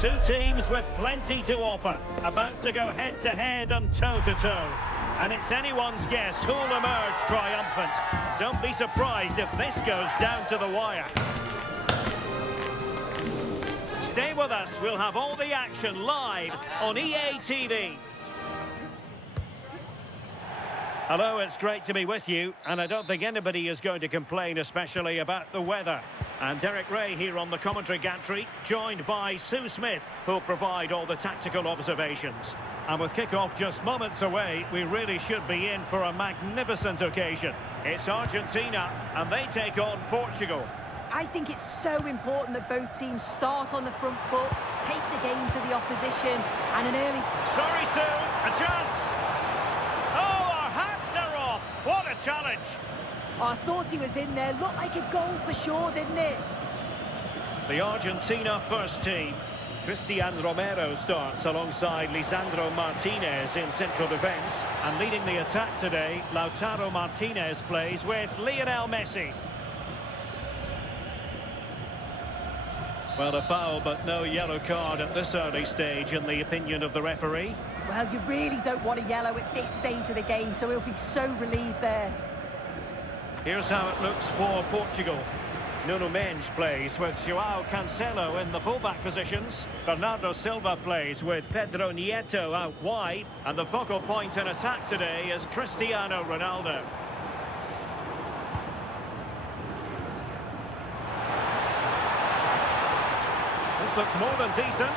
Two teams with plenty to offer, about to go head-to-head and toe-to-toe. And it's anyone's guess who'll emerge triumphant. Don't be surprised if this goes down to the wire. Stay with us, we'll have all the action live on EA TV. Hello, it's great to be with you, and I don't think anybody is going to complain, especially about the weather. And Derek Ray here on the commentary gantry, joined by Sue Smith, who'll provide all the tactical observations. And with kick-off just moments away, we really should be in for a magnificent occasion. It's Argentina, and they take on Portugal. I think it's so important that both teams start on the front foot, take the game to the opposition, and an early... Sorry, Sue, a chance! Oh, our hats are off! What a challenge! I thought he was in there. Looked like a goal for sure, didn't it? The Argentina first team. Cristiano Romero starts alongside Lisandro Martinez in central defence. And leading the attack today, Lautaro Martinez plays with Lionel Messi. Well, a foul, but no yellow card at this early stage, in the opinion of the referee. Well, you really don't want a yellow at this stage of the game, so he'll be so relieved there. Here's how it looks for Portugal. Nuno Mendes plays with João Cancelo in the fullback positions. Bernardo Silva plays with Pedro Nieto out wide. And the focal point in attack today is Cristiano Ronaldo. This looks more than decent.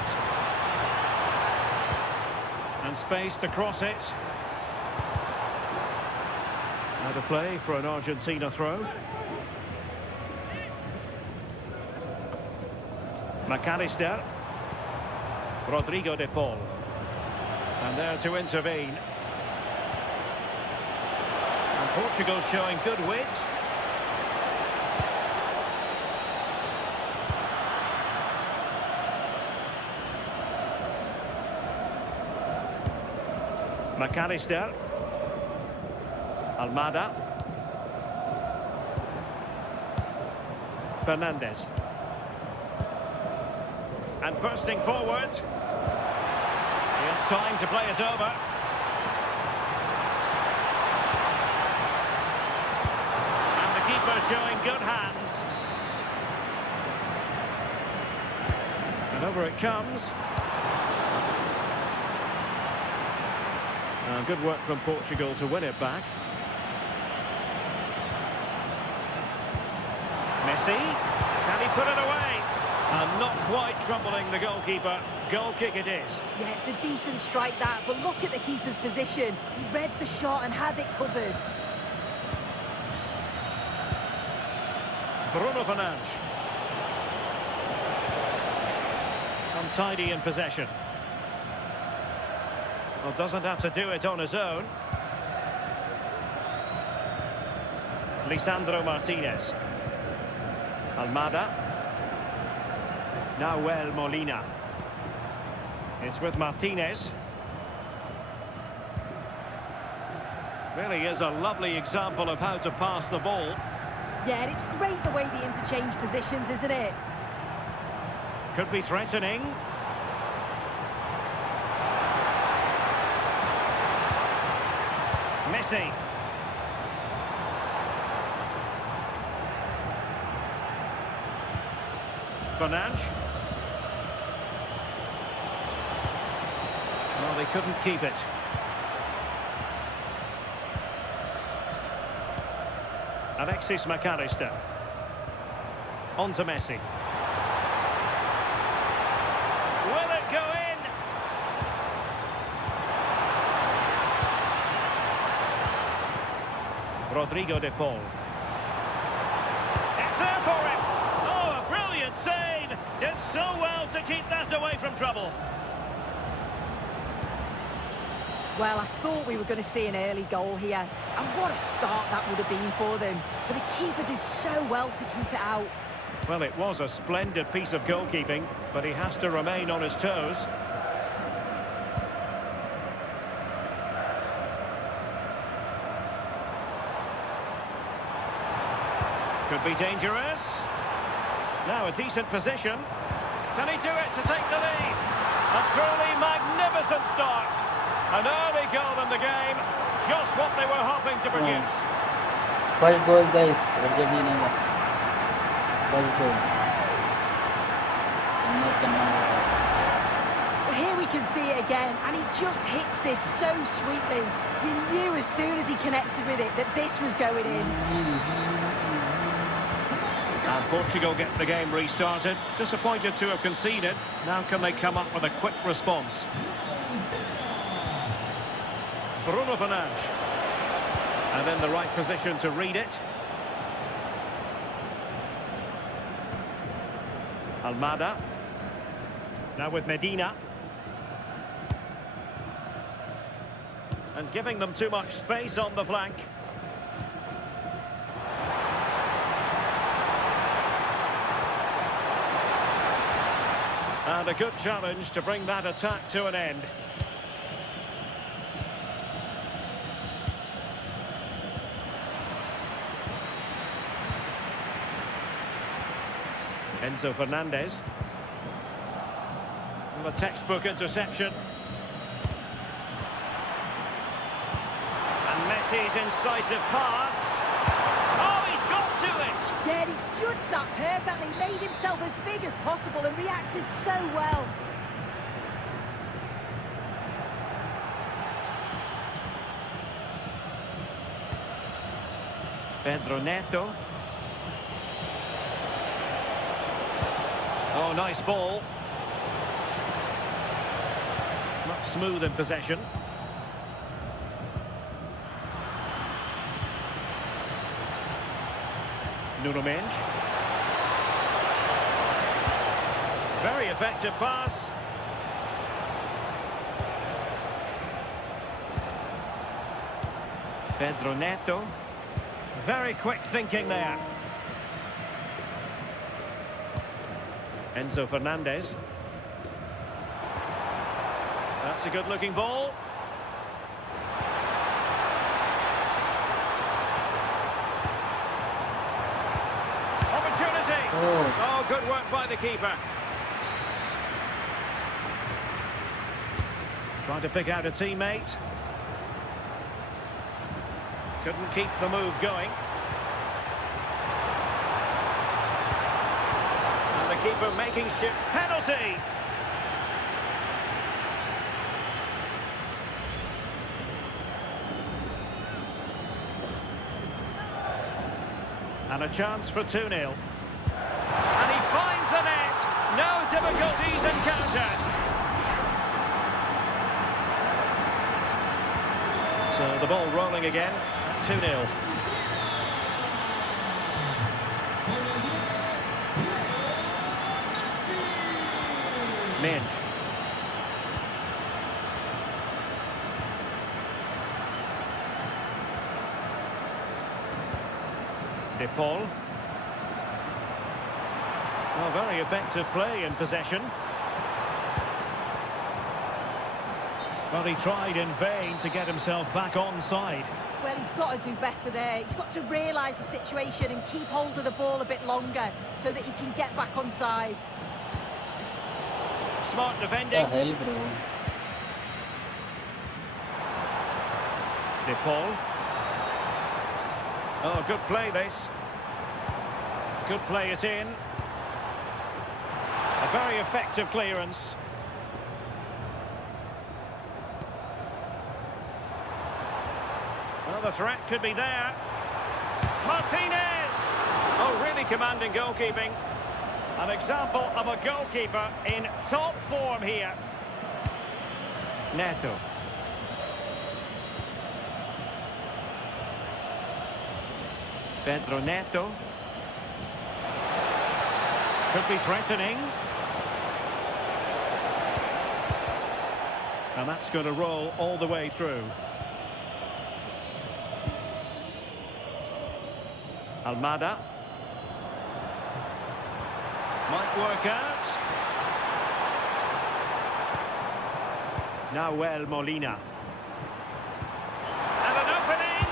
And space to cross it. Now to play for an Argentina throw. McAllister. Rodrigo de Paul. And there to intervene. And Portugal showing good width. McAllister. Almada. Fernandez. And bursting forward. It's time to play it over. And the keeper showing good hands. And over it comes. Good work from Portugal to win it back. Messi, can he put it away? And not quite troubling the goalkeeper. Goal kick it is. Yeah, it's a decent strike that, but look at the keeper's position. He read the shot and had it covered. Bruno Fernandes. Untidy in possession. Well, doesn't have to do it on his own. Lisandro Martinez. Almada. Nahuel Molina. It's with Martinez. Really is a lovely example of how to pass the ball. Yeah, and it's great the way they interchange positions, isn't it? Could be threatening. Messi. Fernandes. Well, they couldn't keep it. Alexis McAllister. On to Messi. Will it go in? Rodrigo de Paul. It's there for him. Oh, a brilliant save. Did so well to keep that away from trouble. Well, I thought we were going to see an early goal here. And what a start that would have been for them. But the keeper did so well to keep it out. Well, it was a splendid piece of goalkeeping, but he has to remain on his toes. Could be dangerous. Now a decent position. Can he do it to take the lead? A truly magnificent start. An early goal in the game. Just what they were hoping to produce. First goal guys, Argentina का first goal. Well, here we can see it again, and he just hits this so sweetly. You knew as soon as he connected with it that this was going in. And Portugal get the game restarted. Disappointed to have conceded. Now can they come up with a quick response? Bruno Fernandes. And in the right position to read it. Almada. Now with Medina. And giving them too much space on the flank. And a good challenge to bring that attack to an end. Enzo Fernandez. And a textbook interception. And Messi's incisive pass. Oh, he's got to it! Yeah, he's judged that perfectly, made himself as big as possible and reacted so well. Pedro Neto. Oh, nice ball. Not smooth in possession. Nuno Mendes. Very effective pass. Pedro Neto. Very quick thinking there. Enzo Fernandez. That's a good-looking ball. Opportunity. Oh, good work by the keeper. Trying to pick out a teammate. Couldn't keep the move going. And the keeper making shift. Penalty! And a chance for 2-0. And he finds the net. No difficulties encountered. So the ball rolling again. 2-0. Minge. De Paul. Well, very effective play in possession. But he tried in vain to get himself back onside. Well, he's got to do better there. He's got to realise the situation and keep hold of the ball a bit longer so that he can get back onside. Smart defending. Hell, bro. De Paul. Oh, good play this. Good play it in. A very effective clearance. Well, the threat could be there. Martinez! Oh, really commanding goalkeeping. An example of a goalkeeper in top form here. Neto. Pedro Neto. Could be threatening. And that's going to roll all the way through. Almada. Might work out. Nahuel Molina. And an opening.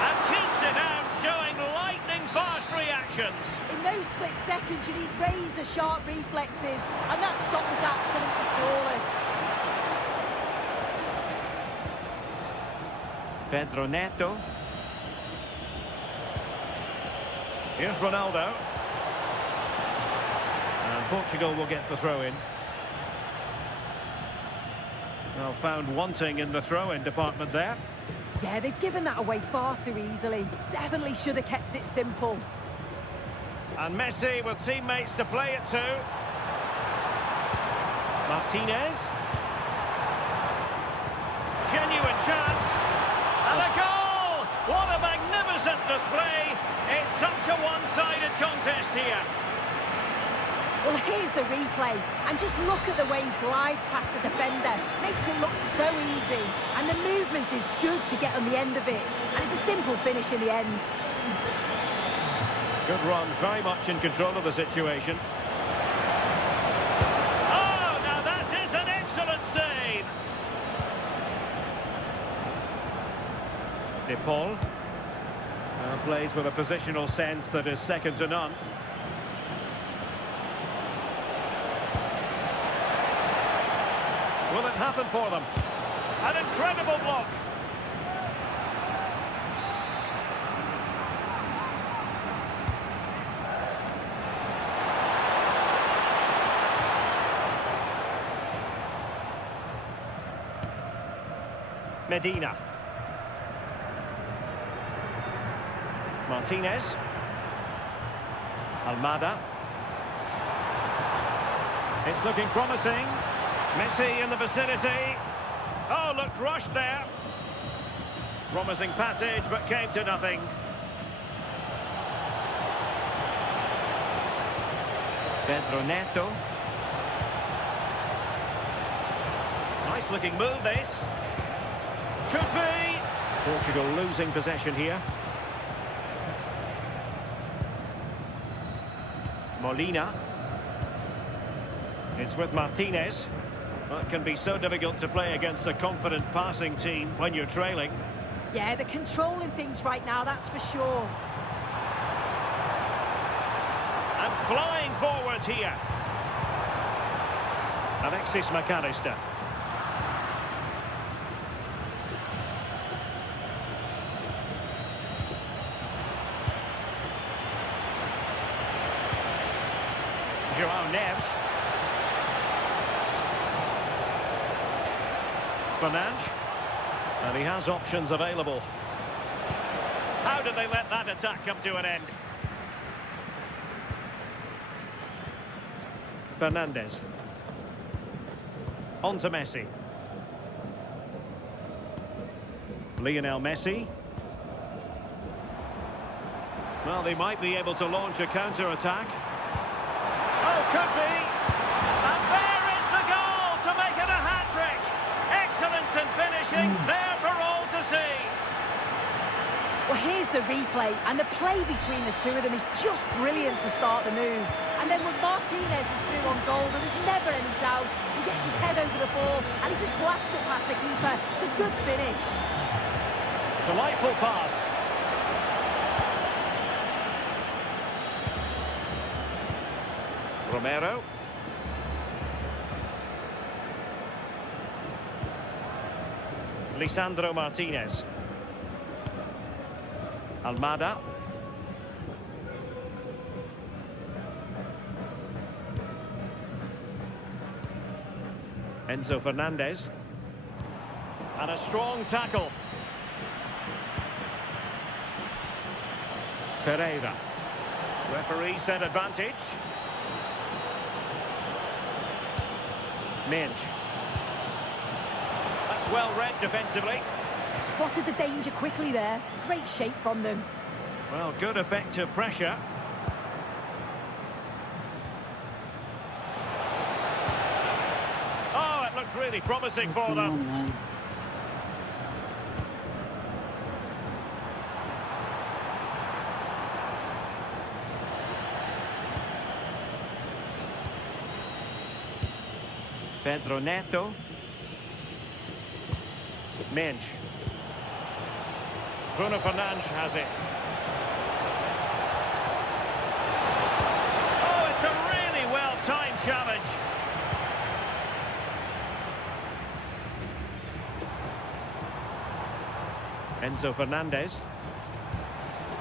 And keeps it out, showing lightning-fast reactions. In those those split seconds, you need razor-sharp reflexes, and that stop was absolutely flawless. Pedro Neto. Here's Ronaldo. And Portugal will get the throw-in. Well, found wanting in the throw-in department there. Yeah, they've given that away far too easily. Definitely should have kept it simple. And Messi with teammates to play it to. Martinez. Genuine chance. And a goal! What a magnificent display. It's such a one-sided contest here. Well, here's the replay, and just look at the way he glides past the defender. Makes it look so easy, and the movement is good to get on the end of it. And it's a simple finish in the end. Good run, very much in control of the situation. Oh, now that is an excellent save. De Paul plays with a positional sense that is second to none. Will it happen for them? An incredible block. Medina. Martinez. Almada. It's looking promising. Messi in the vicinity. Oh, looked rushed there. Promising passage, but came to nothing. Pedro Neto. Nice looking move, this. Could be. Portugal losing possession here. Molina. It's with Martinez. Well, it can be so difficult to play against a confident passing team when you're trailing. Yeah, they're controlling things right now, that's for sure. And flying forwards here. Alexis McAllister. João Neves. Fernandes. And he has options available. How did they let that attack come to an end? Fernandes. On to Messi. Lionel Messi. Well, they might be able to launch a counter-attack. Oh, could be. And there is the goal to make it a hat-trick. Excellence in finishing, there for all to see. Well, here's the replay, and the play between the two of them is just brilliant to start the move. And then when Martinez is through on goal, there was never any doubt. He gets his head over the ball, and he just blasts it past the keeper. It's a good finish. Delightful pass. Romero. Lisandro Martinez. Almada. Enzo Fernandez. And a strong tackle. Ferreira. Referee said advantage. Minch. That's well read defensively. Spotted the danger quickly there. Great shape from them. Well, good effective pressure. Oh, it looked really promising for them. Man. Pedro Neto. Minch. Bruno Fernandes has it. Enzo Fernandez.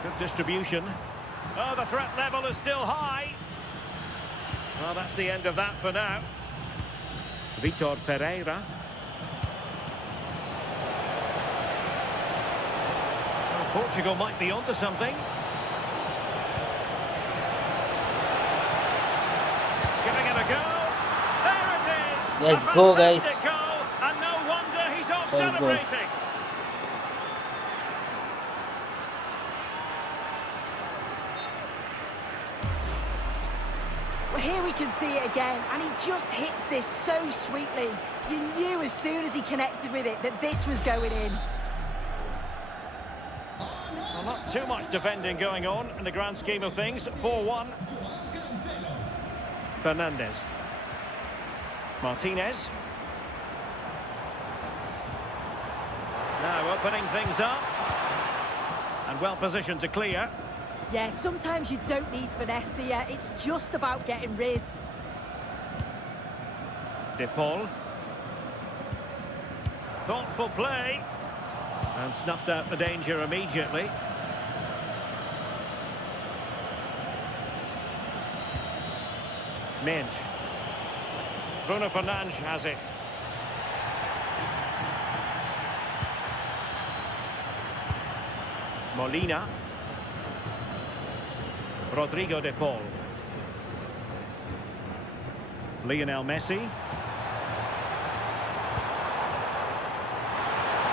Good distribution. Oh, the threat level is still high. Well, that's the end of that for now. Vitor Ferreira. Well, Portugal might be onto something. Giving it a go. There it is. Let's A go, guys. fantastic goal, and no wonder he's off So good. celebrating. Well, here we can see it again, and he just hits this so sweetly. You knew as soon as he connected with it that this was going in. Well, not too much defending going on in the grand scheme of things. 4-1. Fernandez. Martinez. Now opening things up. And well positioned to clear. Yeah, sometimes you don't need finesse, do you? It's just about getting rid. De Paul. Thoughtful play. And snuffed out the danger immediately. Minge. Bruno Fernandes has it. Molina. Rodrigo de Paul. Lionel Messi.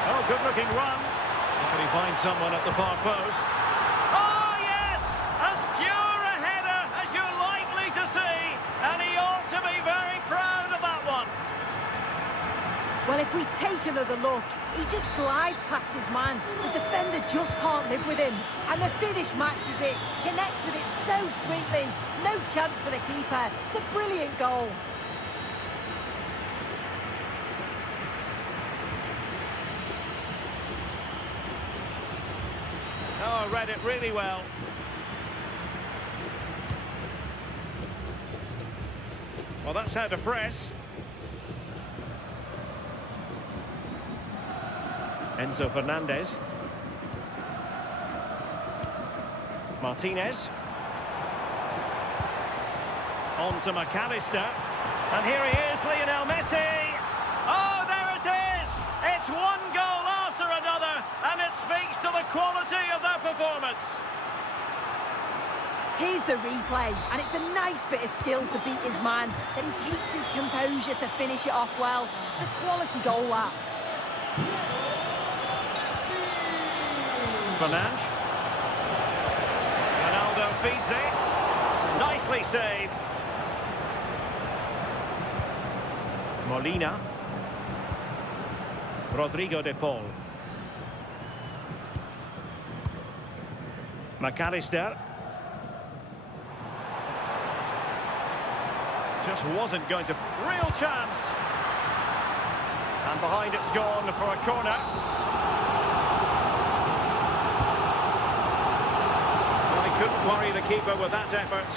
Oh, good-looking run. Can he find someone at the far post? Oh, yes! As pure a header as you're likely to see. And he ought to be very proud of that one. Well, if we take another look, he just glides past his man. The defender just can't live with him. And the finish matches it, connects with it so sweetly. No chance for the keeper. It's a brilliant goal. Oh, I read it really well. Well, that's how to press. Enzo Fernandez. Martinez. On to McAllister. And here he is, Lionel Messi. Oh, there it is! It's one goal after another, and it speaks to the quality of their performance. Here's the replay, and it's a nice bit of skill to beat his man. Then he keeps his composure to finish it off well. It's a quality goal, that. Fernandes. Ronaldo feeds it. Nicely saved. Molina. Rodrigo de Paul. McAllister. Just wasn't going to... Real chance. And behind it's gone for a corner. Couldn't worry the keeper with that effort.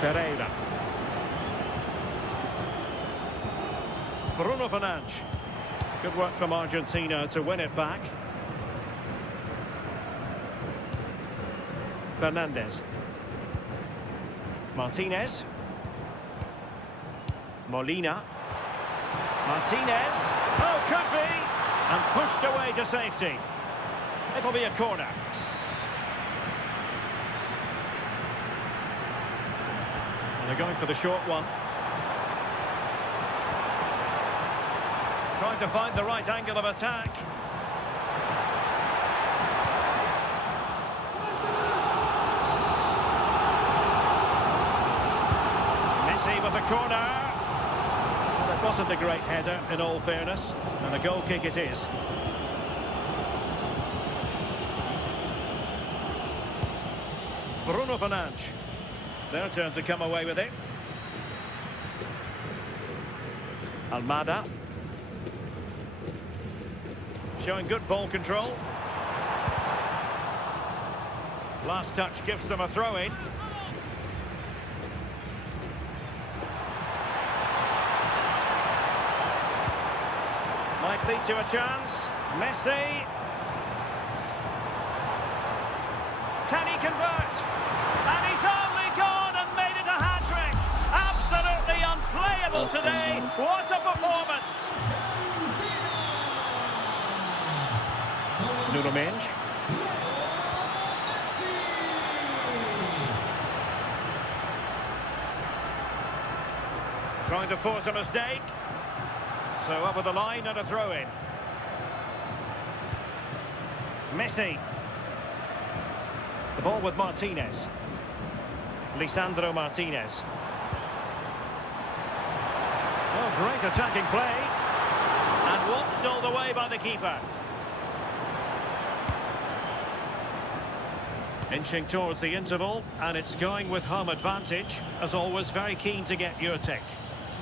Ferreira. Bruno Fernandes. Good work from Argentina to win it back. Fernandez. Martinez. Molina. Martinez. Oh, could be. And pushed away to safety. It'll be a corner. And they're going for the short one. Trying to find the right angle of attack. Messi with the corner. Well, it wasn't a great header, in all fairness. And the goal kick it is. Bruno Fernandes. Their turn to come away with it. Almada. Showing good ball control. Last touch gives them a throw-in. Might lead to a chance. Messi. Can he convert? And he's only gone and made it a hat-trick. Absolutely unplayable today. What a performance. Nuno Mendes. Trying to force a mistake. So over the line and a throw-in. Messi. The ball with Martinez. Lisandro Martinez. Oh, great attacking play. And watched all the way by the keeper. Inching towards the interval, and it's going with home advantage. As always, very keen to get your take.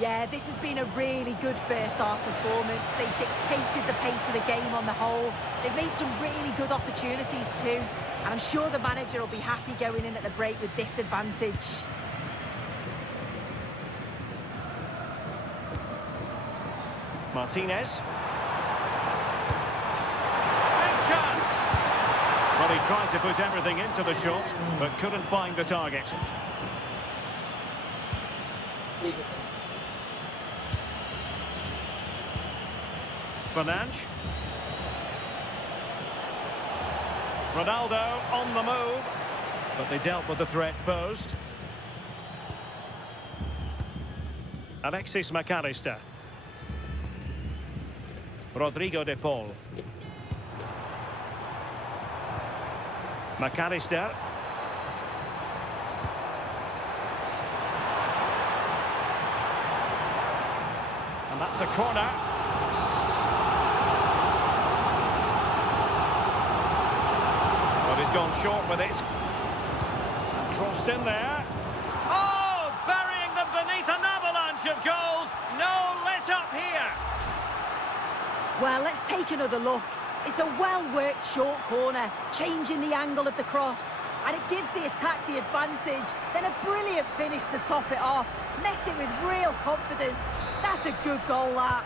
Yeah, this has been a really good first half performance. They dictated the pace of the game on the whole. They've made some really good opportunities too. And I'm sure the manager will be happy going in at the break with this advantage. Martinez. Big chance! Well, he tried to put everything into the shot, but couldn't find the target. Fernandes. Ronaldo on the move, but they dealt with the threat posed. Alexis McAllister. Rodrigo de Paul. McAllister. And that's a corner. He's gone short with it. And crossed in there. Oh, burying them beneath an avalanche of goals. No let up here. Well, let's take another look. It's a well-worked short corner, changing the angle of the cross. And it gives the attack the advantage. Then a brilliant finish to top it off. Met it with real confidence. That's a good goal, that.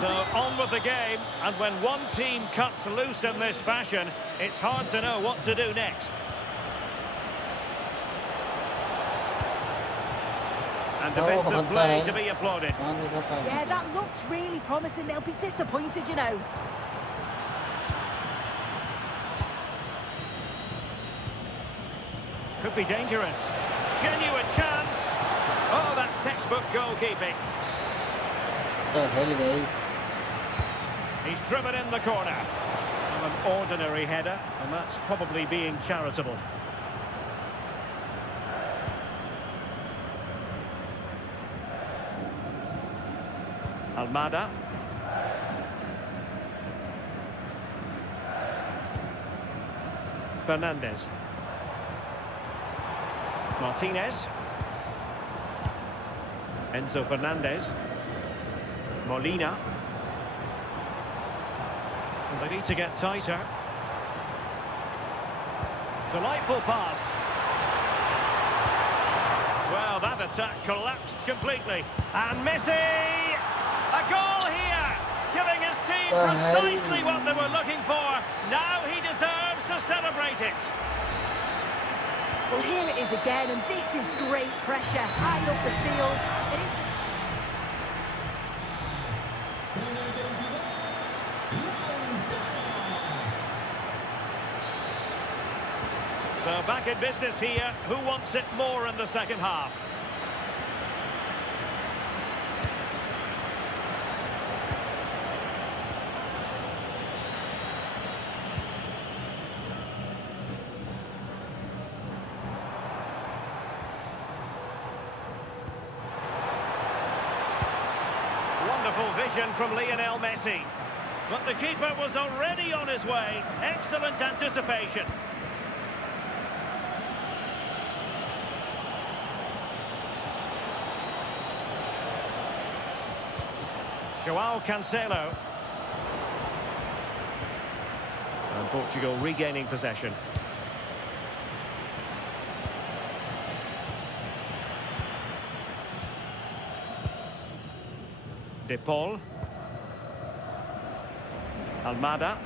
So on with the game, and when one team cuts loose in this fashion, it's hard to know what to do next. And defensive play to be applauded. Yeah, that looked really promising. They'll be disappointed, you know. Could be dangerous. Genuine chance. Oh, that's textbook goalkeeping. The hell, guys. He's driven in the corner. Well, an ordinary header, and that's probably being charitable. Almada. Fernandes. Martinez. Enzo Fernandez. Molina. And they need to get tighter. Delightful pass. Well, that attack collapsed completely. And Messi! A goal here! Giving his team precisely what they were looking for. Now he deserves to celebrate it. Well, here it is again, and this is great pressure. High up the field. So back in business here. Who wants it more in the second half? Wonderful vision from Lionel Messi. But the keeper was already on his way. Excellent anticipation. João Cancelo. And Portugal regaining possession. De Paul. Almada.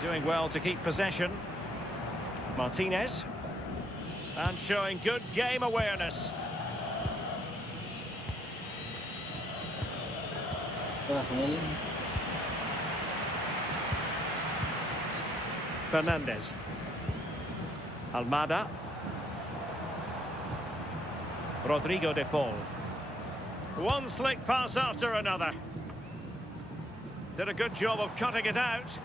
Doing well to keep possession. Martinez. And showing good game awareness. Well, Fernandez. Almada. Rodrigo de Paul. One slick pass after another. Did a good job of cutting it out.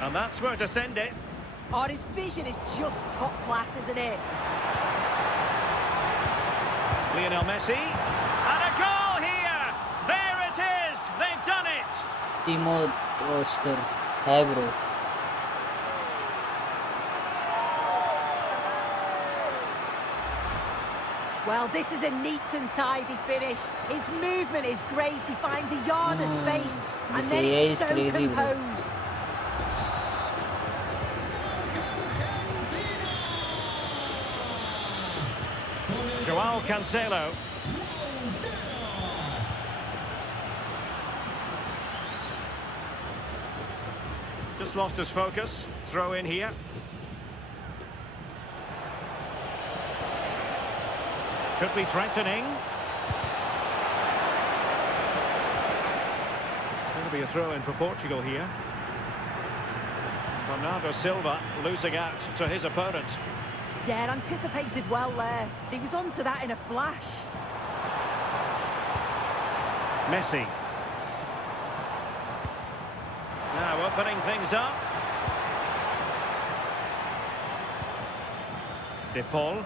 And that's where to send it. Oh, his vision is just top class, isn't it? Lionel Messi. And a goal here! There it is! They've done it! Timo Oscar. Hi, bro. Well, this is a neat and tidy finish. His movement is great. He finds a yard of space. And This then AI it's is so crazy, bro. composed. Joao Cancelo. Just lost his focus. Throw in here. Could be threatening. It's going to be a throw in for Portugal here. Bernardo Silva losing out to his opponent. Yeah, anticipated well there. He was onto that in a flash. Messi. Now opening things up. De Paul.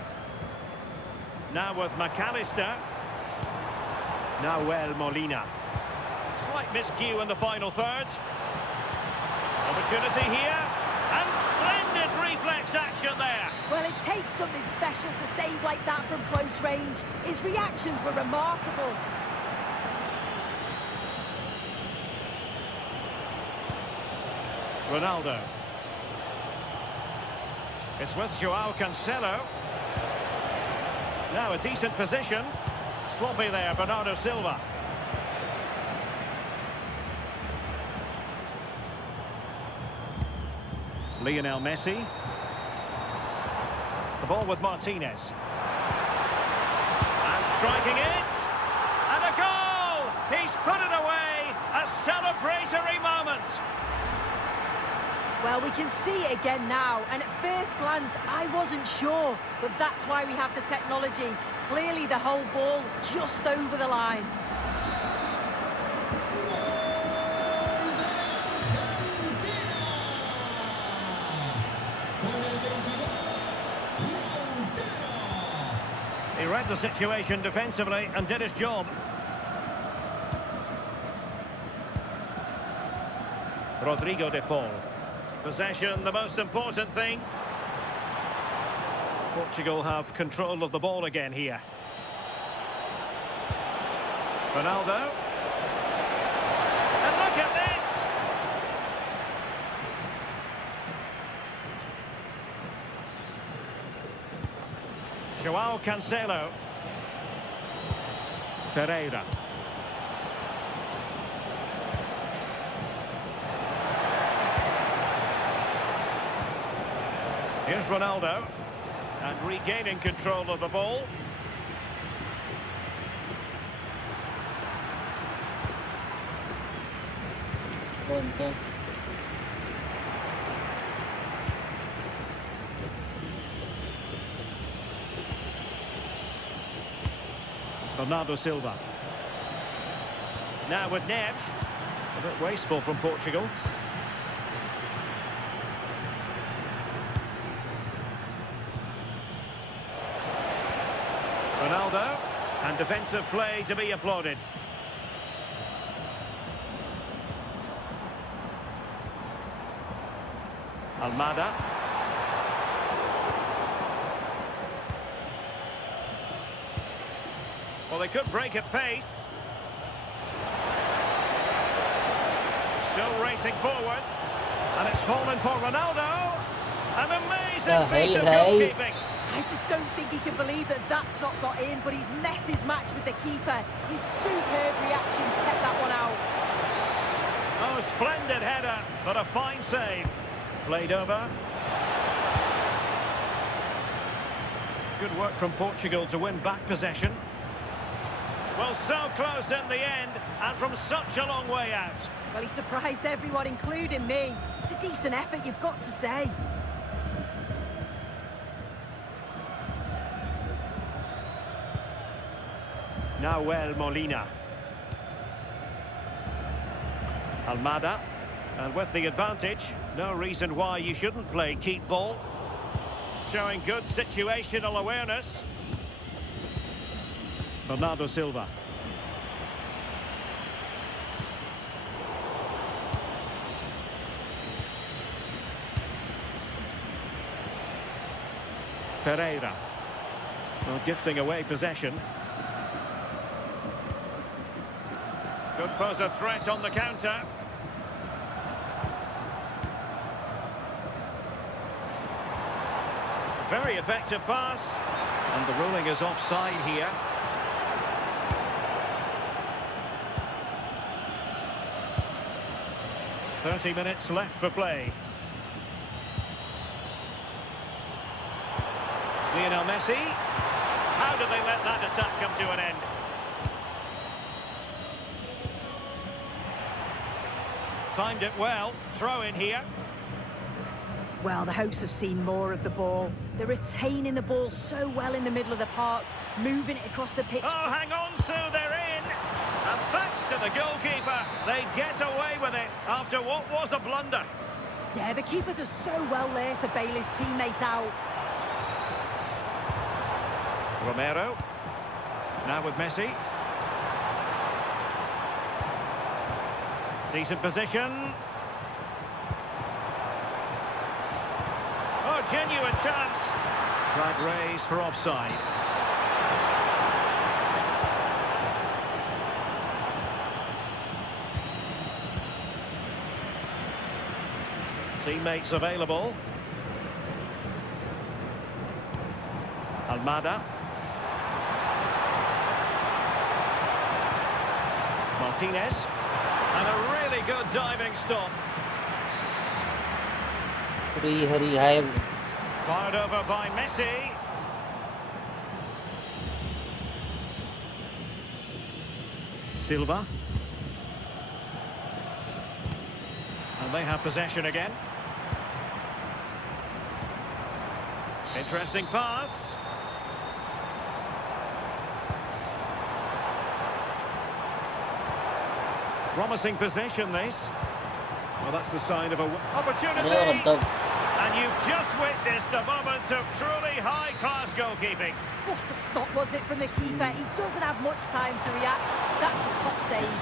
Now with McAllister. Nahuel Molina. Slight miscue in the final third. Opportunity here. And splendid reflex action there. Well, it takes something special to save like that from close range. His reactions were remarkable. Ronaldo. It's with Joao Cancelo. Now a decent position. Sloppy there, Bernardo Silva. Lionel Messi. The ball with Martinez. And striking it. And a goal! He's put it away. A celebratory moment. Well, we can see it again now, and at first glance, I wasn't sure, but that's why we have the technology. Clearly the whole ball just over the line. He read the situation defensively and did his job. Rodrigo de Paul. Possession, the most important thing. Portugal have control of the ball again here. Ronaldo. And look at this! Joao Cancelo. Ferreira. Here's Ronaldo. And regaining control of the ball. Contact. Bernardo Silva. Now with Neves. A bit wasteful from Portugal. Ronaldo. And defensive play to be applauded. Almada. Well, they could break at pace. Still racing forward. And it's fallen for Ronaldo. An amazing The piece of hell, guys. goalkeeping. I just don't think he can believe that that's not got in, but he's met his match with the keeper. His superb reactions kept that one out. Oh, splendid header, but a fine save. Played over. Good work from Portugal to win back possession. Well, so close in the end, and from such a long way out. Well, he surprised everyone, including me. It's a decent effort, you've got to say. Nahuel Molina. Almada. And with the advantage, no reason why you shouldn't play keep ball. Showing good situational awareness. Bernardo Silva. Ferreira. Well, gifting away possession. Could pose a threat on the counter. Very effective pass. And the ruling is offside here. "30 minutes left for play." Lionel Messi. How did they let that attack come to an end? Timed it well. Throw in here. Well, the hosts have seen more of the ball. They're retaining the ball so well in the middle of the park, moving it across the pitch. Oh, hang on, Sue, they're in. And thanks to the goalkeeper, they get away with it after what was a blunder. Yeah, the keeper does so well there to bail his teammate out. Romero. Now with Messi. Decent position. Oh, genuine chance. Flag raised for offside. Teammates available. Almada. Martinez. And a really good diving stop. Hurry, high. Fired over by Messi. Silva. And they have possession again. Interesting pass. Promising possession, this. Well, that's the sign of a opportunity. And you've just witnessed a moment of truly high-class goalkeeping. What a stop, wasn't it, from the keeper? He doesn't have much time to react. That's a top save.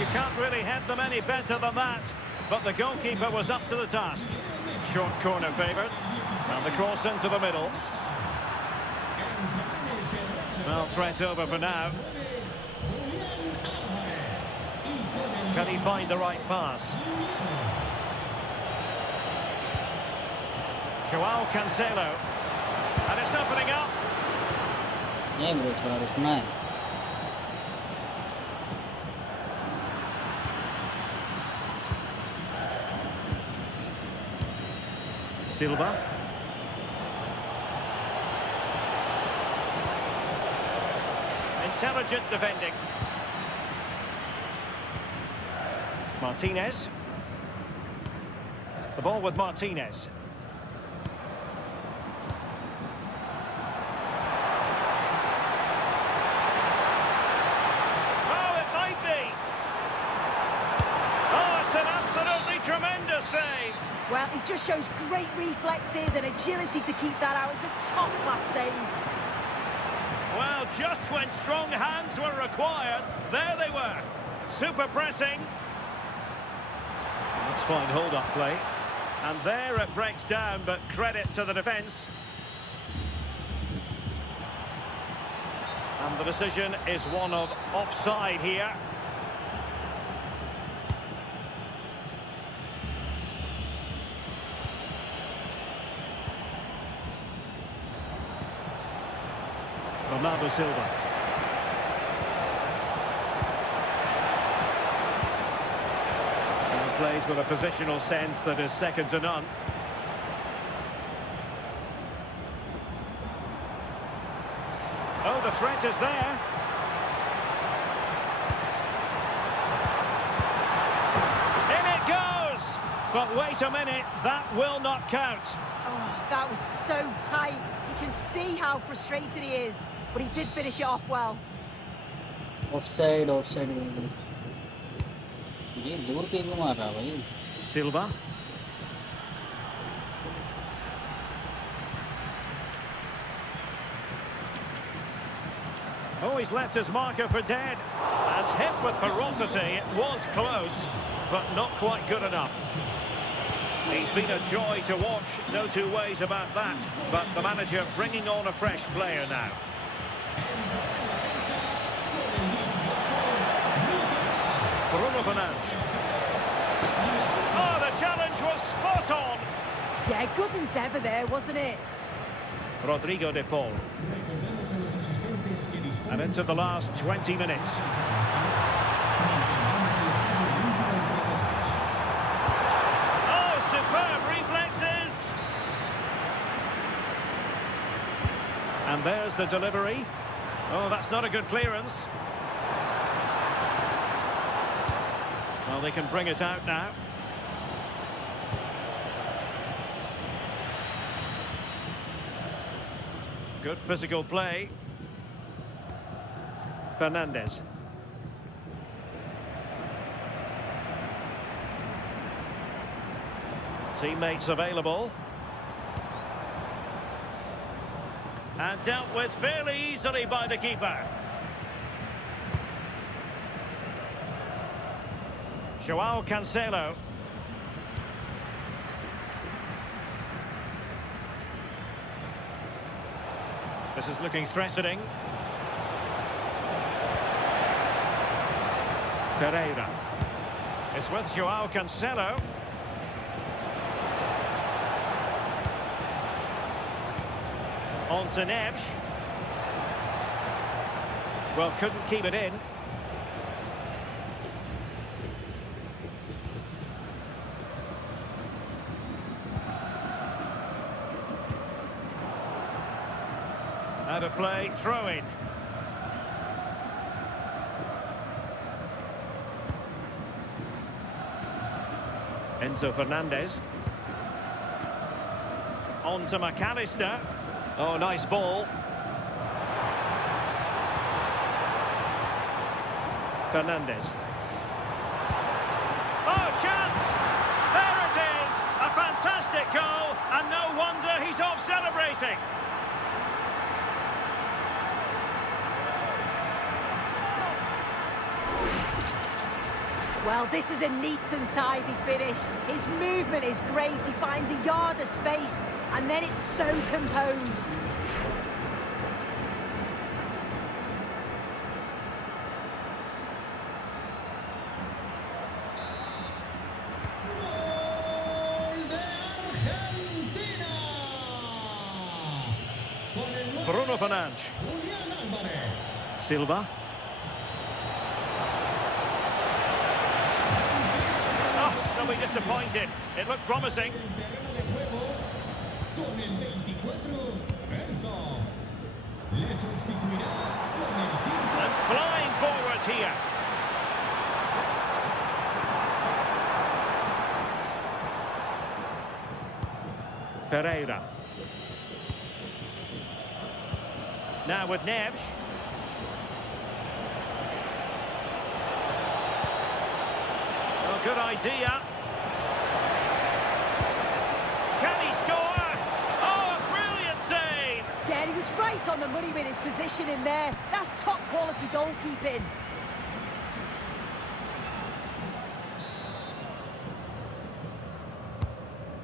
You can't really head them any better than that. But the goalkeeper was up to the task. Short corner favoured. And the cross into the middle. Well, threat over for now. Can he find the right pass? Joao Cancelo. And it's opening up. नहीं bro थोड़ा रुकना है. Silva. Intelligent defending. Martinez. The ball with Martinez. Oh, it might be. Oh, it's an absolutely tremendous save. Well, he just shows great reflexes and agility to keep that out. It's a top-class save. Well, just when strong hands were required, there they were. Super pressing. Let's find hold-up play. And there it breaks down, but credit to the defence. And the decision is one of offside here. Bernardo Silva. And he plays with a positional sense that is second to none. Oh, the threat is there. In it goes! But wait a minute, that will not count. Oh, that was so tight. You can see how frustrated he is, but he did finish it off well. Offside offside ये दूर पे क्यों मार रहा है भाई? Silva. Oh, he's left his marker for dead. And hit with ferocity. It was close, but not quite good enough. He's been a joy to watch, no two ways about that. But the manager bringing on a fresh player now. Bruno Fernandes. Oh, the challenge was spot on. Yeah, good endeavour there, wasn't it? Rodrigo de Paul. And into the last 20 minutes. Oh, superb reflexes! And there's the delivery. Oh, that's not a good clearance. Well, they can bring it out now. Good physical play. Fernandes. Teammates available. And dealt with fairly easily by the keeper. João Cancelo. This is looking threatening. Pereira. It's with João Cancelo. On to Neves. Well, couldn't keep it in. Out of play, throw in. Enzo Fernandez. On to McAllister. Oh, nice ball. Fernandez. Oh, chance! There it is! A fantastic goal, and no wonder he's off celebrating. Well, this is a neat and tidy finish. His movement is great. He finds a yard of space, and then it's so composed. ¡Gol de Argentina! Con el nueve, Bruno Fernandes. Julián Álvarez. Silva. They'll be disappointed. It looked promising. El terreno de juego con el 24, Enzo. Le sustituirá con el 5. And flying forward here. Pereira. Now with Neves. Oh, good idea. Can he score? Oh, a brilliant save! Yeah, he was right on the money with his position in there. That's top quality goalkeeping.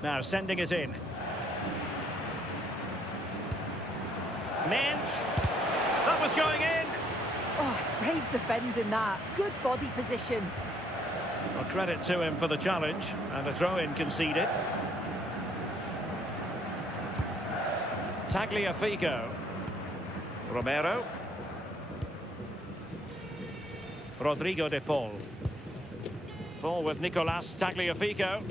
Now sending it in. Mensch. That was going in. Oh, it's brave defending that. Good body position. Well, credit to him for the challenge, and a throw-in conceded. Tagliafico. Romero. Rodrigo de Paul. Ball with Nicolas Tagliafico.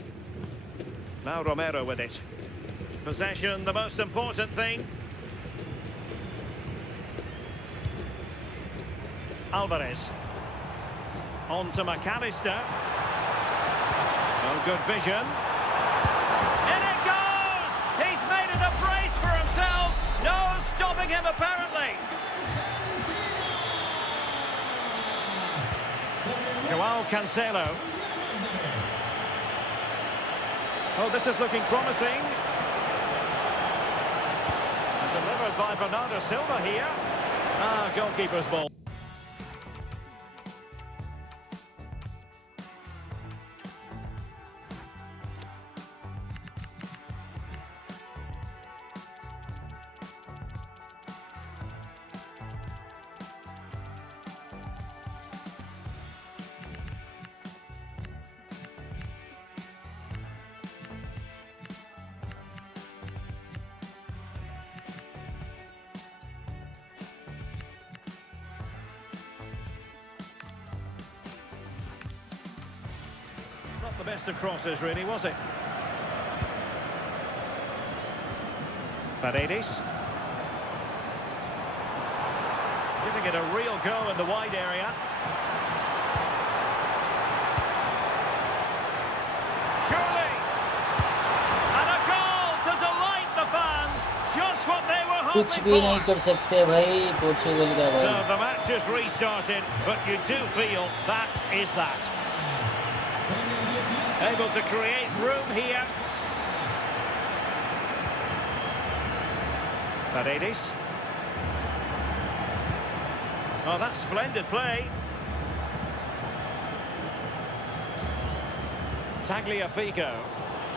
Now Romero with it. Possession, the most important thing. Alvarez. On to McAllister. Oh, good vision. In it goes! He's made it a brace for himself. No stopping him, apparently. Joao Cancelo. Oh, this is looking promising. And delivered by Bernardo Silva here. Ah, goalkeeper's ball. Not the best of crosses, really, was it? Paredes. Giving it a real go in the wide area. Surely! And a goal to delight the fans. Just what they were hoping कुछ भी नहीं कर सकते भाई Portugal का So भाई. the match is restarted, but you do feel that is that. Able to create room here. Paredes. Oh, that's splendid play. Tagliafico.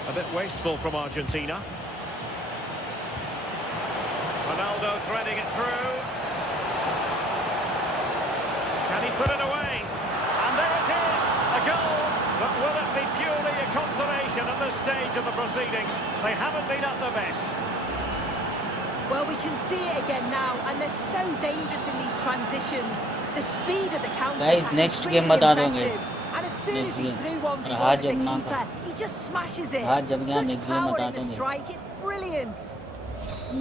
A bit wasteful from Argentina. Ronaldo threading it through. Can he put it away? And there it is, a goal. But will it be purely a consolation at this stage of the proceedings? They haven't been at their best. Well, we can see it again now, and they're so dangerous in these transitions. The speed of the counter-attack Guys, next is really game बता दूं impressive. guys. And as soon as Next he's game. through one v और one हाथ with the Jamna keeper, था. he just smashes it. हाथ जम गया, Such next game power बता in the दूंगी. strike, it's brilliant.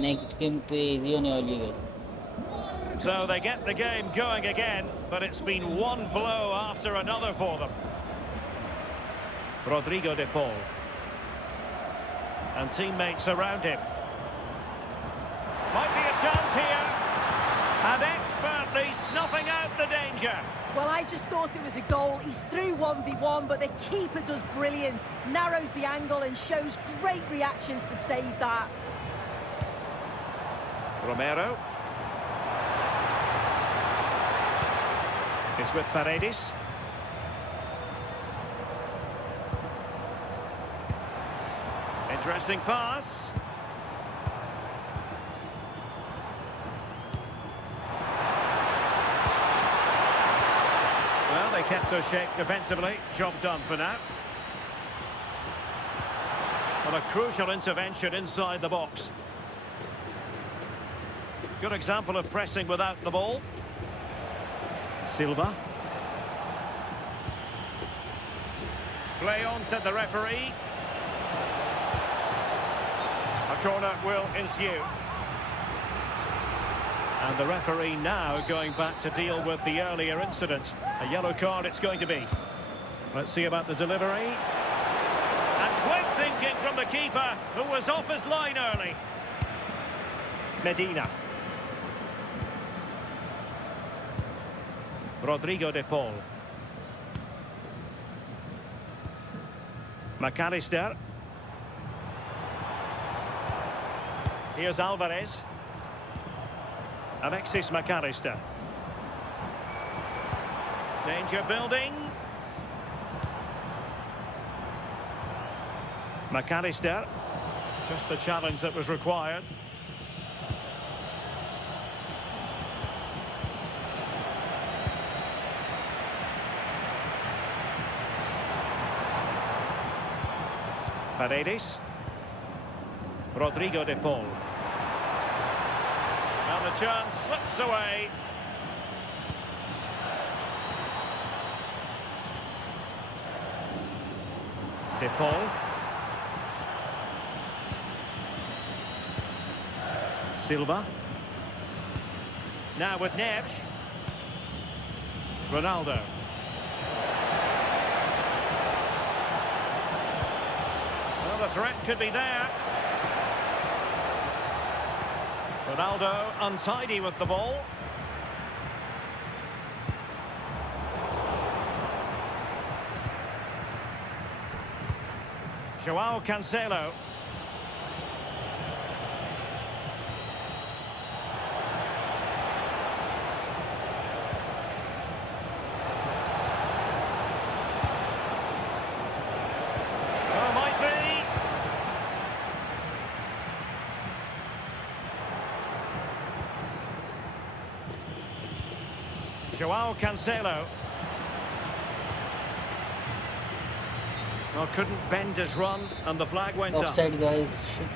Next game पे easy होने वाली है. So they get the game going again, but it's been one blow after another for them. Rodrigo de Paul. And teammates around him. Might be a chance here. And expertly snuffing out the danger. Well, I just thought it was a goal. He's through 1v1, but the keeper does brilliant. Narrows the angle and shows great reactions to save that. Romero. It's with Paredes. Interesting pass. Well, they kept their shape defensively. Job done for now. Well, a crucial intervention inside the box. Good example of pressing without the ball. Silva. Play on, said the referee. A corner will ensue. And the referee now going back to deal with the earlier incident. A yellow card it's going to be. Let's see about the delivery. And quick thinking from the keeper, who was off his line early. Medina. Rodrigo de Paul. McAllister. Here's Alvarez. Alexis McAllister. Danger building. McAllister. Just the challenge that was required. Paredes. Rodrigo de Paul. Well, And the chance slips away. De Paul. Silva. Now with Neves. Ronaldo. Well, the threat could be there. Ronaldo untidy with the ball. Joao Cancelo. Oh, might be. Joao Cancelo. Well, couldn't bend his run, and the flag went up. Offside, guys. Shit.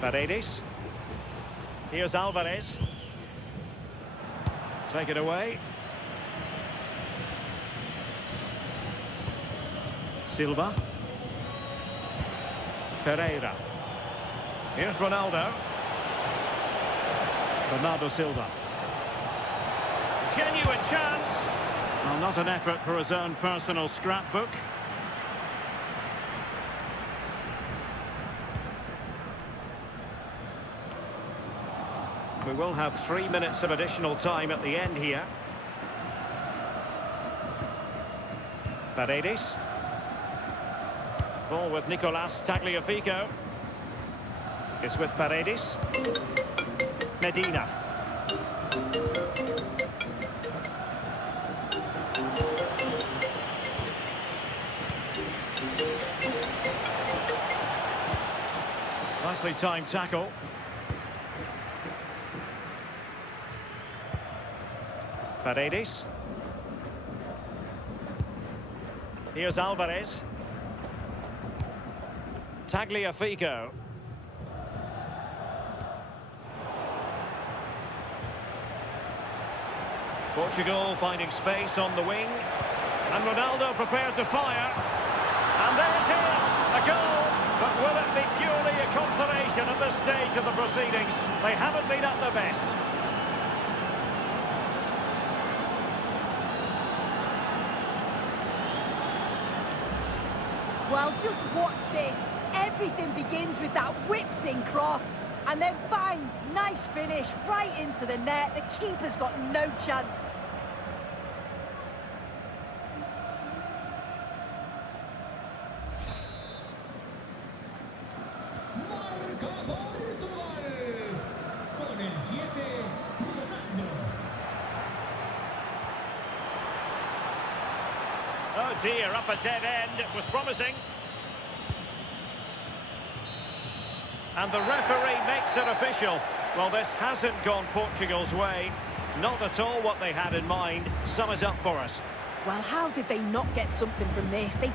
Paredes. Here's Alvarez. Take it away. Silva. Ferreira. Here's Ronaldo. Bernardo Silva. Genuine chance. Well, not an effort for his own personal scrapbook. We will have 3 minutes of additional time at the end here. Paredes. Ball with Nicolas Tagliafico. It's with Paredes. Medina. Nicely timed tackle. Paredes. Here's Alvarez. Tagliafico. Portugal finding space on the wing. And Ronaldo prepared to fire. And there it is, a goal. But will it be purely a consolation at this stage of the proceedings? They haven't been at their best. Well, just watch this. Everything begins with that whipped-in cross. And then bang, nice finish, right into the net. The keeper's got no chance. Marca Portugal. Con el 7, Ronaldo. Oh dear, up a dead end. It was promising. And the referee makes it official. Well, this hasn't gone Portugal's way. Not at all what they had in mind. Sum it up for us. Well, how did they not get something from this? They...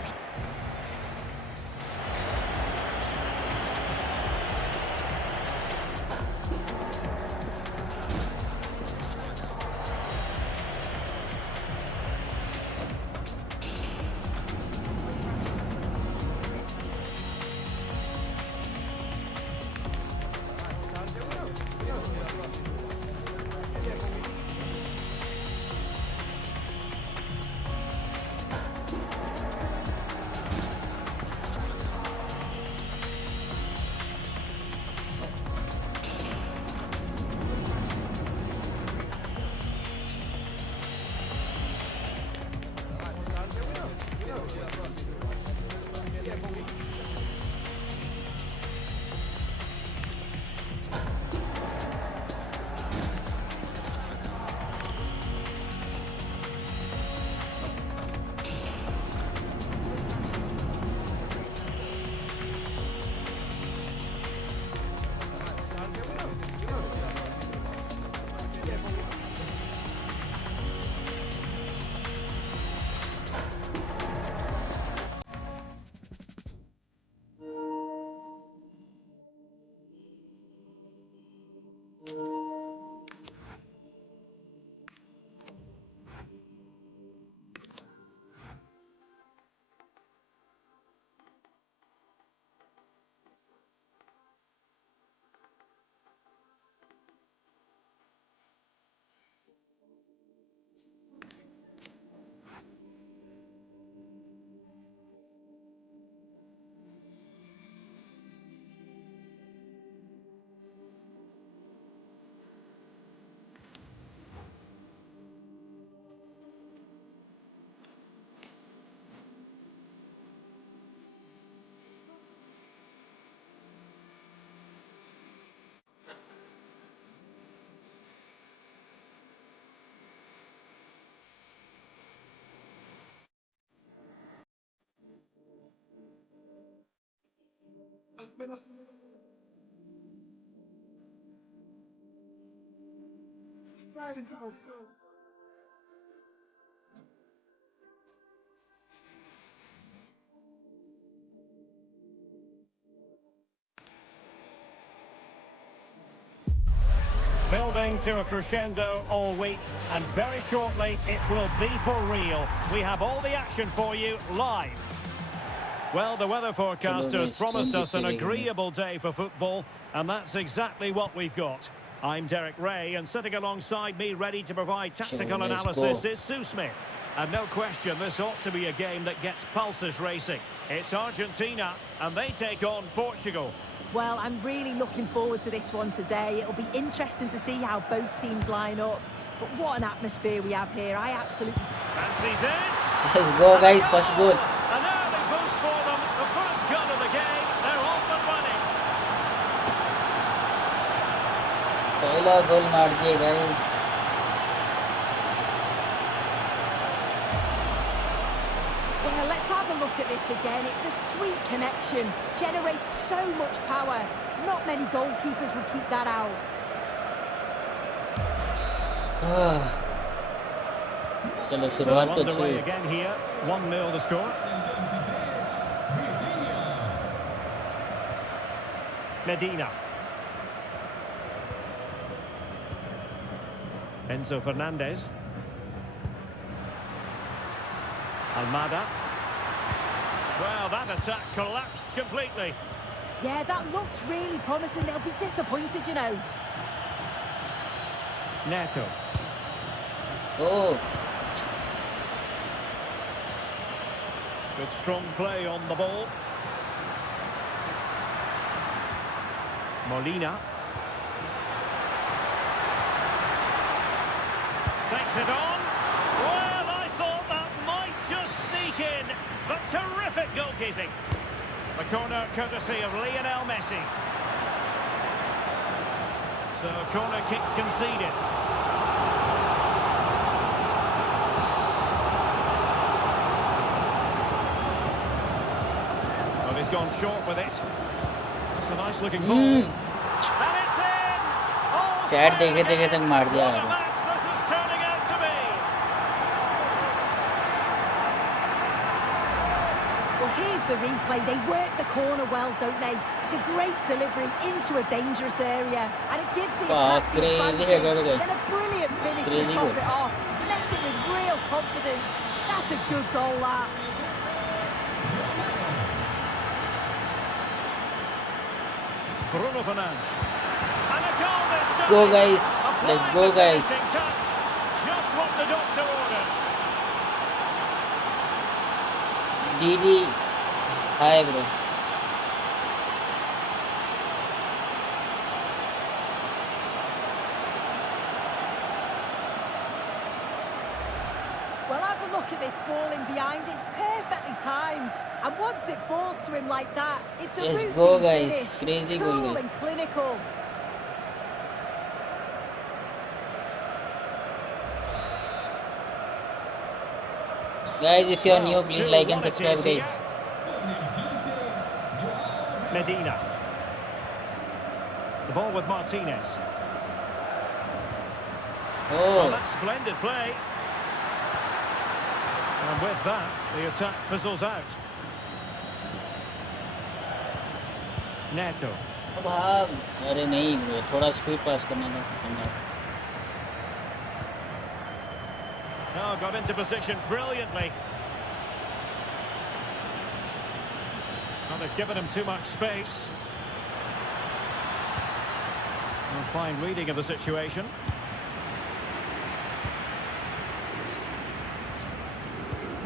Building to a crescendo all week, and very shortly it will be for real. We have all the action for you live. Well, the weather forecasters promised us an agreeable day for football, and that's exactly what we've got. I'm Derek Ray, and sitting alongside me ready to provide tactical analysis is Sue Smith. And no question, this ought to be a game that gets pulses racing. It's Argentina, and they take on Portugal. Well, I'm really looking forward to this one today. It'll be interesting to see how both teams line up. But what an atmosphere we have here. I absolutely... Fancies it. Let's go, guys. First goal. An early boost for them. The first goal of the game. They're off and running. पहला गोल मार दिए, guys. Well, let's have a look at this again. It's a sweet connection. Generates so much power. Not many goalkeepers would keep that out. चलो शुरुआत तो underway अच्छी. again here. 1-0 the score. Medina. Enzo Fernandez. Almada. Well, that attack collapsed completely. Yeah, that looks really promising. They'll be disappointed, you know. Neto. Oh, Good strong play on the ball. Molina. Takes it on. Well, I thought that might just sneak in, but terrific goalkeeping. The corner courtesy of Lionel Messi. So corner kick conceded. Well, he's gone short with it. That's a nice looking ball. And it's in! All chat square देखे देखे तक मार दिया What a यार. match this is turning out to be. Well, here's the replay. They work the corner well, don't they? It's a great delivery into a dangerous area, and it gives the attack the crazy advantage. header, guys. Then a brilliant finish to Crazy top goal. it off. Nets it with real confidence. That's a good goal, that. Bruno Fernandes. And a goal this Let's time. go, guys. Let's Applying go, the guys. finishing touch. Just what the doctor ordered. DD. Hi, bro. Well, have a look at this ball in behind. It's perfectly timed. And once it falls to him like that, it's a Let's routine go, guys. finish. Crazy goal, Cool guys. and clinical. Guys, if you are new, please like and subscribe, guys. Medina. The ball with Martinez. Well, Oh, that's splendid play. And with that, the attack fizzles out. Neto. भाग. अरे नहीं bro, थोड़ा speed पास करना था. Oh, got into position brilliantly. Well, they've given him too much space. Well, fine reading of the situation.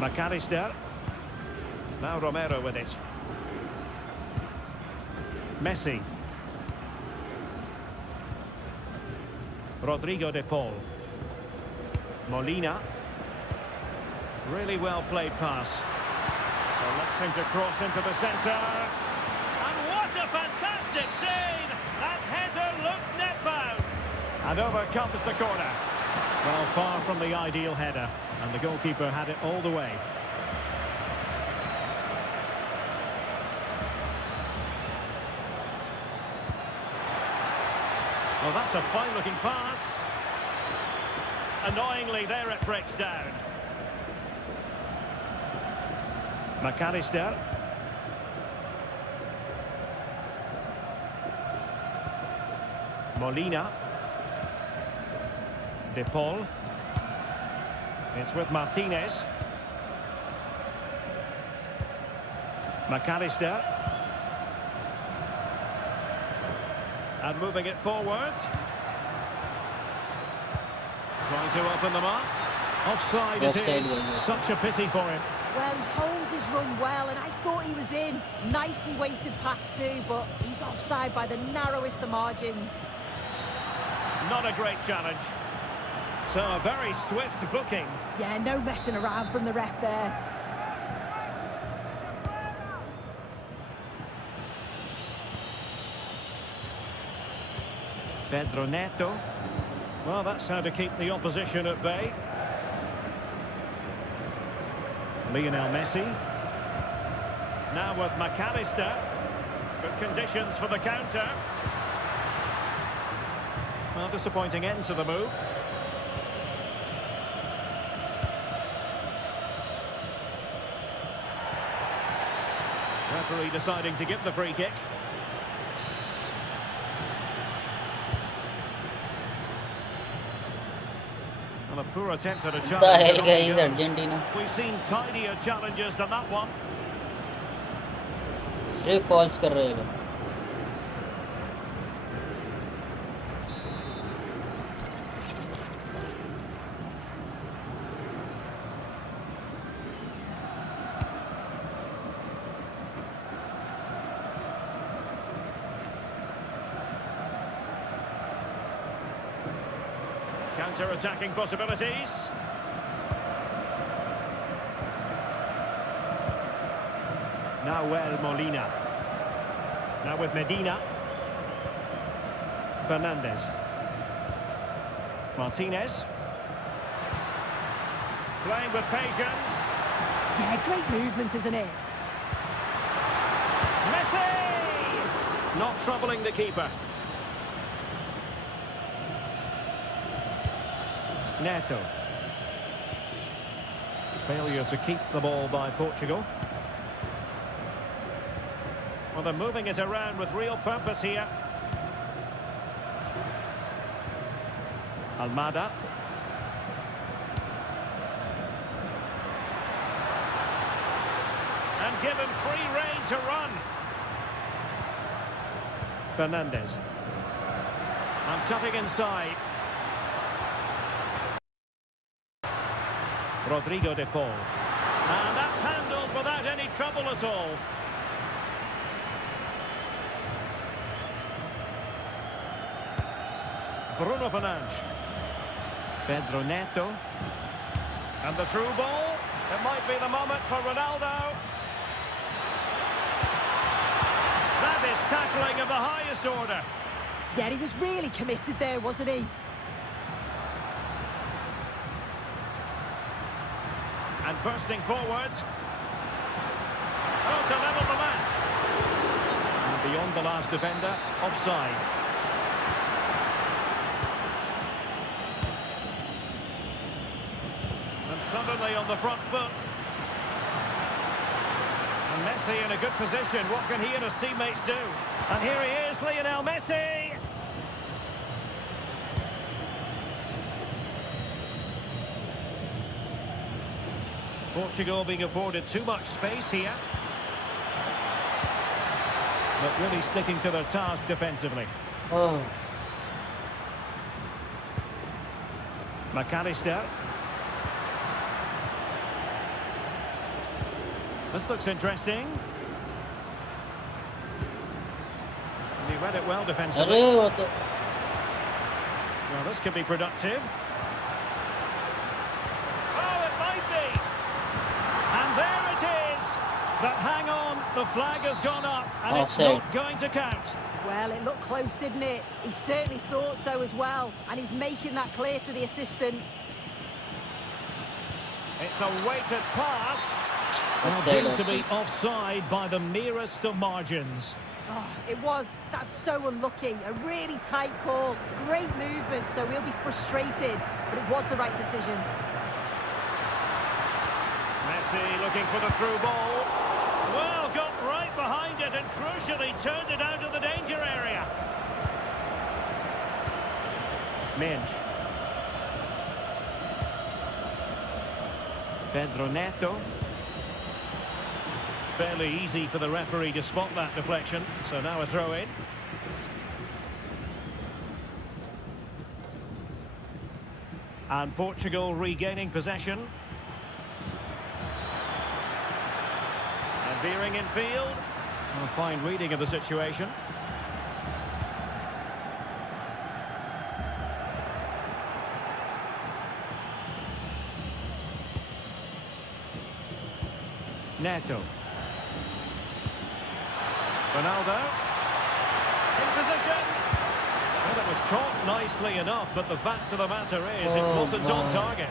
McAllister. Now Romero with it. Messi. Rodrigo de Paul. Molina. Really well played pass. Electing to cross into the centre. And what a fantastic save! That header looked net-bound. And over comes the corner. Well, far from the ideal header. And the goalkeeper had it all the way. Oh, that's a fine-looking pass. Annoyingly, there it breaks down. McAllister. Molina. De Paul. It's with Martinez. McAllister. And moving it forward. Trying to open them up. Offside it is. Such a pity for him. Well, he holds his run well, and I thought he was in. Nicely weighted pass too, but he's offside by the narrowest of margins. Not a great challenge. So a very swift booking. Yeah, no messing around from the ref there. Pedro Neto. Well, that's how to keep the opposition at bay. Lionel Messi. Now with McAllister. Good conditions for the counter. Well, disappointing end to the move. Referee deciding to give the free kick. A poor attempt at a challenge. The hell guys, Argentina. We've seen tidier challenges than that one. सिर्फ false कर रहे हैं. Counter-attacking possibilities. Now Molina. Now with Medina. Fernandez. Martinez. Playing with patience. Yeah, great movement, isn't it? Messi! Not troubling the keeper. Neto. Failure to keep the ball by Portugal. Well, they're moving it around with real purpose here. Almada. And given free rein to run. Fernandez. And cutting inside. Rodrigo de Paul. And that's handled without any trouble at all. Bruno Fernandes. Pedro Neto. And the through ball. It might be the moment for Ronaldo. That is tackling of the highest order. Yeah, he was really committed there, wasn't he? And bursting forward. Oh, to level the match. And beyond the last defender, offside. And suddenly on the front foot. And Messi in a good position. What can he and his teammates do? And here he is, Lionel Messi. Portugal being afforded too much space here. But really sticking to their task defensively. Oh. McAllister. This looks interesting. And he read it well defensively. अरे वो तो. Well, this could be productive. Oh, it might be. And there it is. But hang on, the flag has gone up, and Offside. It's not going to count. Well, it looked close, didn't it? He certainly thought so as well, and he's making that clear to the assistant. It's a weighted pass. Well, Offside, deemed to be offside. offside by the merest of margins. Oh, it was. That's so unlucky. A really tight call. Great movement, so he'll be frustrated, but it was the right decision. Messi looking for the through ball. Well, got right behind it and crucially turned it out of the danger area. Minge. Pedro Neto. Fairly easy for the referee to spot that deflection, so now a throw in. And Portugal regaining possession. And veering in field. A fine reading of the situation. Neto. Ronaldo. In position. Well, it was caught nicely enough, but the fact of the matter is it wasn't on target.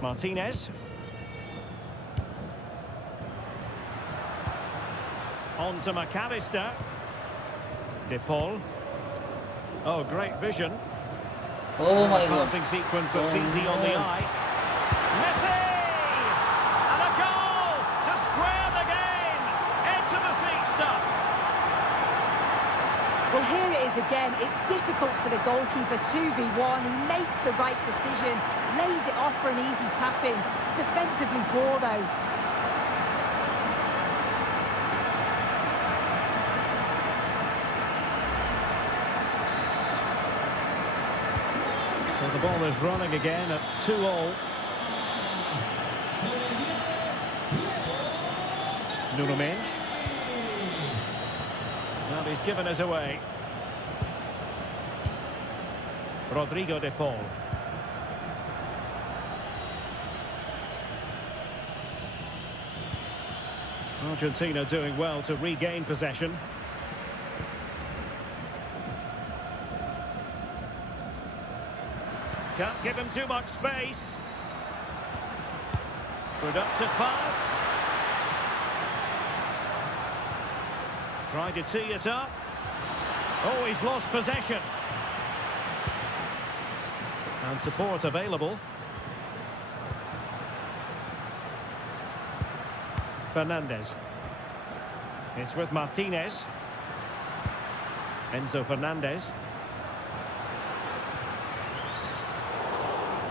Martinez. On to McAllister. De Paul. Oh, great vision. Oh my God. Passing sequence that's easy on the eye. Messi! And a goal to square the game. Into the seat stuff. Well, here it is again. It's difficult for the goalkeeper. 2v1. He makes the right decision. Lays it off for an easy tap-in. It's defensively poor, though. So the ball is running again at 2-all. Nuno Mendes. Well, he's given us away. Rodrigo de Paul. Argentina doing well to regain possession. Can't give him too much space. Productive pass. Tried to tee it up. Oh, he's lost possession. And support available. Fernandez. It's with Martinez. Enzo Fernandez.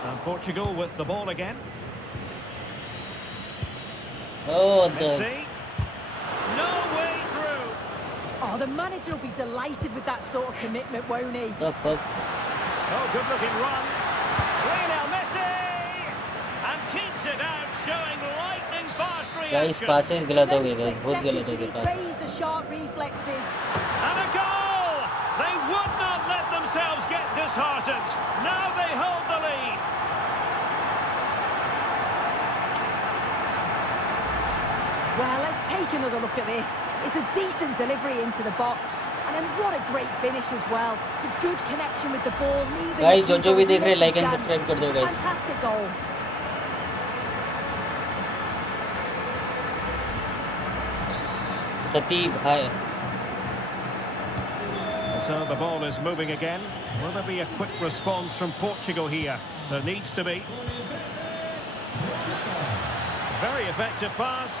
And Portugal with the ball again. Oh, Messi. No way through. Oh, the manager will be delighted with that sort of commitment, won't he? the fuck? Oh, good looking run. Lionel Messi. And keeps it out, showing lightning fast Guys, reaction. passes गलत हो गए No guys, split बहुत गलत हो second, गए he passes. praised the sharp reflexes. And a goal. They would not let themselves get disheartened. Now they hold the lead. Well, let's take another look at this. It's a decent delivery into the box. And then what a great finish as well. It's a good connection with the ball. Leaving Guys, the जो भी keeper देख रहे हैं, with like and little subscribe कर दो chance. guys. Fantastic goal. Khatib, hi. So the ball is moving again. Will there be a quick response from Portugal here? There needs to be. Very effective pass.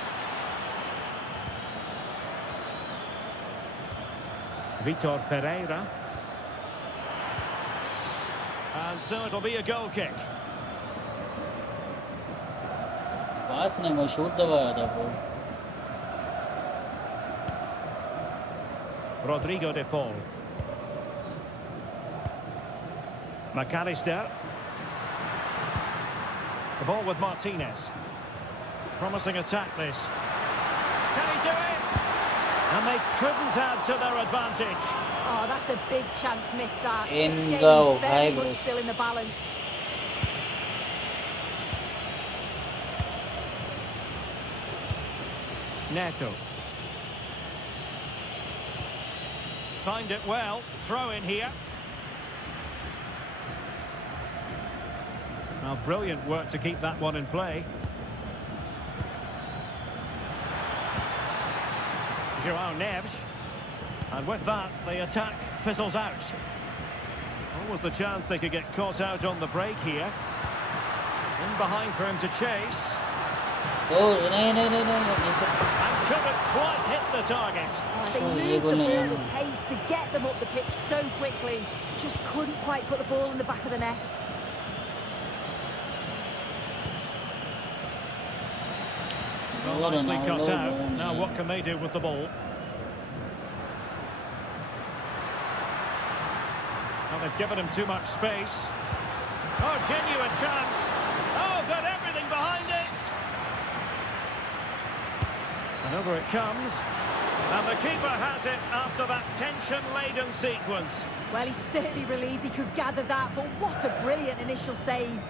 Vitor Ferreira. And so it'll be a goal kick. पास नहीं मैं shoot दबाया था वो. Rodrigo de Paul. McAllister. The ball with Martinez. Promising attack this. Can he do it? And they couldn't add to their advantage. Oh, that's a big chance missed that. In This game go, very high much bro. still in the balance. Neto. Timed it well. Throw in here. Well, brilliant work to keep that one in play. Joao Neves. And with that, the attack fizzles out. Almost the chance they could get caught out on the break here. In behind for him to chase. Oh, no. And couldn't quite hit the target. They moved the ball at pace to get them up the pitch so quickly. Just couldn't quite put the ball in the back of the net. Well, nicely cut out. Now what can they do with the ball? Well, they've given him too much space. Oh, genuine chance. Oh, got everything behind it. And over it comes. And the keeper has it after that tension-laden sequence. Well, he's certainly relieved he could gather that, but what a brilliant initial save.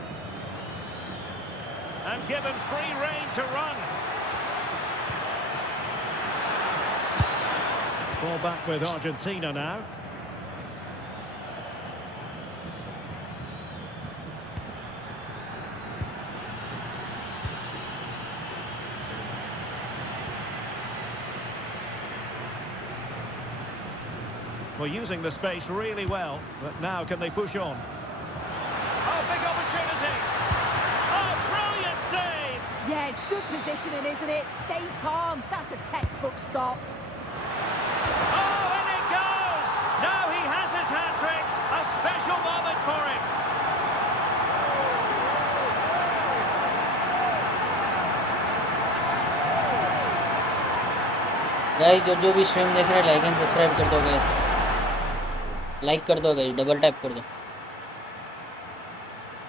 And given free rein to run. Ball back with Argentina now. Well, using the space really well, but now can they push on? Oh, big opportunity! Oh, brilliant save! Yeah, it's good positioning, isn't it? Stayed calm. That's a textbook stop. Oh, and it goes! Now he has his hat-trick. A special moment for him. Guys जो भी stream देख रहे हैं like and subscribe कर दो guys like कर दो guys double tap कर दो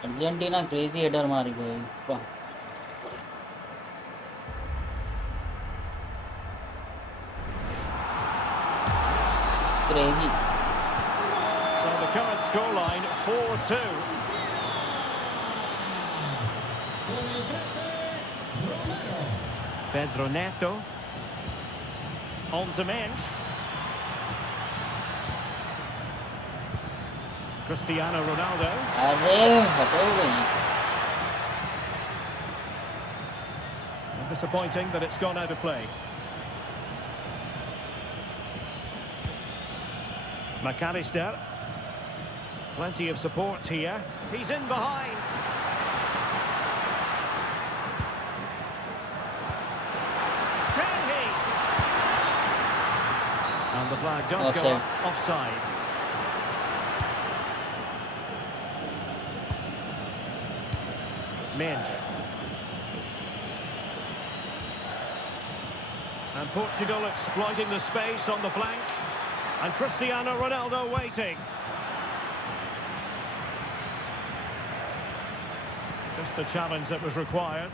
अर्जेंटीना क्रेजी हेडर मारी गई वाह crazy So the current scoreline 4-2. Con el 13, Romero. Pedro Neto. On to Mensch. Cristiano Ronaldo. अरे हटो भाई Disappointing that it's gone out of play. McAllister. Plenty of support here. He's in behind. Can he? And the flag does go Offside. up. Offside. Mensch. And Portugal exploiting the space on the flank. And Cristiano Ronaldo waiting. Just the challenge that was required.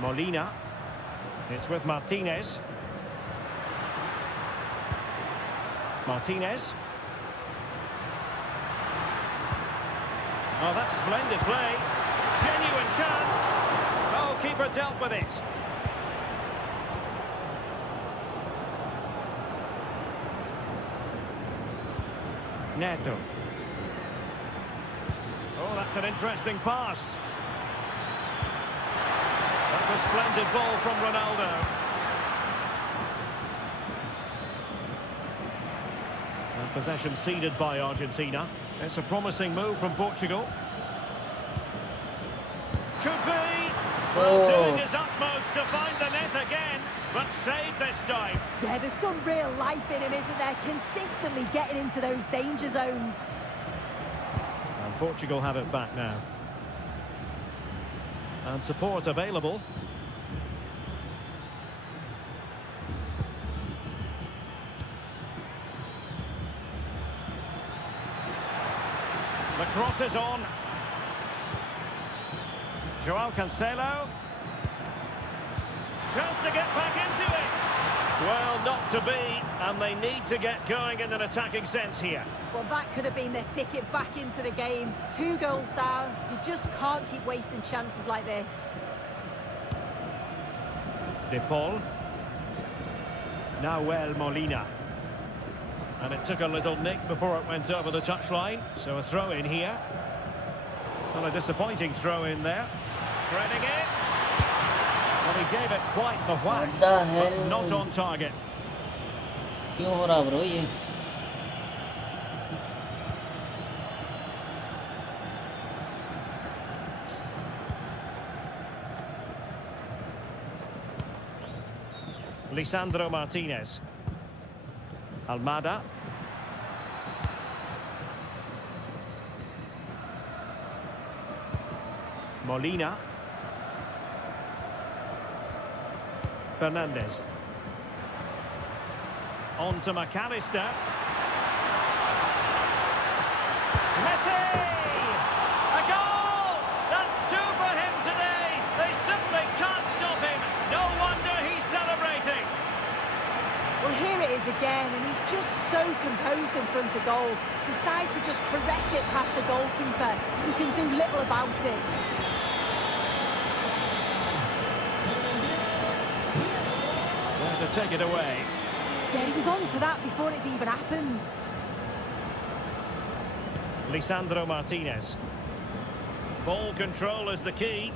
Molina. It's with Martinez. Martinez. Oh, that's splendid play. Genuine chance. Oh, keeper dealt with it. Neto. Oh, that's an interesting pass. That's a splendid ball from Ronaldo. And possession ceded by Argentina. It's a promising move from Portugal. Could be. Well, doing his utmost to find the net again, but saved this time. Yeah, there's some real life in him, isn't there? Consistently getting into those danger zones. And Portugal have it back now. And support available. The cross is on. Joao Cancelo. Chance to get back into it. Well, not to be, and they need to get going in an attacking sense here. Well, that could have been their ticket back into the game. 2 goals down. You just can't keep wasting chances like this. De Paul. Nahuel Molina. And it took a little nick before it went over the touchline. So a throw in here. Well, a disappointing throw in there. Threading it. Well, he gave it quite the whack, What the hell? but not on target. क्यों हो रहा bro ये? Lisandro Martinez. Almada. Molina. Fernandez. On to McAllister. Messi! A goal! That's two for him today. They simply can't stop him. No wonder he's celebrating. Well, here it is again, and he's just so composed in front of goal. Decides to just caress it past the goalkeeper, who can do little about it. There to take it away. Yeah, he was on to that before it even happened. Lisandro Martinez. Ball control is the key.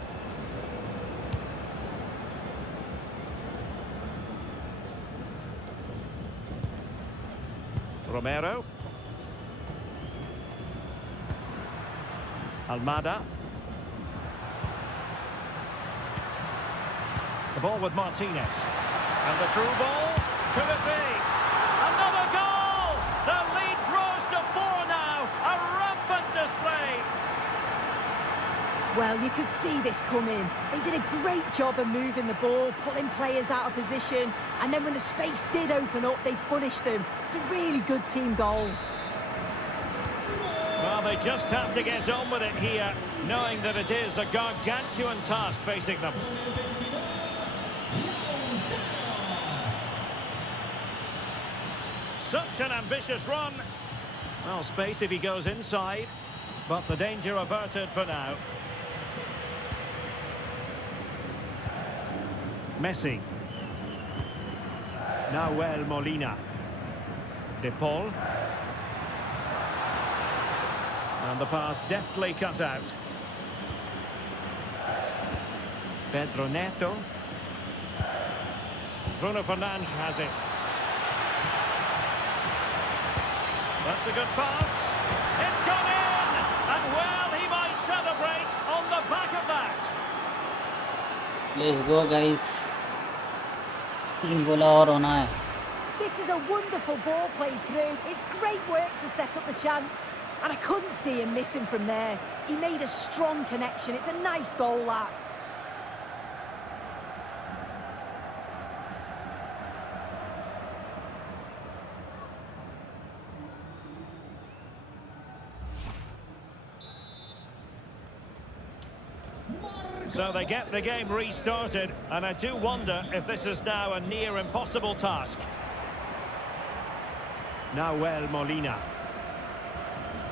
Romero. Almada. The ball with Martinez. And the through ball. Could it be? Another goal! The lead grows to 4 now. A rampant display. Well, you could see this coming. They did a great job of moving the ball, pulling players out of position, and then when the space did open up, they punished them. It's a really good team goal. Well, they just have to get on with it here, knowing that it is a gargantuan task facing them. Such an ambitious run. Well, space if he goes inside, but the danger averted for now. Messi. Nahuel Molina. De Paul. And the pass deftly cut out. Pedro Neto. Bruno Fernandes has it. That's a good pass. It's gone in! And well, he might celebrate on the back of that. Let's go, guys. 3 bola और होना है. This is a wonderful ball played through. It's great work to set up the chance. And I couldn't see him missing from there. He made a strong connection. It's a nice goal, that. So they get the game restarted, and I do wonder if this is now a near impossible task. Nahuel Molina.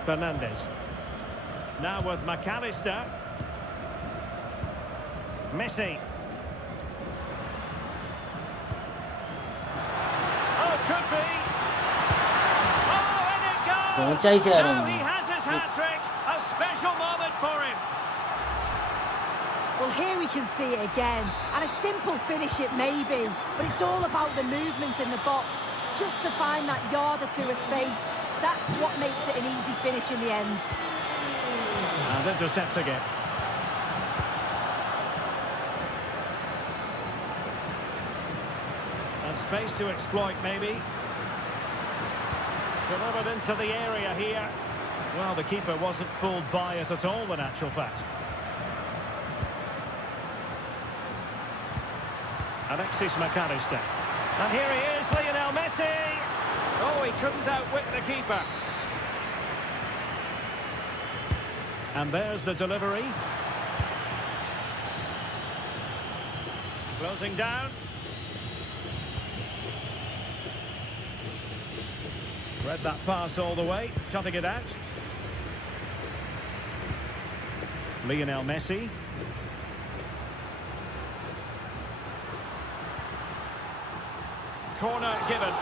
Fernandez. Now with McAllister. Messi. Oh, could be. Oh, and it goes! पहुंचा ही जा रहा Now हूँ he मैं. has his hat-trick. A special moment for him. Well, here we can see it again. And a simple finish it may be, but it's all about the movement in the box. Just to find that yard or two of space. That's what makes it an easy finish in the end. And intercepts again. And space to exploit, maybe. Delivered into the area here. Well, the keeper wasn't fooled by it at all, in actual fact. Alexis McAllister. And here he is, Lionel Messi. Oh, he couldn't outwit the keeper. And there's the delivery. Closing down. Read that pass all the way, cutting it out. Lionel Messi. Corner given.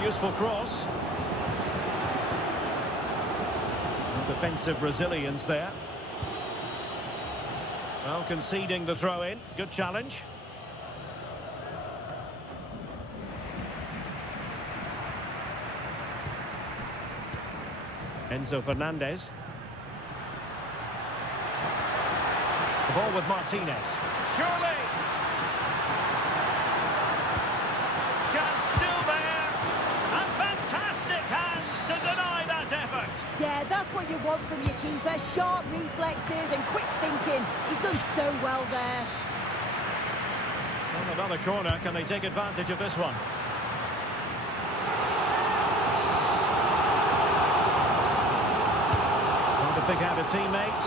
a useful cross. Defensive resilience there. Well, conceding the throw-in. Good challenge. Enzo Fernandez. The ball with Martinez. Surely! Chance still there. And fantastic hands to deny that effort. Yeah, that's what you want from your keeper. Sharp reflexes and quick thinking. He's done so well there. Well, another corner. Can they take advantage of this one? Trying to pick out a teammate.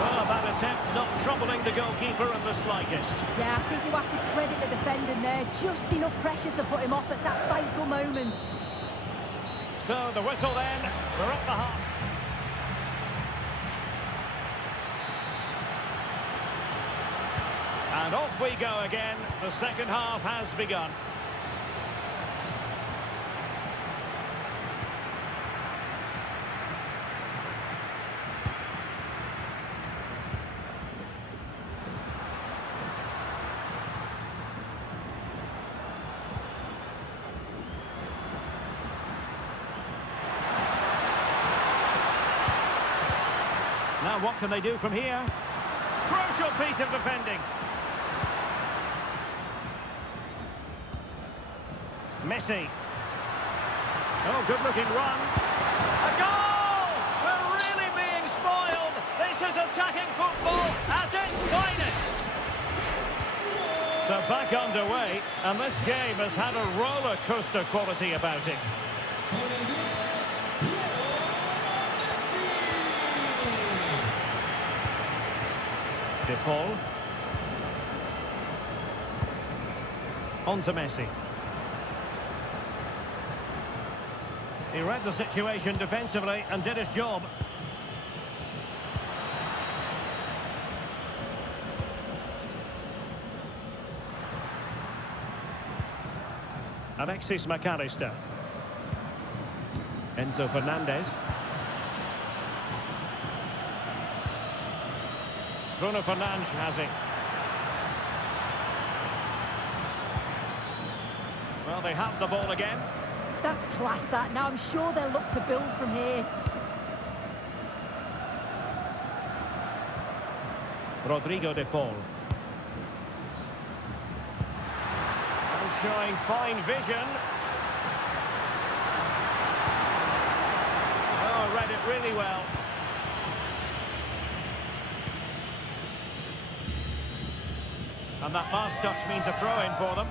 Well, that attempt not troubling the goalkeeper in the slightest. Yeah, I think you have to credit the defending there. Just enough pressure to put him off at that vital moment. So the whistle then. We're at the half. And off we go again. The second half has begun. Now what can they do from here? Crucial piece of defending. Messi. Oh, good-looking run. A goal! We're really being spoiled. This is attacking football at its finest. So back underway, and this game has had a roller coaster quality about it. De Paul. On to Messi. He read the situation defensively and did his job. Alexis McAllister. Enzo Fernandez. Bruno Fernandes has it. Well, they have the ball again. That's class, that. Now I'm sure they'll look to build from here. Rodrigo de Paul. And showing fine vision. Oh, read it really well. And that last touch means a throw-in for them.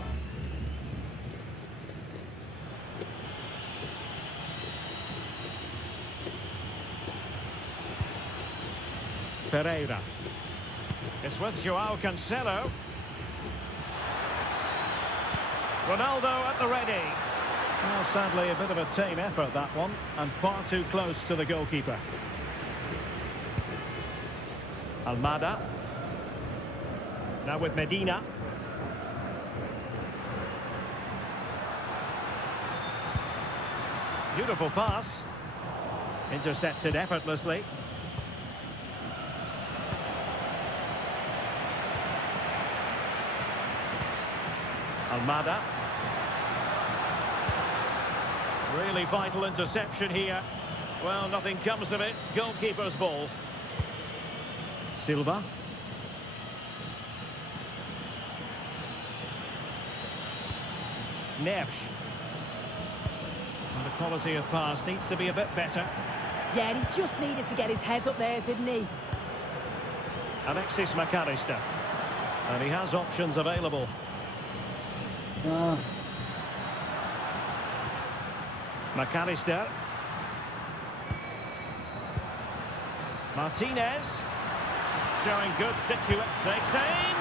Ferreira. It's with Joao Cancelo. Ronaldo at the ready. Well, sadly, a bit of a tame effort, that one, and far too close to the goalkeeper. Almada. Now with Medina. Beautiful pass. Intercepted effortlessly. Almada. Really vital interception here. Well, nothing comes of it. Goalkeeper's ball. Silva. Neves. And the quality of pass needs to be a bit better. Yeah, and he just needed to get his head up there, didn't he? Alexis McAllister. And he has options available. McAllister. Martinez. Showing good situation. Takes aim.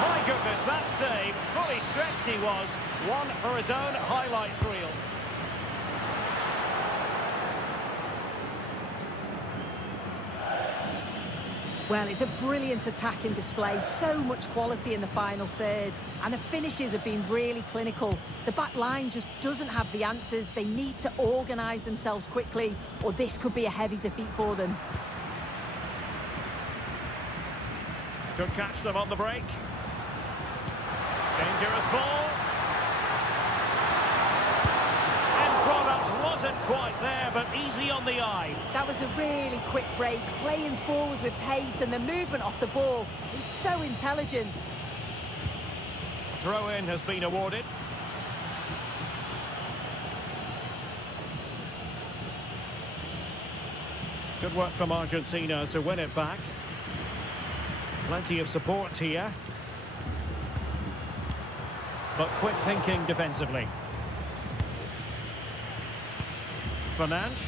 My goodness, that save. Fully stretched he was. One for his own highlights reel. Well, it's a brilliant attacking display, so much quality in the final third, and the finishes have been really clinical. The back line just doesn't have the answers. They need to organise themselves quickly, or this could be a heavy defeat for them. Could catch them on the break. Dangerous ball. End product wasn't quite there, but easy on the eye. That was a really quick break, playing forward with pace, and the movement off the ball was so intelligent. Throw-in has been awarded. Good work from Argentina to win it back. Plenty of support here. But quick thinking defensively. Fernandes.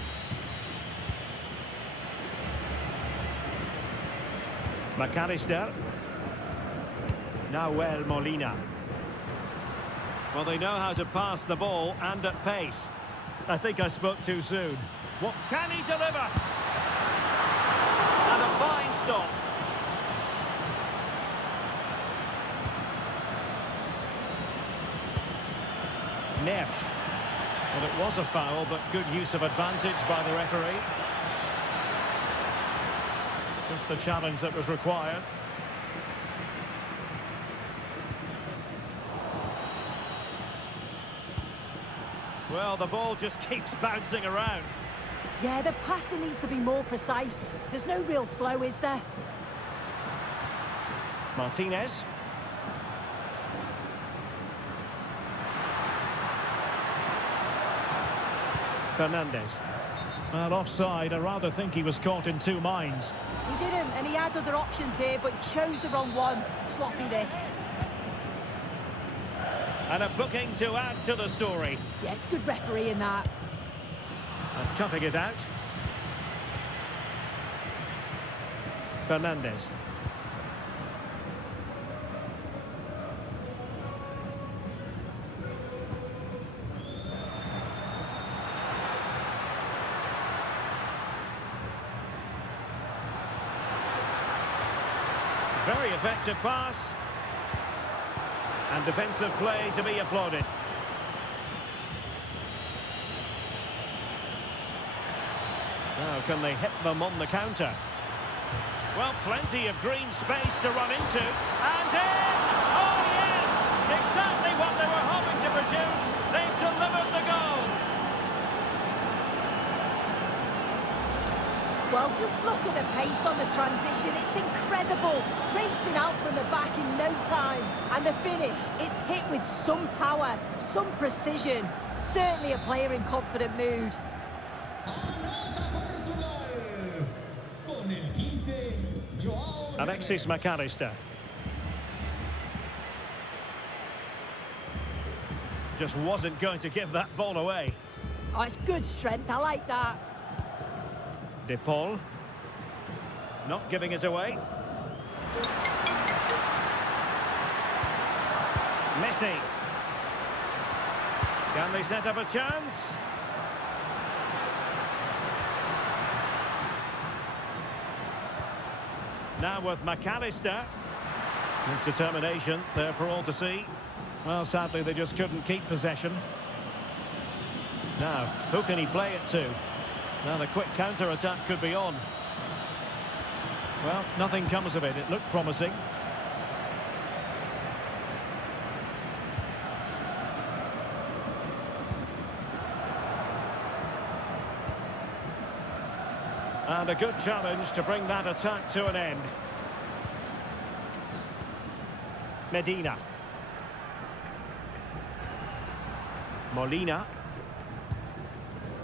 McAllister. Now Molina. Well, they know how to pass the ball and at pace. I think I spoke too soon. What can he deliver? And a fine stop. Neves. Well, it was a foul, but good use of advantage by the referee. Just the challenge that was required. Well, the ball just keeps bouncing around. Yeah, the passing needs to be more precise. There's no real flow, is there? Martinez. Fernandes. Well, offside. I rather think he was caught in two minds. He didn't, and he had other options here, but he chose the wrong one. Sloppy this. And a booking to add to the story. Yeah, it's good refereeing that. And cutting it out. Fernandes. Very effective pass. And defensive play to be applauded. Now, can they hit them on the counter? Well, plenty of green space to run into. And in! Oh, yes! Exactly what they were hoping to produce. They've delivered the goal. Well, just look at the pace on the transition. It's incredible. Racing out from the back in no time. And the finish, it's hit with some power, some precision. Certainly a player in confident mood. Portugal. Con el 15, Joao. Alexis McAllister. Just wasn't going to give that ball away. Oh, it's good strength. I like that. De Paul. Not giving it away. Messi. Can they set up a chance? Now with McAllister. His determination there for all to see. Well, sadly, they just couldn't keep possession. Now, who can he play it to? Now the quick counter-attack could be on. Well, nothing comes of it. It looked promising. And a good challenge to bring that attack to an end. Medina. Molina.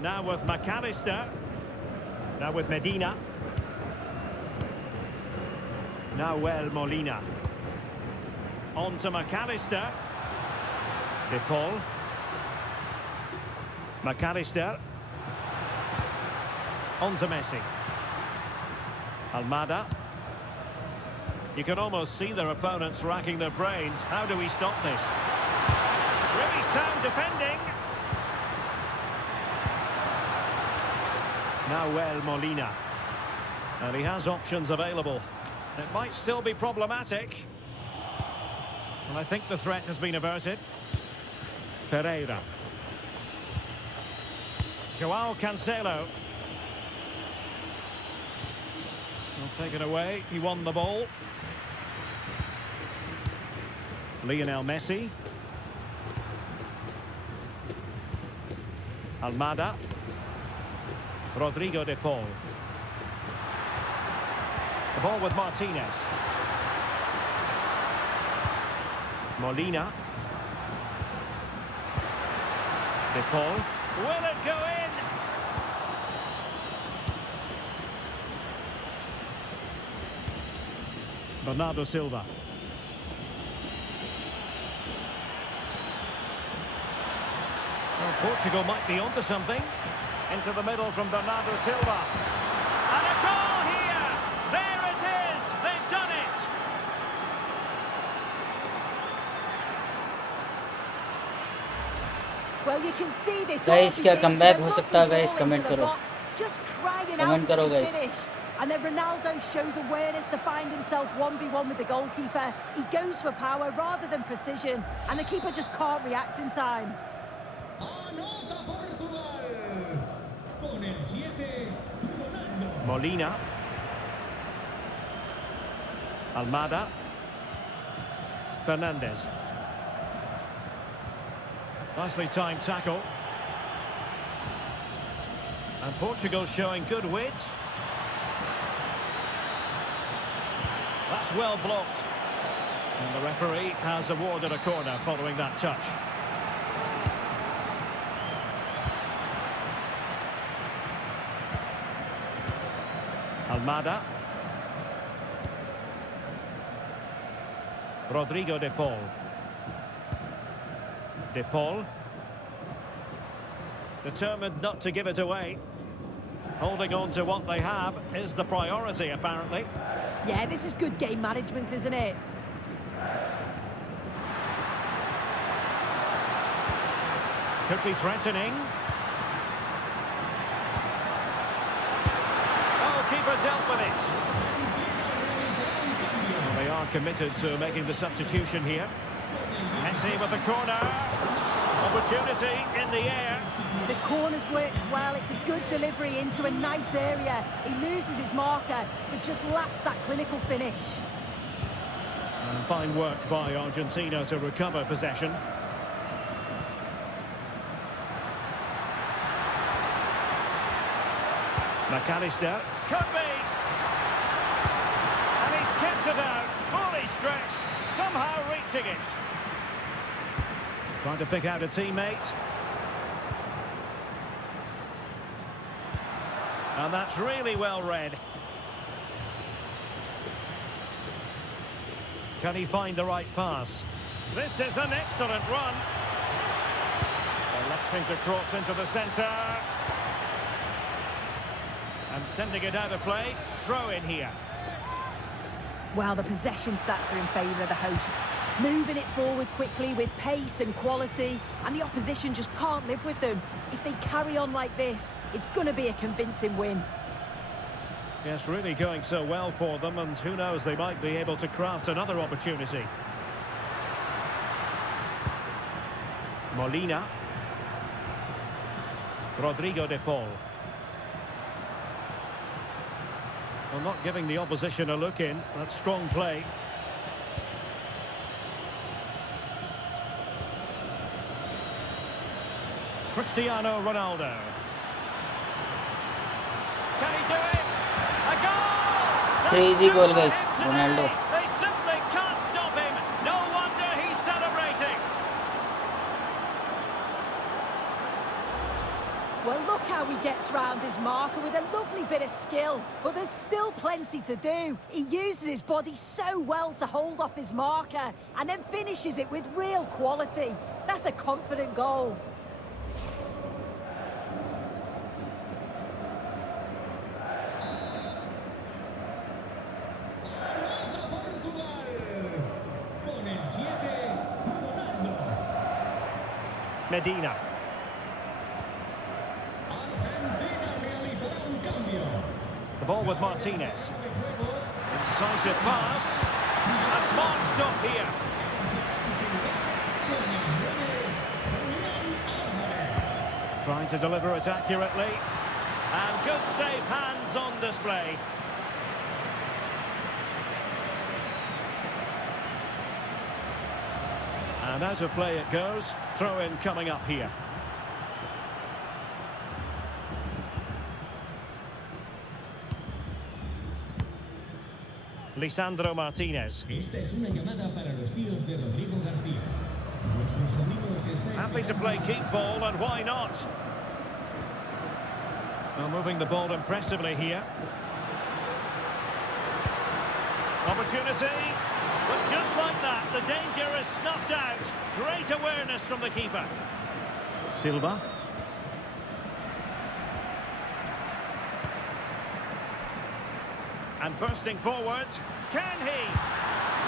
Now with McAllister. Now with Medina. Now Molina. On to McAllister. De Paul. McAllister. On to Messi. Almada. You can almost see their opponents racking their brains. How do we stop this? Really sound defending. Now Molina. And he has options available. It might still be problematic. And I think the threat has been averted. Ferreira. Joao Cancelo. Well, taken away. He won the ball. Lionel Messi. Almada. Rodrigo de Paul. The ball with Martinez. Molina. De Paul. Will it go in? Bernardo Silva. Well, Portugal might be onto something. Into the middle from Bernardo Silva. And a goal here! There it is! They've done it! Well, you can see this. Guys, क्या comeback हो सकता है guys? Comment करो. Just crying Comment out करो to be guys. finished. And then Ronaldo shows awareness to find himself 1v1 with the goalkeeper. He goes for power rather than precision, and the keeper just can't react in time. Anota Portugal. Con el 7, Ronaldo. Molina. Almada. Fernandez. Nicely timed tackle. And Portugal showing good width. That's well blocked. And the referee has awarded a corner following that touch. Almada. Rodrigo de Paul. De Paul. Determined not to give it away. Holding on to what they have is the priority, apparently. Yeah, this is good game management, isn't it? Could be threatening. Oh, keeper dealt with it. Well, they are committed to making the substitution here. Messi with the corner. Opportunity in the air. The corner's worked well. It's a good delivery into a nice area. He loses his marker, but just lacks that clinical finish. And fine work by Argentina to recover possession. McAllister. Could be. And he's kept it out. Fully stretched. Somehow reaching it. Trying to pick out a teammate. And that's really well read. Can he find the right pass? This is an excellent run. Electing to cross into the centre. And sending it out of play. Throw in here. Well, the possession stats are in favour of the hosts. Moving it forward quickly with pace and quality, and the opposition just can't live with them. If they carry on like this, it's going to be a convincing win. Yes, really going so well for them, and who knows, they might be able to craft another opportunity. Molina. Rodrigo de Paul. Well, not giving the opposition a look in. That's strong play. Cristiano Ronaldo. Can he do it? A goal! Crazy goal, guys. Ronaldo. They simply can't stop him. No wonder he's celebrating. Well, look how he gets round his marker with a lovely bit of skill. But there's still plenty to do. He uses his body so well to hold off his marker and then finishes it with real quality. That's a confident goal. Anota Portugal. Con el 7, Ronaldo. Medina. Argentina realizará un cambio. The ball with Martinez. De juego. Incisive pass. A smart stop here. Trying to deliver it accurately. And good safe hands on display. And out of play it goes. Throw in coming up here. Lisandro Martinez. Esta es una llamada para los tíos de Rodrigo García. Nuestros amigos están Happy to play keep ball, and why not? Well, moving the ball impressively here. Opportunity. But just like that, the danger is snuffed out. Great awareness from the keeper. Silva. And bursting forward. Can he?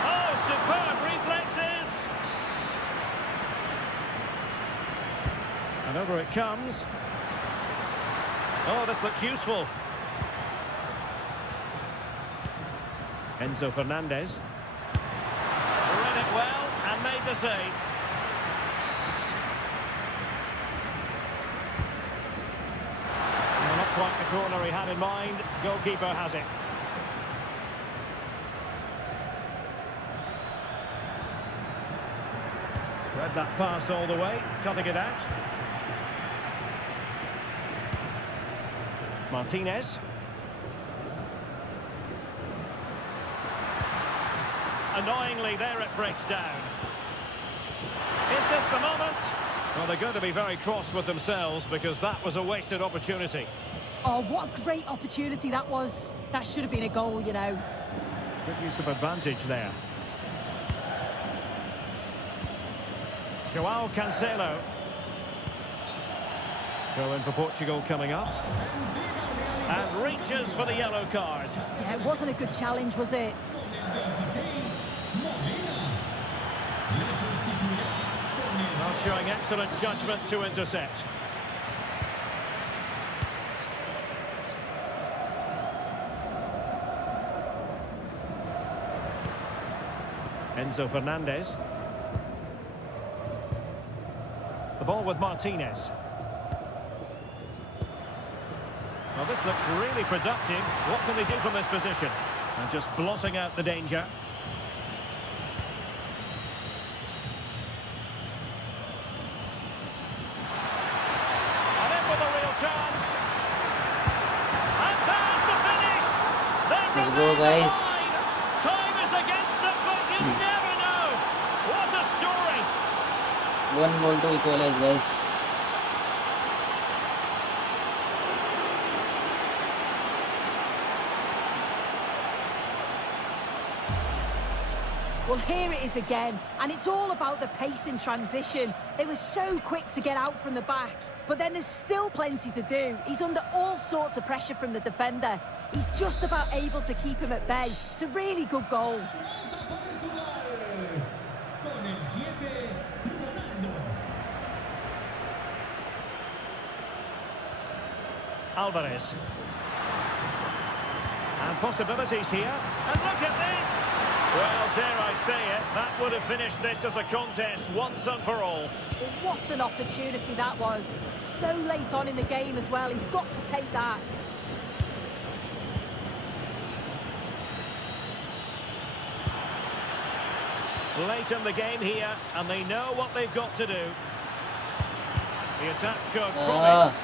Oh, superb reflexes. And over it comes. Oh, this looks useful. Enzo Fernandez. Read it well and made the save. Well, not quite the corner he had in mind. Goalkeeper has it. Read that pass all the way, cutting it out. Martinez. Annoyingly, there it breaks down. Is this the moment? Well, they're going to be very cross with themselves because that was a wasted opportunity. Oh, what a great opportunity that was. That should have been a goal, you know. Good use of advantage there. João Cancelo. Throw in for Portugal coming up. And reaches for the yellow card. Yeah, it wasn't a good challenge, was it? Well, showing excellent judgment to intercept. Enzo Fernandez. The ball with Martinez. Well, this looks really productive. What can they do from this position? And just blotting out the danger. And in with a real chance. And there's the finish. They Let's go, guys. Time is against them, but you never know. What a story. 1 goal to equalize, guys. Well, here it is again, and it's all about the pace in transition. They were so quick to get out from the back, but then there's still plenty to do. He's under all sorts of pressure from the defender. He's just about able to keep him at bay. It's a really good goal. Alvarez. And possibilities here. And look at this! Well, dare I say it, that would have finished this as a contest once and for all. Well, what an opportunity that was. So late on in the game as well. He's got to take that. Late in the game here, and they know what they've got to do. The attack showed promise.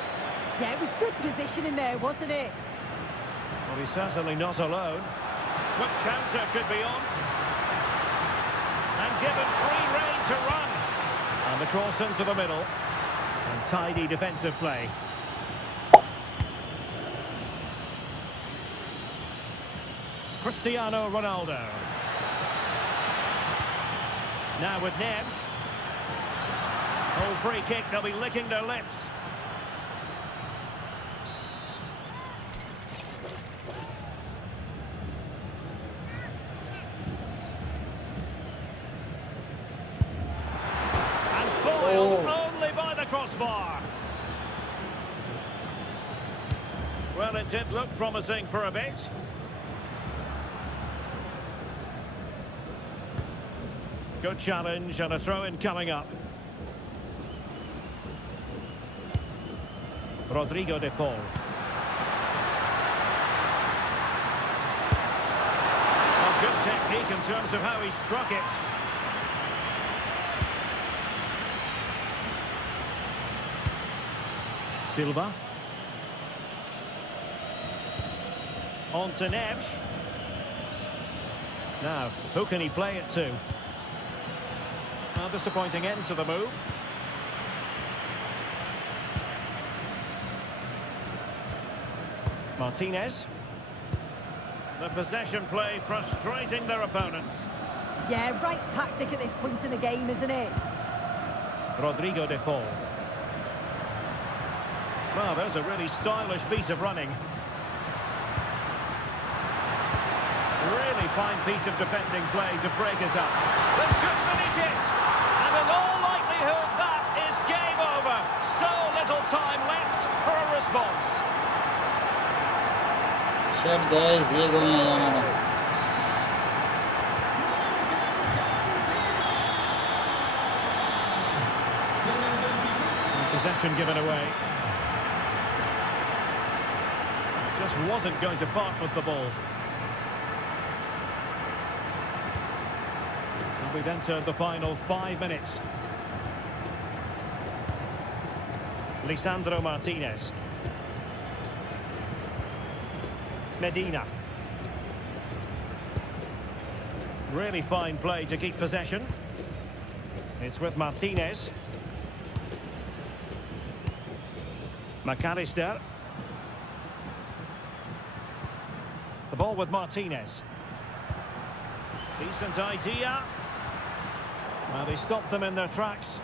Yeah, it was good positioning there, wasn't it? Well, he's certainly not alone. Quick counter could be on. And given free rein to run. And the cross into the middle. And tidy defensive play. Cristiano Ronaldo. Now with Neves. Oh, free kick, they'll be licking their lips. And foiled only by the crossbar. Well, it did look promising for a bit. Good challenge and a throw-in coming up. Rodrigo de Paul. Oh, good technique in terms of how he struck it. Silva. On to Neves. Now, who can he play it to? A disappointing end to the move. Martinez. The possession play frustrating their opponents. Yeah, right tactic at this point in the game, isn't it? Rodrigo de Paul. Well, there's a really stylish piece of running. Really fine piece of defending play to break us up. This could finish it. And in all likelihood, that is game over. So little time left for a response. Shit guys, ये गोल नहीं जाना था. Possession given away. Just wasn't going to part with the ball. And we've entered the final 5 minutes. Lisandro Martinez. Medina. Really fine play to keep possession. It's with Martinez. McAllister. The ball with Martinez. Decent idea. Well, they stopped them in their tracks.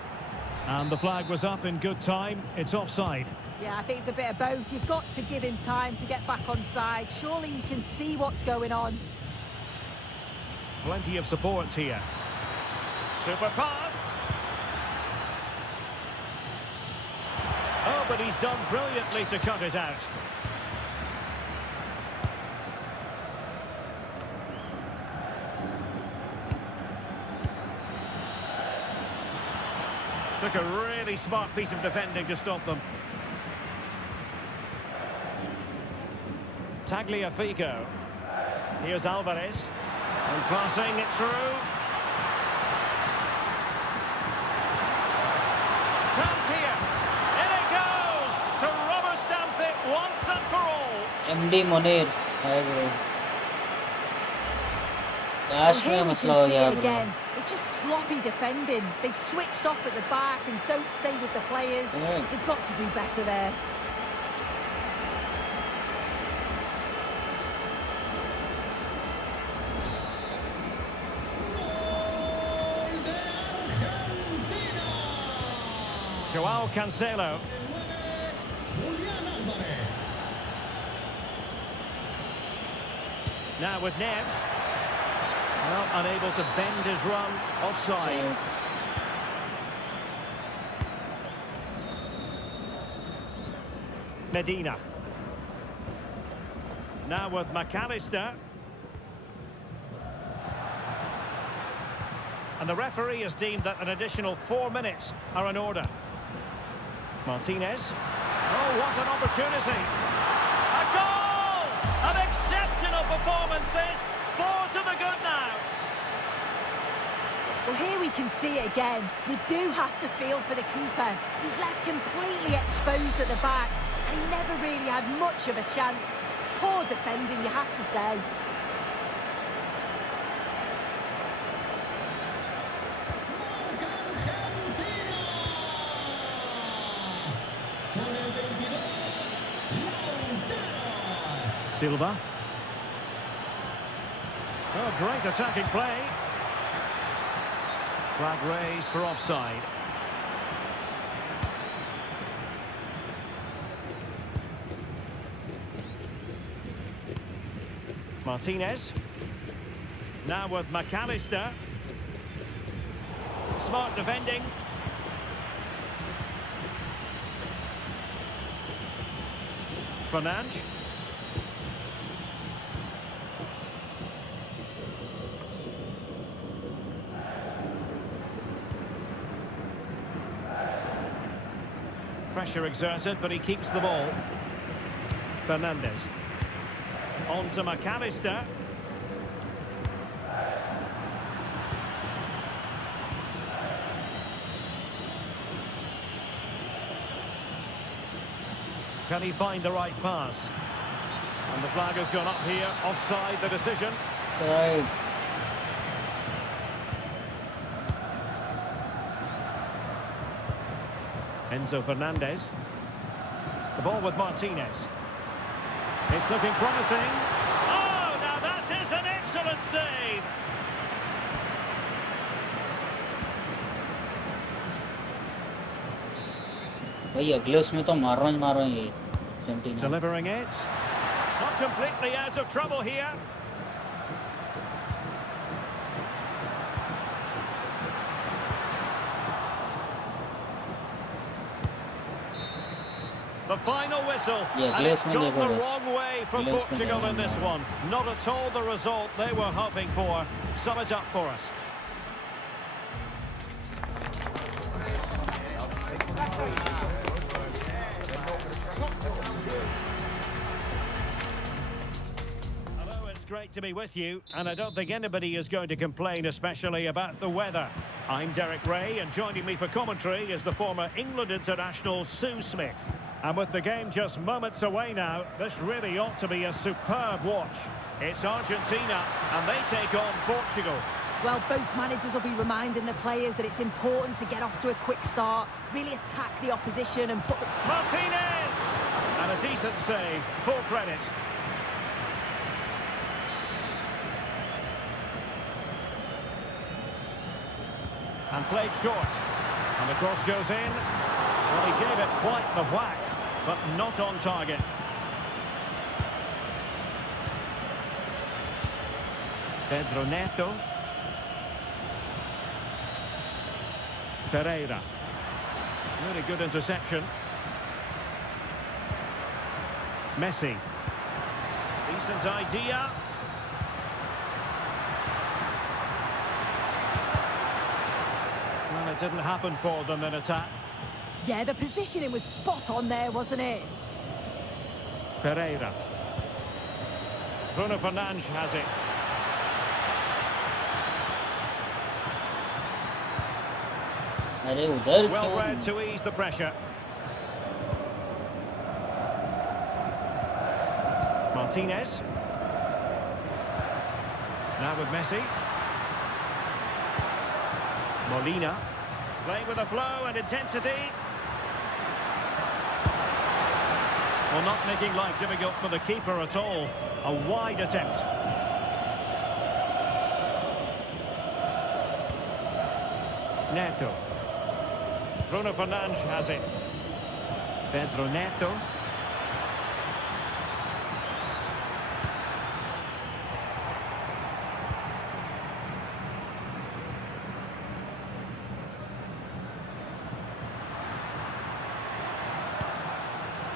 And the flag was up in good time. It's offside. Yeah, I think it's a bit of both. You've got to give him time to get back on side. Surely you can see what's going on. Plenty of support here. Super pass. Oh, but he's done brilliantly to cut it out. Took a really smart piece of defending to stop them. Tagliafico. Here's Alvarez. And passing it through. Chance here. In it goes to rubber stamp it once and for all. MD Monir. Hi bro. Last Well, में here we मसला can हो see गया it bro. again. It's just sloppy defending. They've switched off at the back and don't stay with the players. Yeah. They've got to do better there. Joao Cancelo. Julián Álvarez. Now with Neves. Well, unable to bend his run. Offside. So, Medina. Now with McAllister. And the referee has deemed that an additional 4 minutes are in order. Martinez. Oh, what an opportunity. A goal! An exceptional performance this. 4 to the good now. Well, here we can see it again. You do have to feel for the keeper. He's left completely exposed at the back, and he never really had much of a chance. Poor defending, you have to say. Marca Argentina. Con el 22, Lautaro. Silva. Oh, great attacking play. Flag raised for offside. Martinez. Now with McAllister. Smart defending. Fernandes. pressure exerted, but he keeps the ball. Fernandes. On to McAllister. Can he find the right pass? And the flag has gone up here. Offside the decision. Right. Enzo Fernandez. The ball with Martinez. It's looking promising. Oh, now that is an excellent save. भाई अगले उसमें तो मार रहा हूँ ये Argentina. Delivering it. Not completely out of trouble here. The final whistle, Yeah, and it's Griezmann gone the gave us. wrong way for Griezmann Portugal gave in this us. one. Not at all the result they were hoping for. Sum it up for us. Hello, it's great to be with you, and I don't think anybody is going to complain, especially about the weather. I'm Derek Ray, and joining me for commentary is the former England international Sue Smith. And with the game just moments away now, this really ought to be a superb watch. It's Argentina, and they take on Portugal. Well, both managers will be reminding the players that it's important to get off to a quick start, really attack the opposition and put the... Martinez! And a decent save, full credit. And played short. And the cross goes in. Well, he gave it quite the whack, but not on target. Pedro Neto. Ferreira. Really good interception. Messi. Decent idea. Well, it didn't happen for them in attack. Yeah, the positioning was spot on there, wasn't it? Ferreira. Bruno Fernandes has it. अरे उधर Well क्यों? read to ease the pressure. Martinez. Now with Messi. Molina. Playing with a flow and intensity. Well, not making life difficult for the keeper at all. A wide attempt. Neto. Bruno Fernandes has it. Pedro Neto.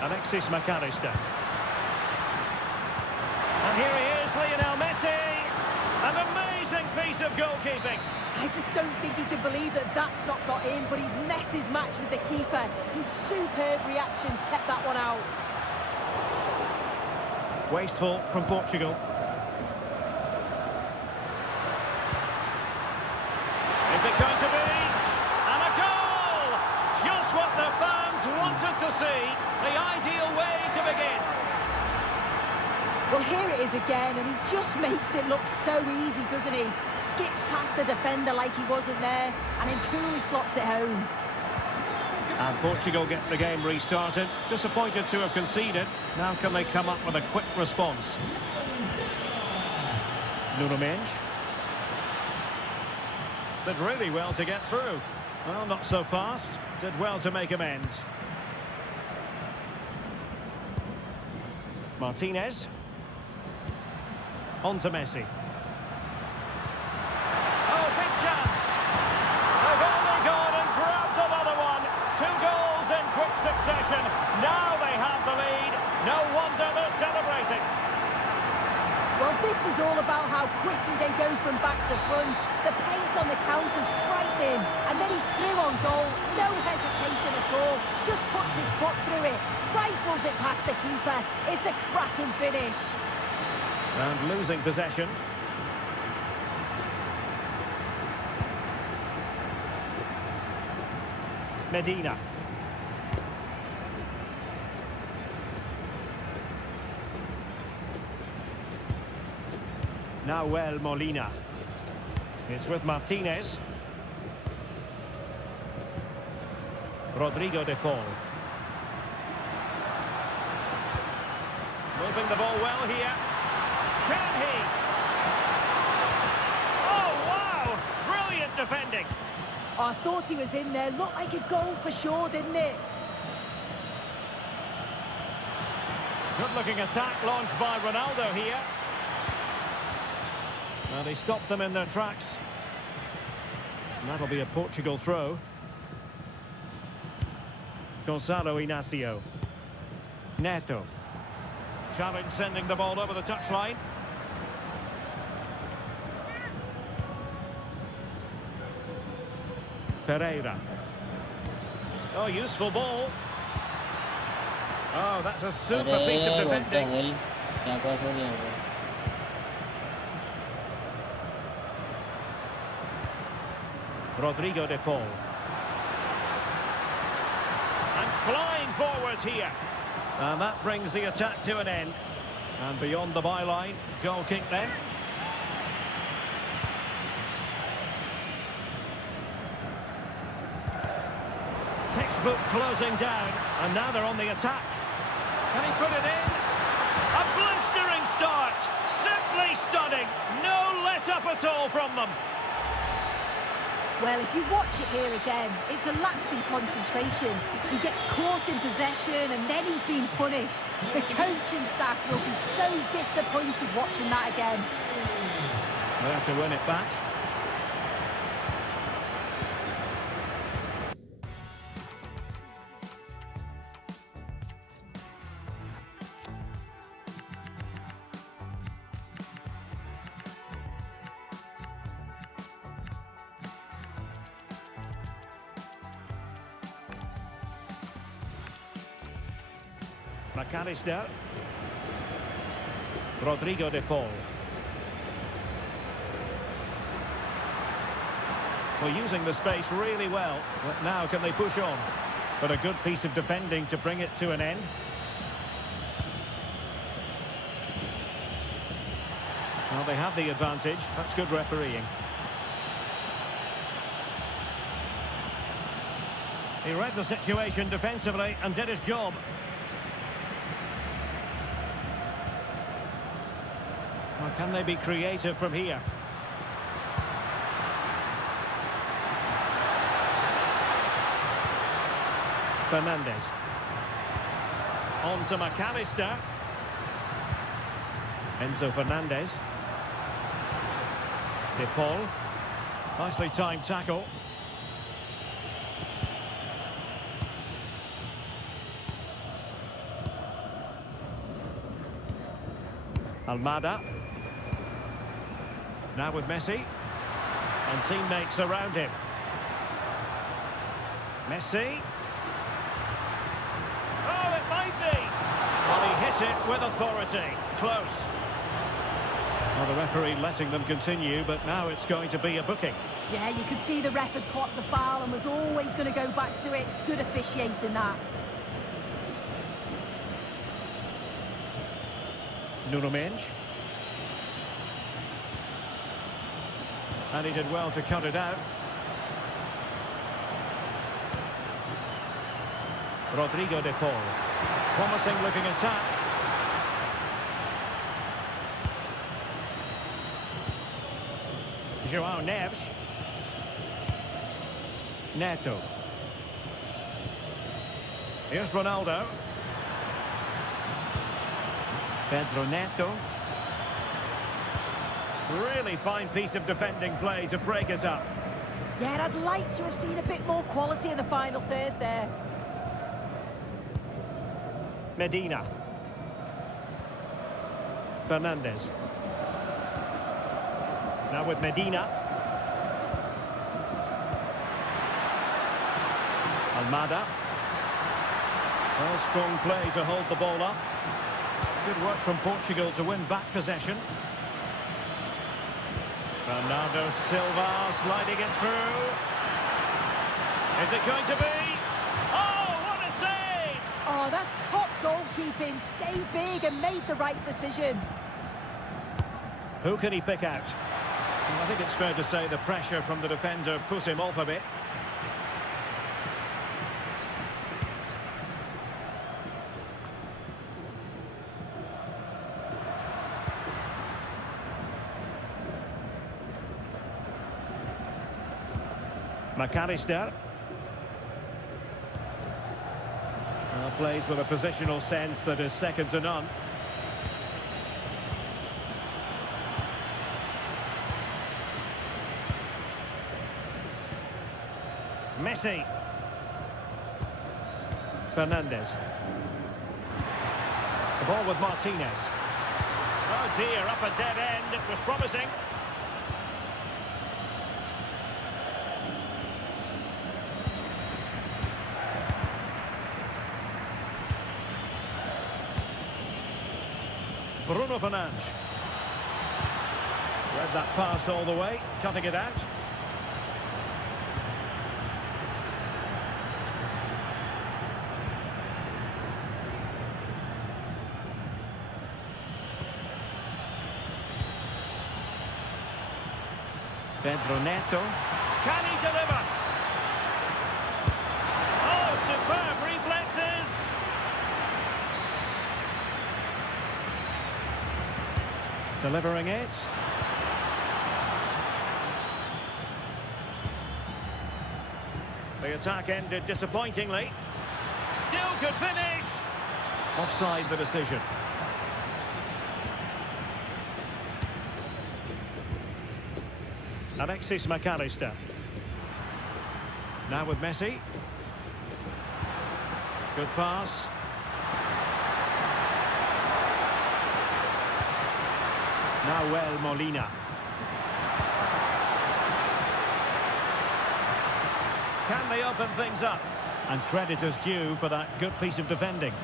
Alexis McAllister. And here he is, Lionel Messi. An amazing piece of goalkeeping. I just don't think he can believe that that's not got in, but he's met his match with the keeper. His superb reactions kept that one out. Wasteful from Portugal. Is it going to be? And a goal! Just what the fans wanted to see. The ideal way to begin. Well, here it is again, and he just makes it look so easy, doesn't he? Skips past the defender like he wasn't there, and then coolly slots it home. And Portugal get the game restarted. Disappointed to have conceded. Now can they come up with a quick response? Nuno Mendes. Did really well to get through. Well, not so fast. Did well to make amends. Martinez. On to Messi. Oh, big chance. They've only gone and grabbed another one. 2 goals in quick succession. Now they have the lead. No wonder they're celebrating. Well, this is all about how quickly they go from back to front. The pace on the counter's frightening. And then he's through on goal. No hesitation at all. Just puts his foot through it. Rifles it past the keeper. It's a cracking finish. And losing possession. Medina. Nahuel Molina. It's with Martinez. Rodrigo de Paul. Moving the ball well here. Can he? Oh, wow! Brilliant defending. I thought he was in there. Looked like a goal for sure, didn't it? Good-looking attack launched by Ronaldo here. Well, they stopped them in their tracks. And that'll be a Portugal throw. Gonzalo Inacio. Neto. Challenge sending the ball over the touchline. Ferreira. Oh, useful ball. Oh, that's a super piece of अरे what the defending. hell क्या पास हो गया वो Rodrigo de Paul. And flying forwards here. And that brings the attack to an end. And beyond the byline, goal kick then. Textbook closing down. And now they're on the attack. Can he put it in? A blistering start. Simply stunning. No let up at all from them. Well, if you watch it here again, it's a lapse in concentration. He gets caught in possession and then he's being punished. The coaching staff will be so disappointed watching that again. There to win it back. McAllister. Rodrigo de Paul. Well, using the space really well, but now can they push on? But a good piece of defending to bring it to an end. Well, they have the advantage. That's good refereeing. He read the situation defensively and did his job. Well, can they be creative from here? Fernandes. On to McAllister. Enzo Fernandez. De Paul. Nicely timed tackle. Almada. Now with Messi. And teammates around him. Messi. Oh, it might be. Well, he hit it with authority. Close. Well, the referee letting them continue, but now it's going to be a booking. Yeah, you could see the ref had clocked the foul and was always going to go back to it. It's good officiating that. Nuno Mendes. And he did well to cut it out. Rodrigo de Paul. Promising looking attack. João Neves. Neto. Here's Ronaldo. Pedro Neto. Really fine piece of defending play to break us up. Yeah, I'd like to have seen a bit more quality in the final third there. Medina. Fernandes. Now with Medina. Almada. Well, strong play to hold the ball up. Good work from Portugal to win back possession. Bernardo Silva sliding it through. Is it going to be? Oh, what a save! Oh, that's top goalkeeping. Stayed big and made the right decision. Who can he pick out? Well, I think it's fair to say the pressure from the defender put him off a bit. McAllister. Well, plays with a positional sense that is second to none. Messi. Fernandez. The ball with Martinez. Oh dear, up a dead end. It was promising. Bruno Fernandes. Read that pass all the way, cutting it out. Pedro Neto. Can he deliver? Oh, superb reflexes! Delivering it. The attack ended disappointingly. Still could finish! Offside the decision. Alexis McAllister. Now with Messi. Good pass. Now Molina. Can they open things up? And credit is due for that good piece of defending.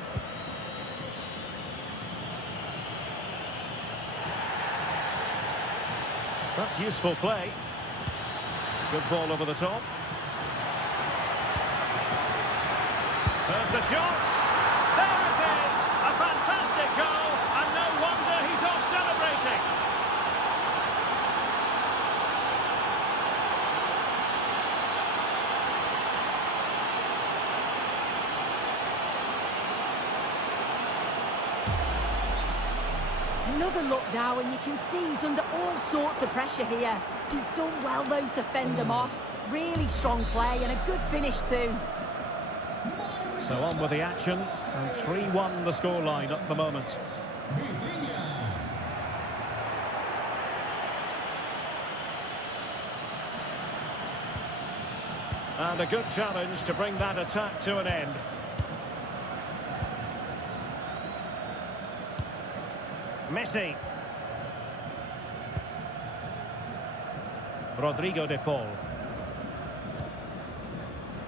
That's useful play. Good ball over the top. There's the shot. There it is. A fantastic goal. And no wonder he's off celebrating. Another look now, and you can see he's under all sorts of pressure here. He's done well, though, to fend them off. Really strong play and a good finish, too. So on with the action, and 3-1 the scoreline at the moment. And a good challenge to bring that attack to an end. Messi. Rodrigo de Paul.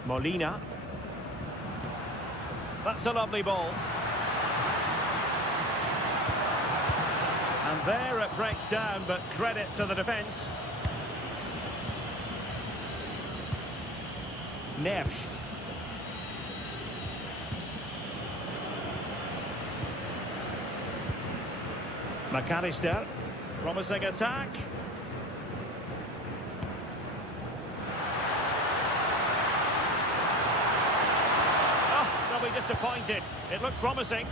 Molina. That's a lovely ball. And there it breaks down, but credit to the defence. Neves. McAllister, promising attack. Oh, they'll be disappointed. It looked promising.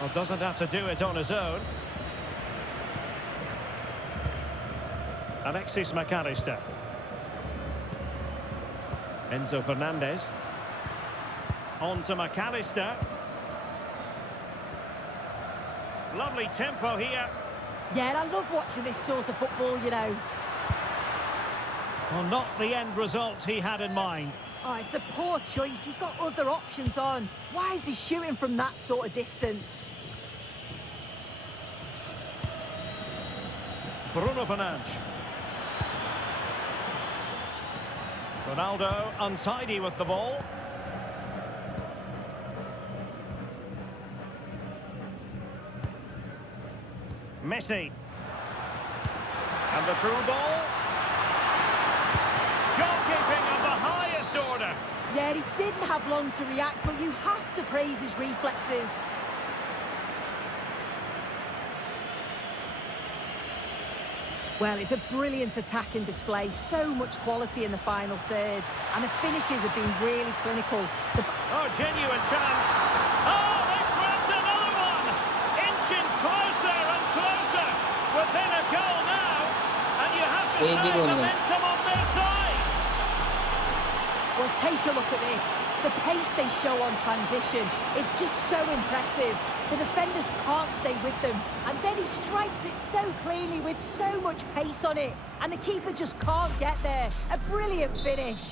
Well, doesn't have to do it on his own. Alexis McAllister. Enzo Fernandez. On to McAllister. Lovely tempo here. Yeah, and I love watching this sort of football, you know. Well, not the end result he had in mind. Oh, it's a poor choice. He's got other options on. Why is he shooting from that sort of distance? Bruno Fernandes. Ronaldo untidy with the ball. Messi. And the through ball. Goalkeeping of the highest order. Yeah, he didn't have long to react, but you have to praise his reflexes. Well, it's a brilliant attacking display. So much quality in the final third. And the finishes have been really clinical. Oh, genuine chance. Oh, they've grabbed another one. Inching closer and closer. Within a goal now. And you have to say momentum on their side. Well, take a look at this. The pace they show on transition. It's just so impressive. The defenders can't stay with them. And then he strikes it so cleanly with so much pace on it. And the keeper just can't get there. A brilliant finish.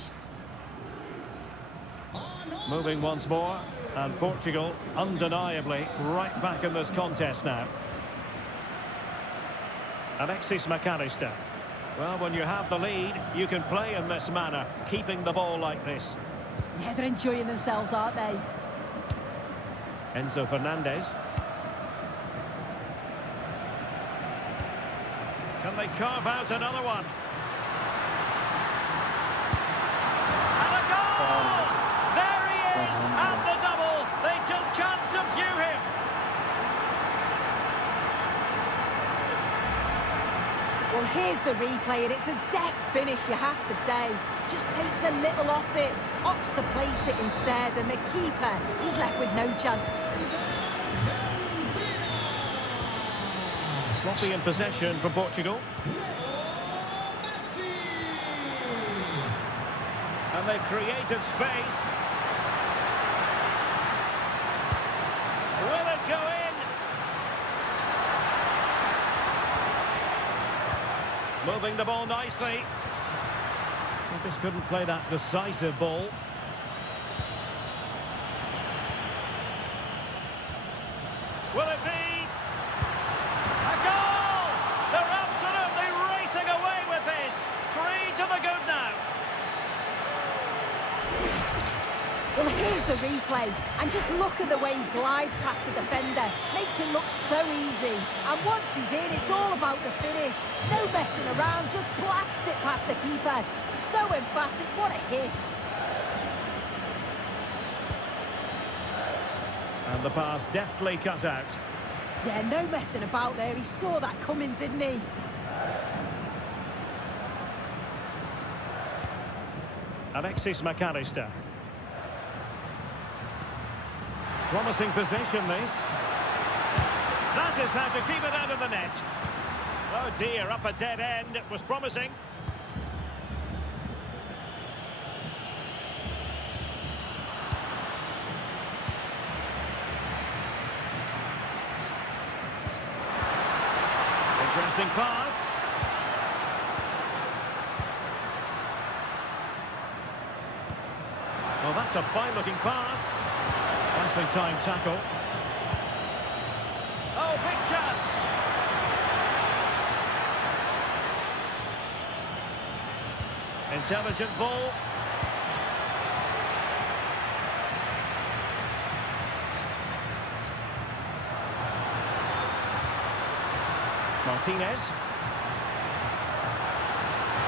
Moving once more. And Portugal, undeniably, right back in this contest now. Alexis McAllister. Well, when you have the lead, you can play in this manner, keeping the ball like this. Yeah, they're enjoying themselves, aren't they? Enzo Fernandez. Can they carve out another one? And a goal! There he is, and the double. They just can't subdue him. Well, here's the replay, and it's a deft finish, you have to say. Just takes a little off it, opts to place it instead, and the keeper, he's left with no chance. Sloppy in possession for Portugal. And they've created space. Will it go in? Moving the ball nicely. He just couldn't play that decisive ball. Will it be? A goal! They're absolutely racing away with this. 3 to the good now. Well, here's the replay, and just look at the way he glides past the defender. Makes it look so easy. And once he's in, it's all about the finish. No messing around, just blasts it past the keeper. So emphatic, what a hit. And the pass deftly cut out. Yeah, no messing about there. He saw that coming, didn't he? Alexis McAllister. Promising possession, this. That is how to keep it out of the net. Oh dear, up a dead end. It was promising. Interesting pass. Well, that's a fine-looking pass. Nicely timed tackle. Oh, big chance. Intelligent ball. Martinez.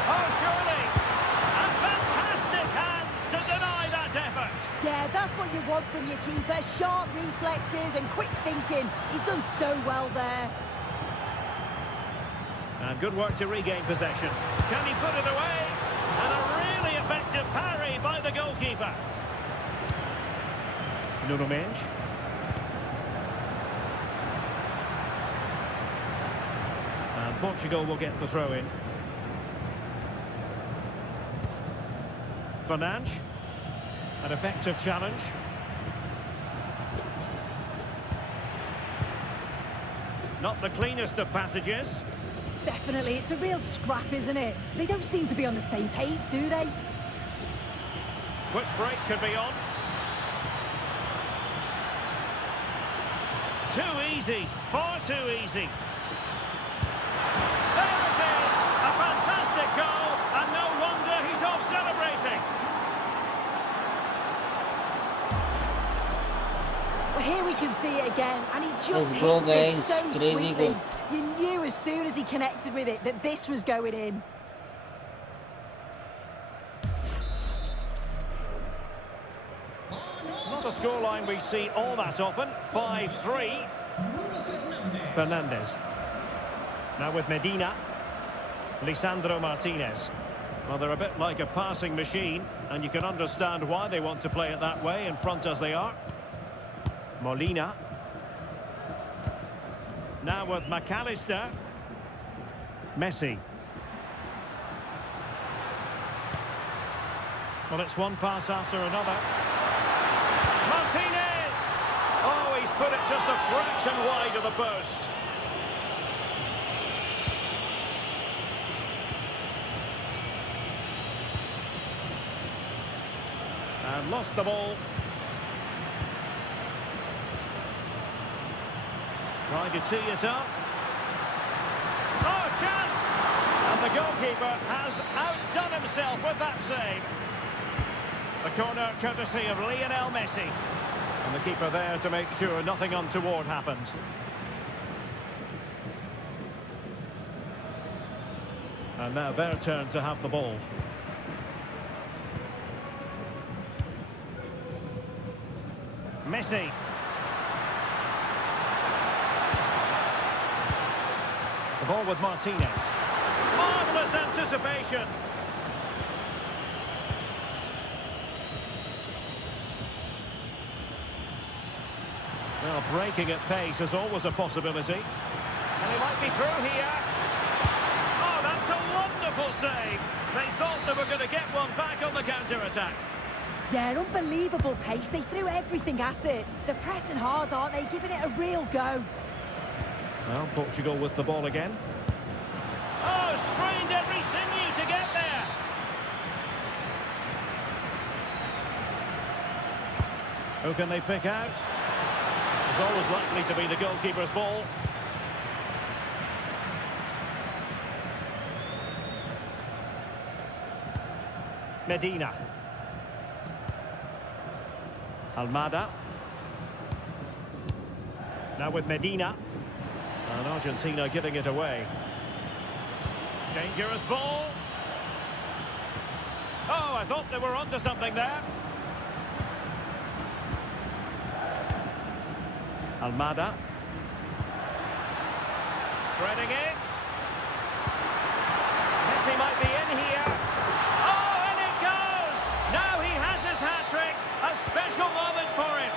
Oh, surely. And fantastic hands to deny that effort. Yeah, that's what you want from your keeper. Sharp reflexes and quick thinking. He's done so well there. And good work to regain possession. Can he put it away? And a really effective parry by the goalkeeper. Nuno Mendes. And Portugal will get the throw in. Fernandes. An effective challenge. Not the cleanest of passages. Definitely, it's a real scrap, isn't it? They don't seem to be on the same page, do they? Quick break could be on. Too easy, far too easy. There it goal, and no wonder he's off celebrating. Well, here we can see it again, and he just Let's go, hits it guys. so Crazy sweetly. goal. You knew as soon as he connected with it that this was going in. Not a scoreline we see all that often. 5-3. Fernandez. Now with Medina. Lisandro Martinez. Well, they're a bit like a passing machine, and you can understand why they want to play it that way, in front as they are. Molina. Now with McAllister. Messi. Well, it's one pass after another. Martinez! Oh, he's put it just a fraction wide of the post. And lost the ball. Trying to tee it up. Oh, chance! And the goalkeeper has outdone himself with that save. The corner courtesy of Lionel Messi. And the keeper there to make sure nothing untoward happened. And now their turn to have the ball. Messi. The ball with Martinez. Marvellous anticipation. Well, breaking at pace is always a possibility. And he might be through here. Oh, that's a wonderful save. They thought they were going to get one back on the counter-attack. Yeah, unbelievable pace. They threw everything at it. They're pressing hard, aren't they? Giving it a real go. Well, Portugal with the ball again. Oh, strained every sinew to get there. Who can they pick out? It's always likely to be the goalkeeper's ball. Medina. Almada. Now with Medina. And Argentina giving it away. Dangerous ball. Oh, I thought they were onto something there. Almada. Threading it. Messi might be in here. Oh, and it goes! Now he has his hat-trick. A special moment for him.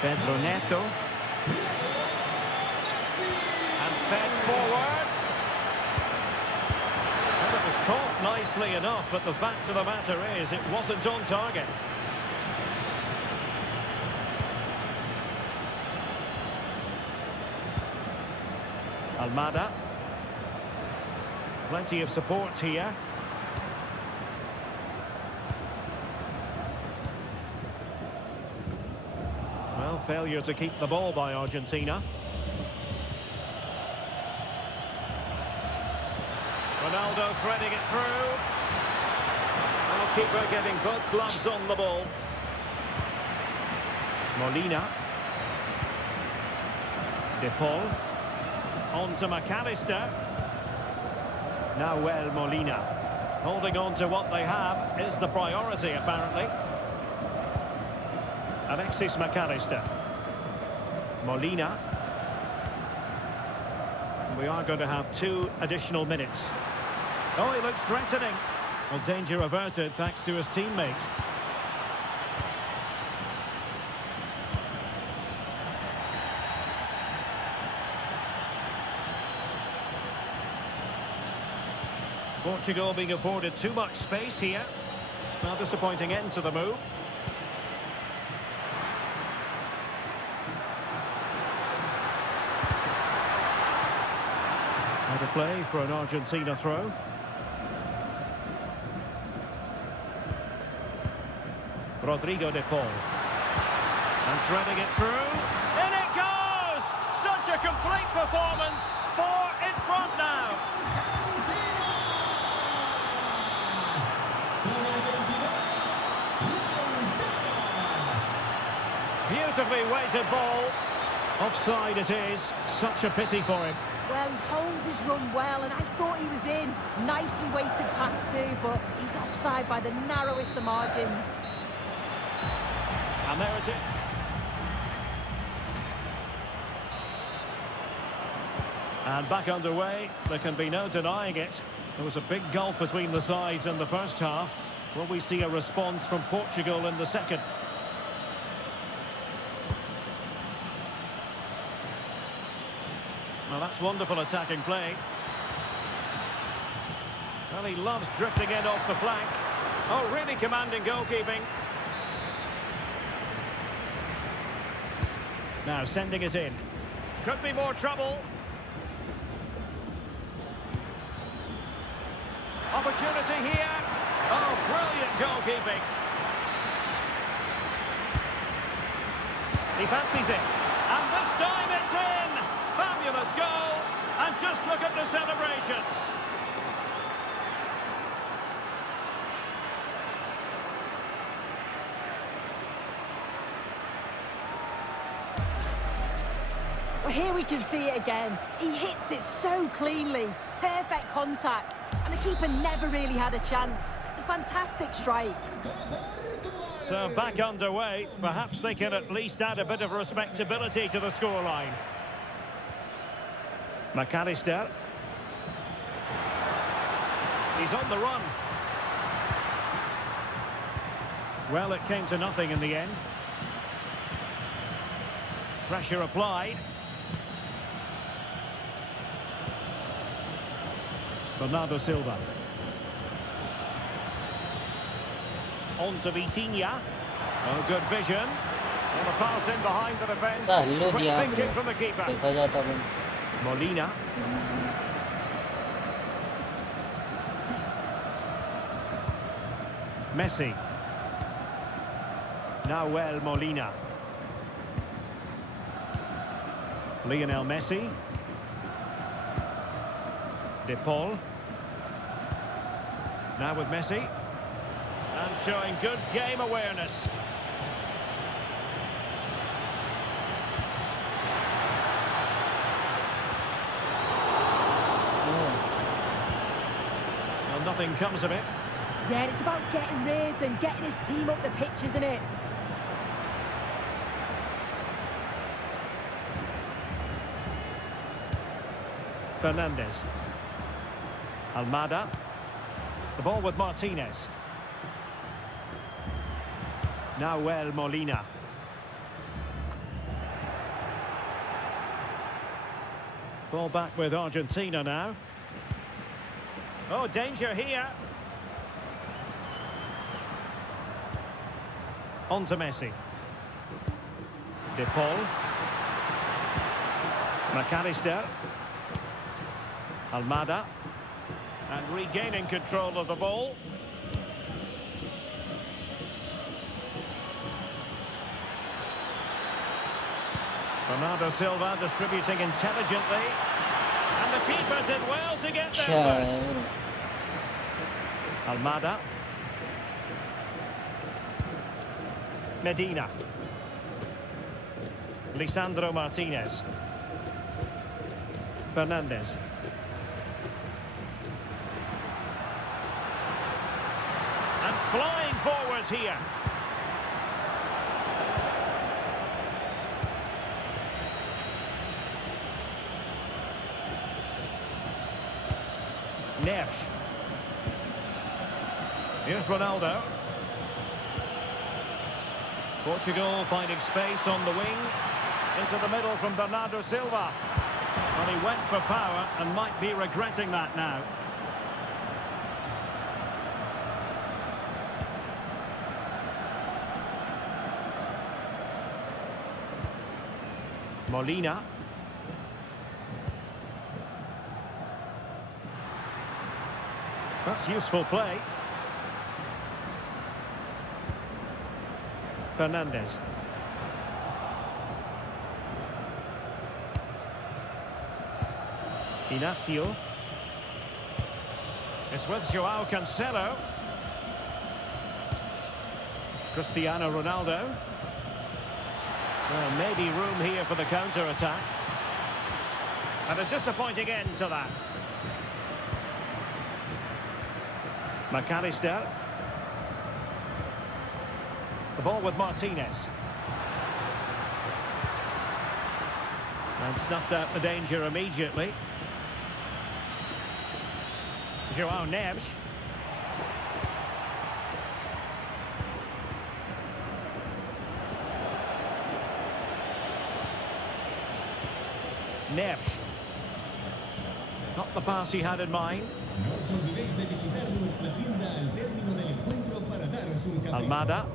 Pedro Neto. And fed forwards. And it was caught nicely enough, but the fact of the matter is it wasn't on target. Almada. Plenty of support here. Well, failure to keep the ball by Argentina. Ronaldo threading it through. Goalkeeper getting both gloves on the ball. Molina. De Paul. On to McAllister. Now Molina. Holding on to what they have is the priority, apparently. Alexis McAllister. Molina. We are going to have 2 additional minutes. Oh, he looks threatening. Well, danger averted thanks to his teammates. Portugal being afforded too much space here. Well, disappointing end to the move. Out of play for an Argentina throw. Rodrigo de Paul. And threading it through. In it goes! Such a complete performance. Beautifully weighted ball. Offside it is. Such a pity for him. Well, he holds his run well, and I thought he was in. Nicely weighted pass too, but he's offside by the narrowest of margins. And there it is. And back underway. There can be no denying it. There was a big gulf between the sides in the first half. Will we see a response from Portugal in the second? Well, that's wonderful attacking play. Well, he loves drifting in off the flank. Oh, really commanding goalkeeping. Now sending it in. Could be more trouble. Opportunity here. Oh, brilliant goalkeeping. He fancies it. And this time it's in. Fabulous goal. And just look at the celebrations. Well, here we can see it again. He hits it so cleanly. Perfect contact. And the keeper never really had a chance. It's a fantastic strike. So back underway. Perhaps they can at least add a bit of respectability to the scoreline. McAllister. He's on the run. Well, it came to nothing in the end. Pressure applied. Bernardo Silva. On to Vitinha. Oh, good vision. And the pass in behind the defence. Quick thinking from the keeper. Molina. Messi. Now Molina. Lionel Messi. De Paul. Now with Messi. And showing good game awareness. Well, nothing comes of it. Yeah, it's about getting rid and getting his team up the pitch, isn't it? Fernandez. Almada. The ball with Martinez. Now Molina. Ball back with Argentina now. Oh, danger here. On to Messi. De Paul. McAllister. Almada. And regaining control of the ball. Bernardo Silva distributing intelligently. And the keeper did well to get there first. Almada. Medina. Lisandro Martinez. Fernandez. And flying forwards here. Neres. Here's Ronaldo. Portugal finding space on the wing. Into the middle from Bernardo Silva. Well, he went for power and might be regretting that now. Molina. That's useful play. Fernandez. Inacio. It's with Joao Cancelo. Cristiano Ronaldo. Well, maybe room here for the counter-attack. And a disappointing end to that. McAllister. The ball with Martinez. And snuffed out the danger immediately. João Neves. Neves. Not the pass he had in mind. No os olvidéis de visitar nuestra tienda al término del encuentro para daros un capricho. Almada.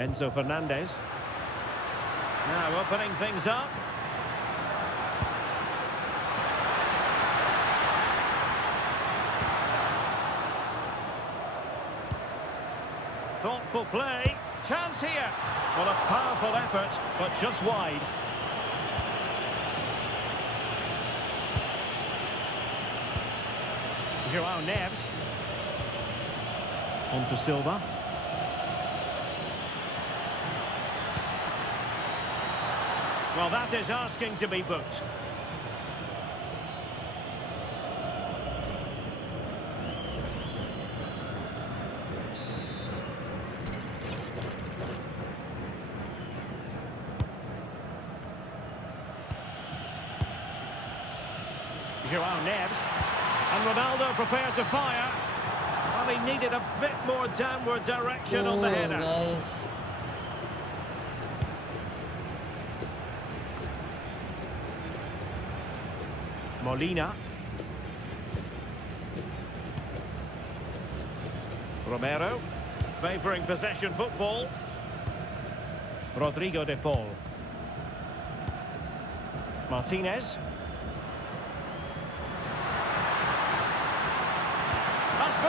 Enzo Fernandez. Now opening things up. Thoughtful play. Chance here. Well, a powerful effort, but just wide. João Neves. On to Silva. Well, that is asking to be booked. João Neves. And Ronaldo prepared to fire. Well, he needed a bit more downward direction on the header. Nice. Molina. Romero. Favouring possession football. Rodrigo de Paul. Martinez. Must be.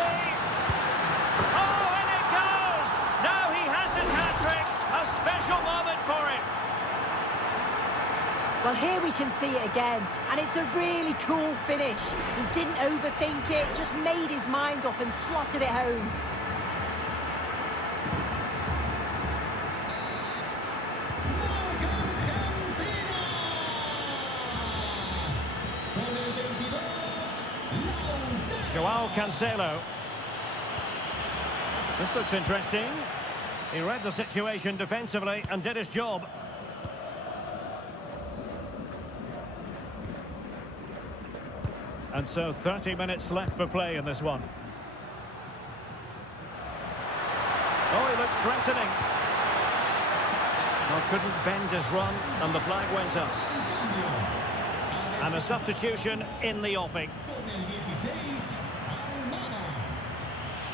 Oh, and it goes! Now he has his hat-trick. A special moment for him. Well, here we can see it again, and it's a really cool finish. He didn't overthink it, just made his mind up and slotted it home. ¡Marca Argentina! Con el 22, Lionel. Joao Cancelo. This looks interesting. He read the situation defensively and did his job. And so 30 minutes left for play in this one. Oh, he looks threatening. Well, couldn't bend his run, and the flag went up. And a substitution in the offing. Con el 16, Almada.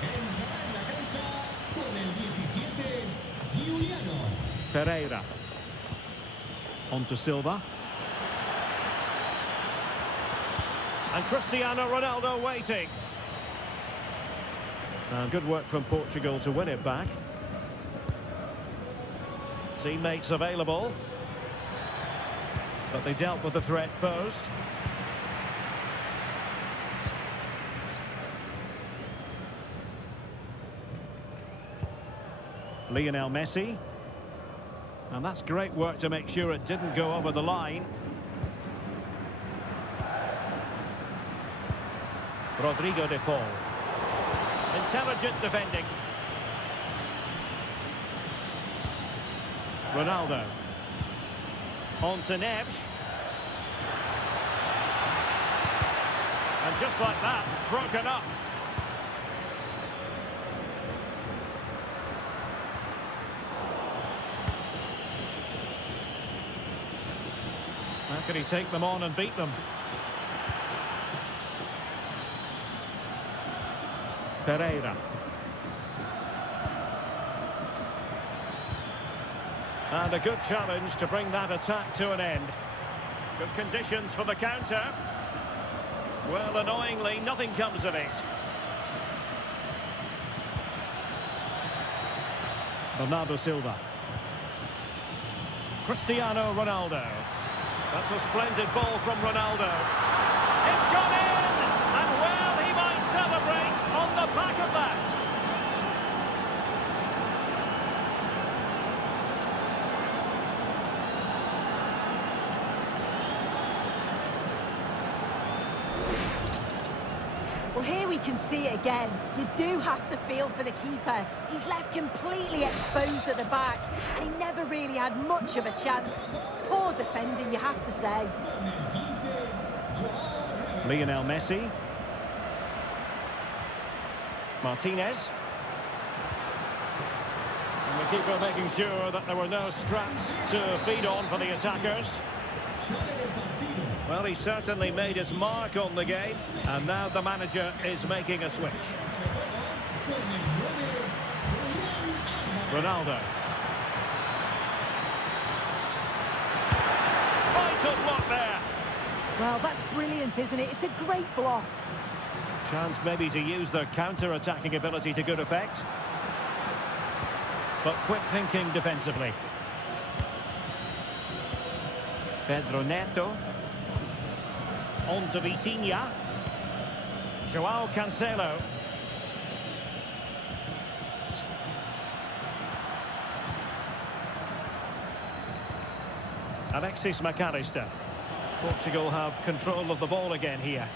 Entrará en la cancha con el 17, Juliano. Ferreira. On to Silva. And Cristiano Ronaldo waiting. Good work from Portugal to win it back. Teammates available. But they dealt with the threat posed. Lionel Messi. And that's great work to make sure it didn't go over the line. Rodrigo de Paul. Intelligent defending. Ronaldo. On to Neves. And just like that, broken up. How can he take them on and beat them? Ferreira. And a good challenge to bring that attack to an end. Good conditions for the counter. Well, annoyingly, nothing comes of it. Bernardo Silva. Cristiano Ronaldo. That's a splendid ball from Ronaldo. It's gone in! And well, he might celebrate on the back of that. here we can see it again. You do have to feel for the keeper. He's left completely exposed at the back, and he never really had much of a chance. It's poor defending, you have to say. Lionel Messi. Martinez. And the keeper making sure that there were no scraps to feed on for the attackers. Well, he certainly made his mark on the game, and now the manager is making a switch. Ronaldo. Vital block there. Well, that's brilliant, isn't it? It's a great block. Chance maybe to use their counter-attacking ability to good effect. But quick thinking defensively. Pedro Neto. On to Vitinha. Joao Cancelo. Alexis McAllister. Portugal have control of the ball again here.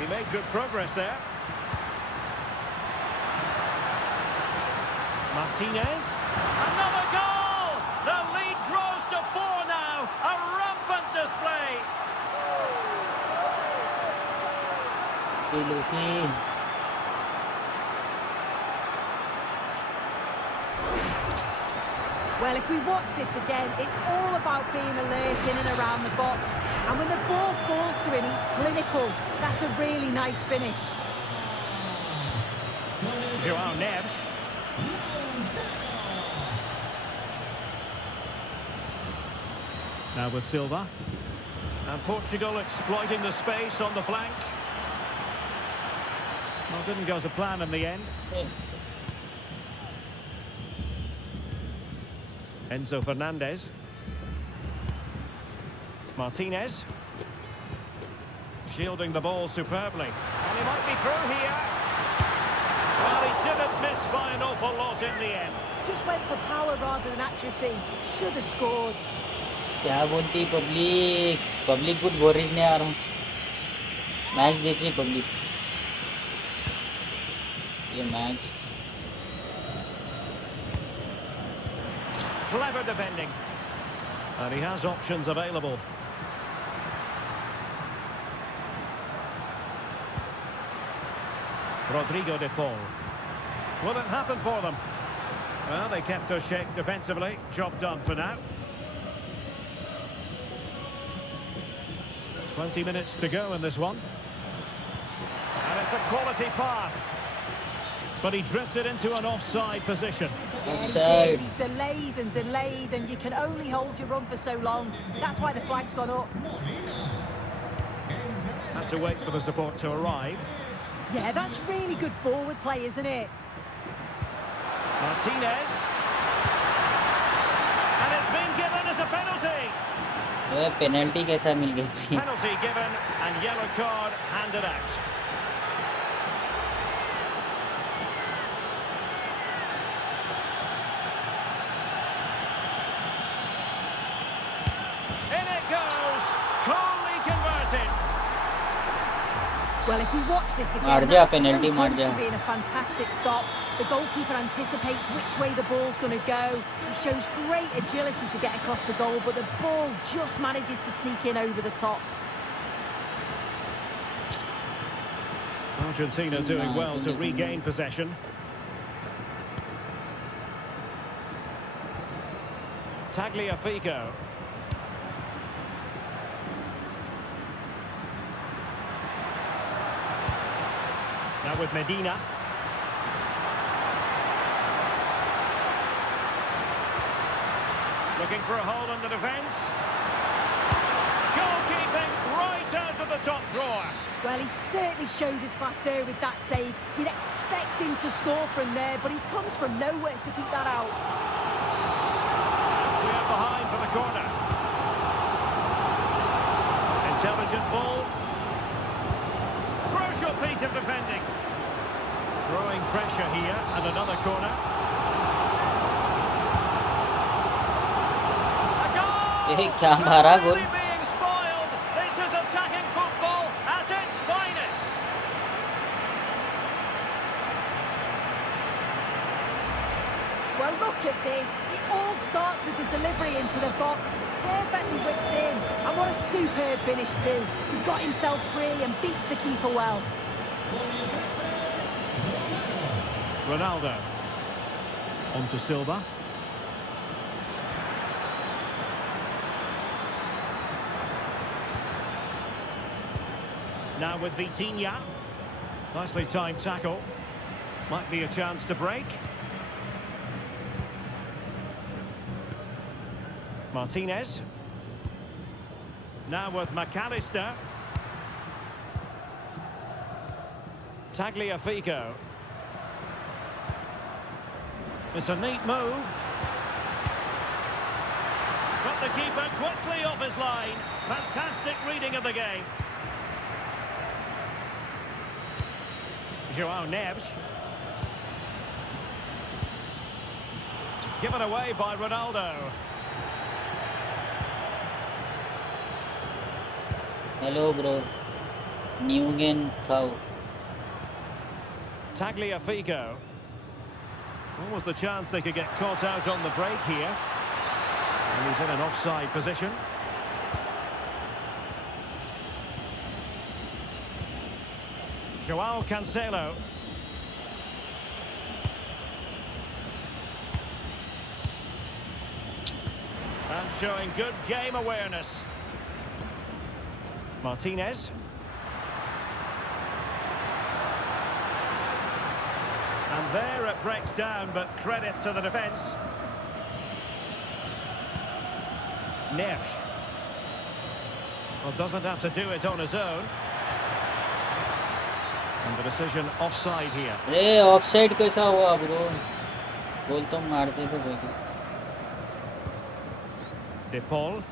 He made good progress there. Martinez. Another goal! The lead grows to 4 now. A rampant display. Well, if we watch this again, it's all about being alert in and around the box. And when the ball falls to him, he's clinical. That's a really nice finish. Joao Neves. Now with Silva. And Portugal exploiting the space on the flank. Well, didn't go to plan in the end. Enzo Fernandez. Martinez. Shielding the ball superbly. And he might be through here. Well, he didn't miss by an awful lot in the end. Just went for power rather than accuracy. Should have scored. क्या बोलती public public कुछ बोल रही नहीं आ रहा हूँ match देख रही पब्लिक ये match Clever defending. And he has options available. Rodrigo de Paul. Will it happen for them? Well, they kept their shape defensively. Job done for now. 20 minutes to go in this one. And it's a quality pass. But he drifted into an offside position. Offside. He's delayed and delayed, and you can only hold your run for so long. That's why the flag's gone up. Had to wait for the support to arrive. Yeah, that's really good forward play, isn't it? Martinez. And it's been given as a penalty. Penalty कैसा मिल गई भाई Penalty given and yellow card handed out. In it goes, coolly converted. Well, if we watch this मार again, दिया that's so penalty मार close दिया to being a fantastic stop. The goalkeeper anticipates which way the ball's going to go. He shows great agility to get across the goal, but the ball just manages to sneak in over the top. Argentina doing well to regain possession. Tagliafico. Now with Medina. Looking for a hole in the defence. Goalkeeping right out of the top drawer. Well, he certainly showed his class there with that save. You'd expect him to score from there, but he comes from nowhere to keep that out. We are behind for the corner. Intelligent ball. Crucial piece of defending. Growing pressure here, and another corner. ये क्या मारा गोल? Really being spoiled. This is attacking football at its finest. Well, look at this. It all starts with the delivery into the box. Perfectly whipped in. And what a superb finish too. He got himself free and beats the keeper well. Ronaldo. On to Silva. Now with Vitinha. Nicely timed tackle. Might be a chance to break. Martinez. Now with McAllister. Tagliafico. It's a neat move. Got the keeper quickly off his line. Fantastic reading of the game. João Neves. Given away by Ronaldo. Hello, bro. New game था वो. Tagliafico. What was the chance they could get caught out on the break here? And he's in an offside position. João Cancelo. And showing good game awareness. Martinez. And there it breaks down, but credit to the defence. Neves. Well, doesn't have to do it on his own. And the decision offside here. अरे offside कैसा हुआ bro? गोल तो मारते थे भाई. De Paul.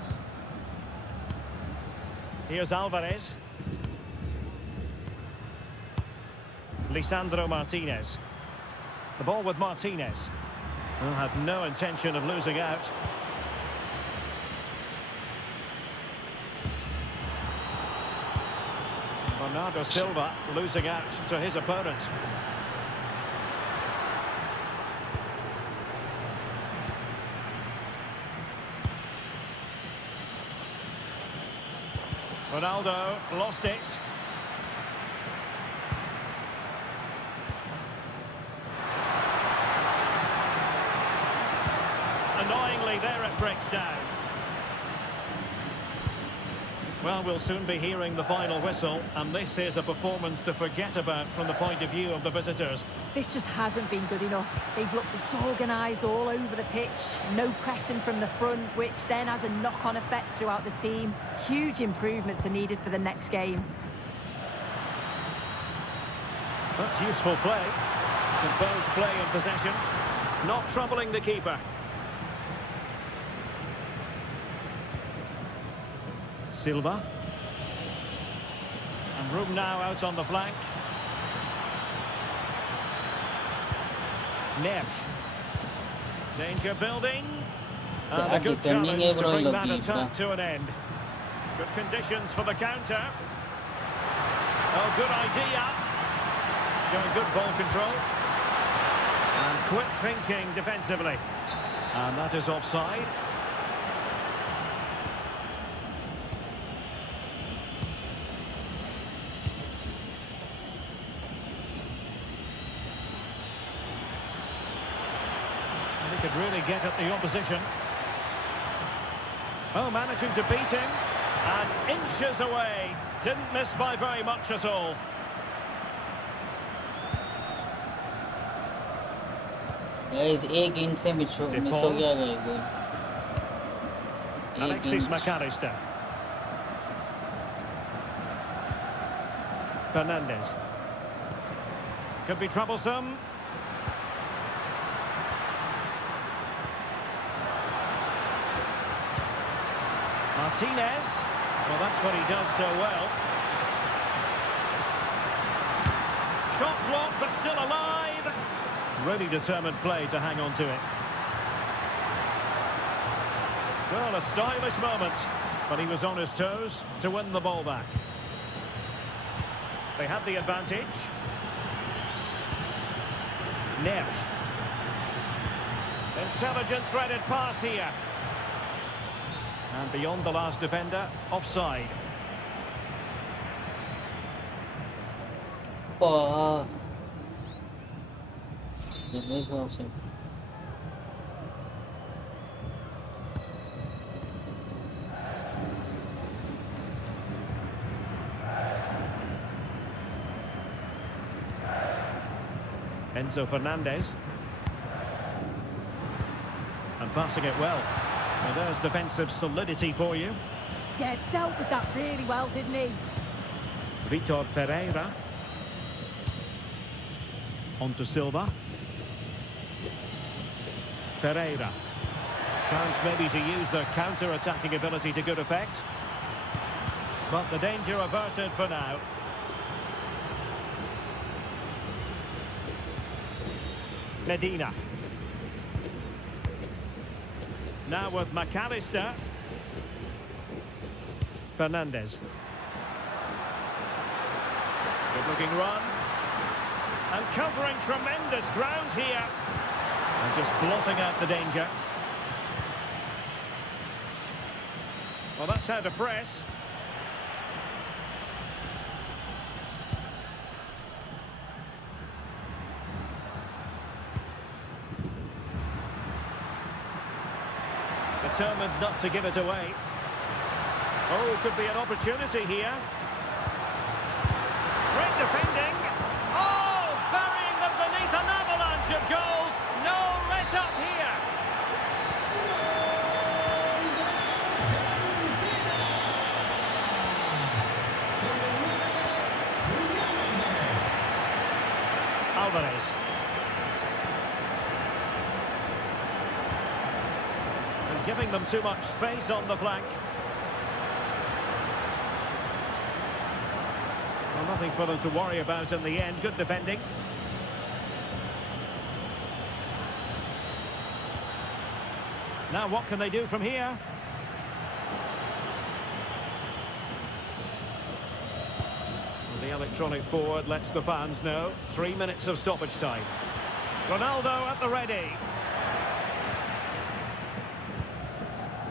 Here's Alvarez. Lisandro Martinez. The ball with Martinez. Well, had no intention of losing out. Bernardo Silva losing out to his opponent. Ronaldo lost it. Annoyingly, there it breaks down. Well, we'll soon be hearing the final whistle, and this is a performance to forget about from the point of view of the visitors. This just hasn't been good enough. They've looked disorganised all over the pitch. No pressing from the front, which then has a knock-on effect throughout the team. Huge improvements are needed for the next game. That's useful play. Composed play in possession. Not troubling the keeper. Silva. And room now out on the flank. Neves. Danger building. And a good challenge to bring that attack to an end. Good conditions for the counter. Oh, good idea. Showing good ball control. And quick thinking defensively. And that is offside. Could really get at the opposition. Oh, managing to beat him. And inches away. Didn't miss by very much at all. Guys, एक inch से miss हो गया गोल. Alexis McAllister. Fernandez. Could be troublesome. Martinez. Well, that's what he does so well. Shot blocked, but still alive. Really determined play to hang on to it. Well, a stylish moment, but he was on his toes to win the ball back. They had the advantage. Neves. Intelligent threaded pass here. And beyond the last defender, offside. Oh, there's no offside. Enzo Fernandez. And passing it well. Well, there's defensive solidity for you. Yeah, dealt with that really well, didn't he? Vitor Ferreira. On to Silva. Ferreira. Chance maybe to use their counter-attacking ability to good effect. But the danger averted for now. Medina. Now with McAllister. Fernandez. Good looking run. And covering tremendous ground here. And just blotting out the danger. Well, that's how to press. Determined not to give it away. Oh, could be an opportunity here. Great defending. Oh, burying them beneath an avalanche of goals. No let up here. Alvarez. And giving them too much space on the flank. Well, nothing for them to worry about in the end. Good defending. Now what can they do from here? Well, the electronic board lets the fans know. 3 minutes of stoppage time. Ronaldo at the ready.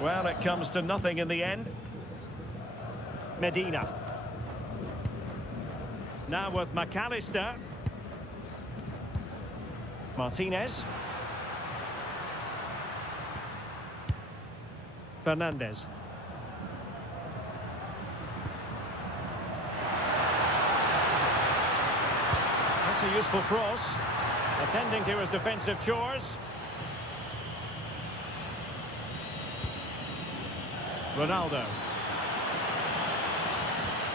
Well, it comes to nothing in the end. Medina. Now with McAllister. Martinez. Fernandez. That's a useful cross. Attending to his defensive chores. Ronaldo.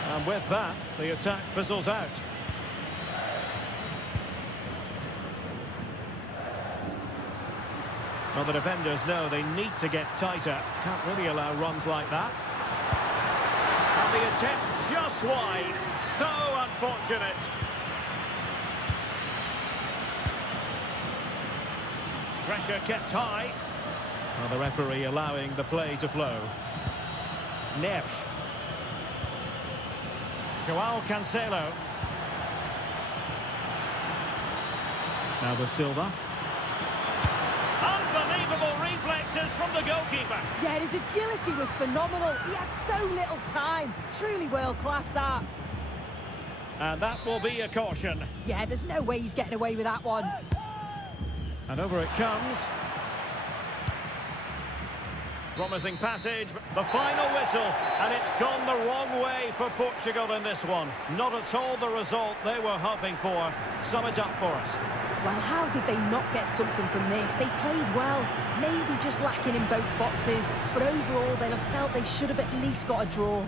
And with that, the attack fizzles out. Well, the defenders know they need to get tighter. Can't really allow runs like that. And the attempt just wide. So unfortunate. Pressure kept high. Well, the referee allowing the play to flow. Neves. Joao Cancelo. Now with Silva. Unbelievable reflexes from the goalkeeper. Yeah, his agility was phenomenal. He had so little time. Truly world-class, that. And that will be a caution. Yeah, there's no way he's getting away with that one. And over it comes. Promising passage, the final whistle, and it's gone the wrong way for Portugal in this one. Not at all the result they were hoping for. Sum it up for us. Well, how did they not get something from this? They played well, maybe just lacking in both boxes, but overall they'll have felt they should have at least got a draw.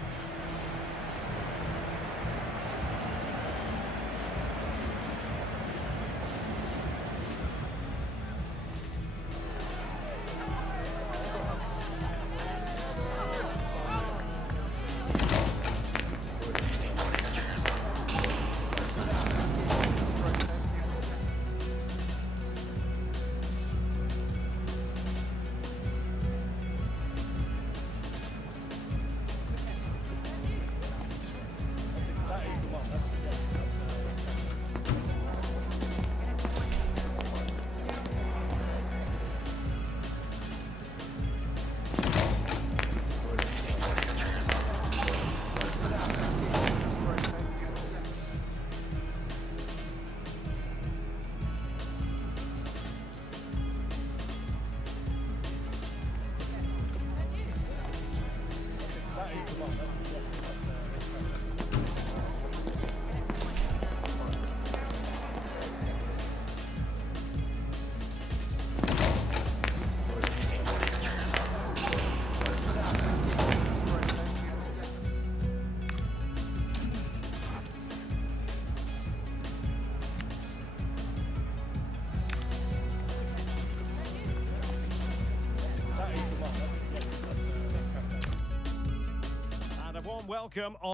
And a warm welcome on.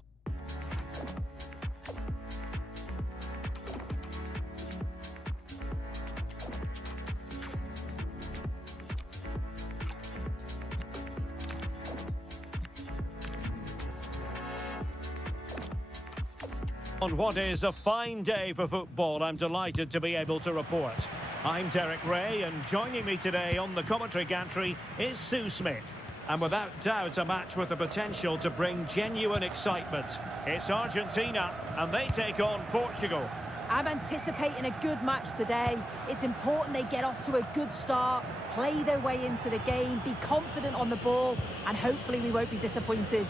On what is a fine day for football, I'm delighted to be able to report. I'm Derek Ray, and joining me today on the commentary gantry is Sue Smith. And without doubt, a match with the potential to bring genuine excitement. It's Argentina, and they take on Portugal. I'm anticipating a good match today. It's important they get off to a good start, play their way into the game, be confident on the ball, and hopefully we won't be disappointed.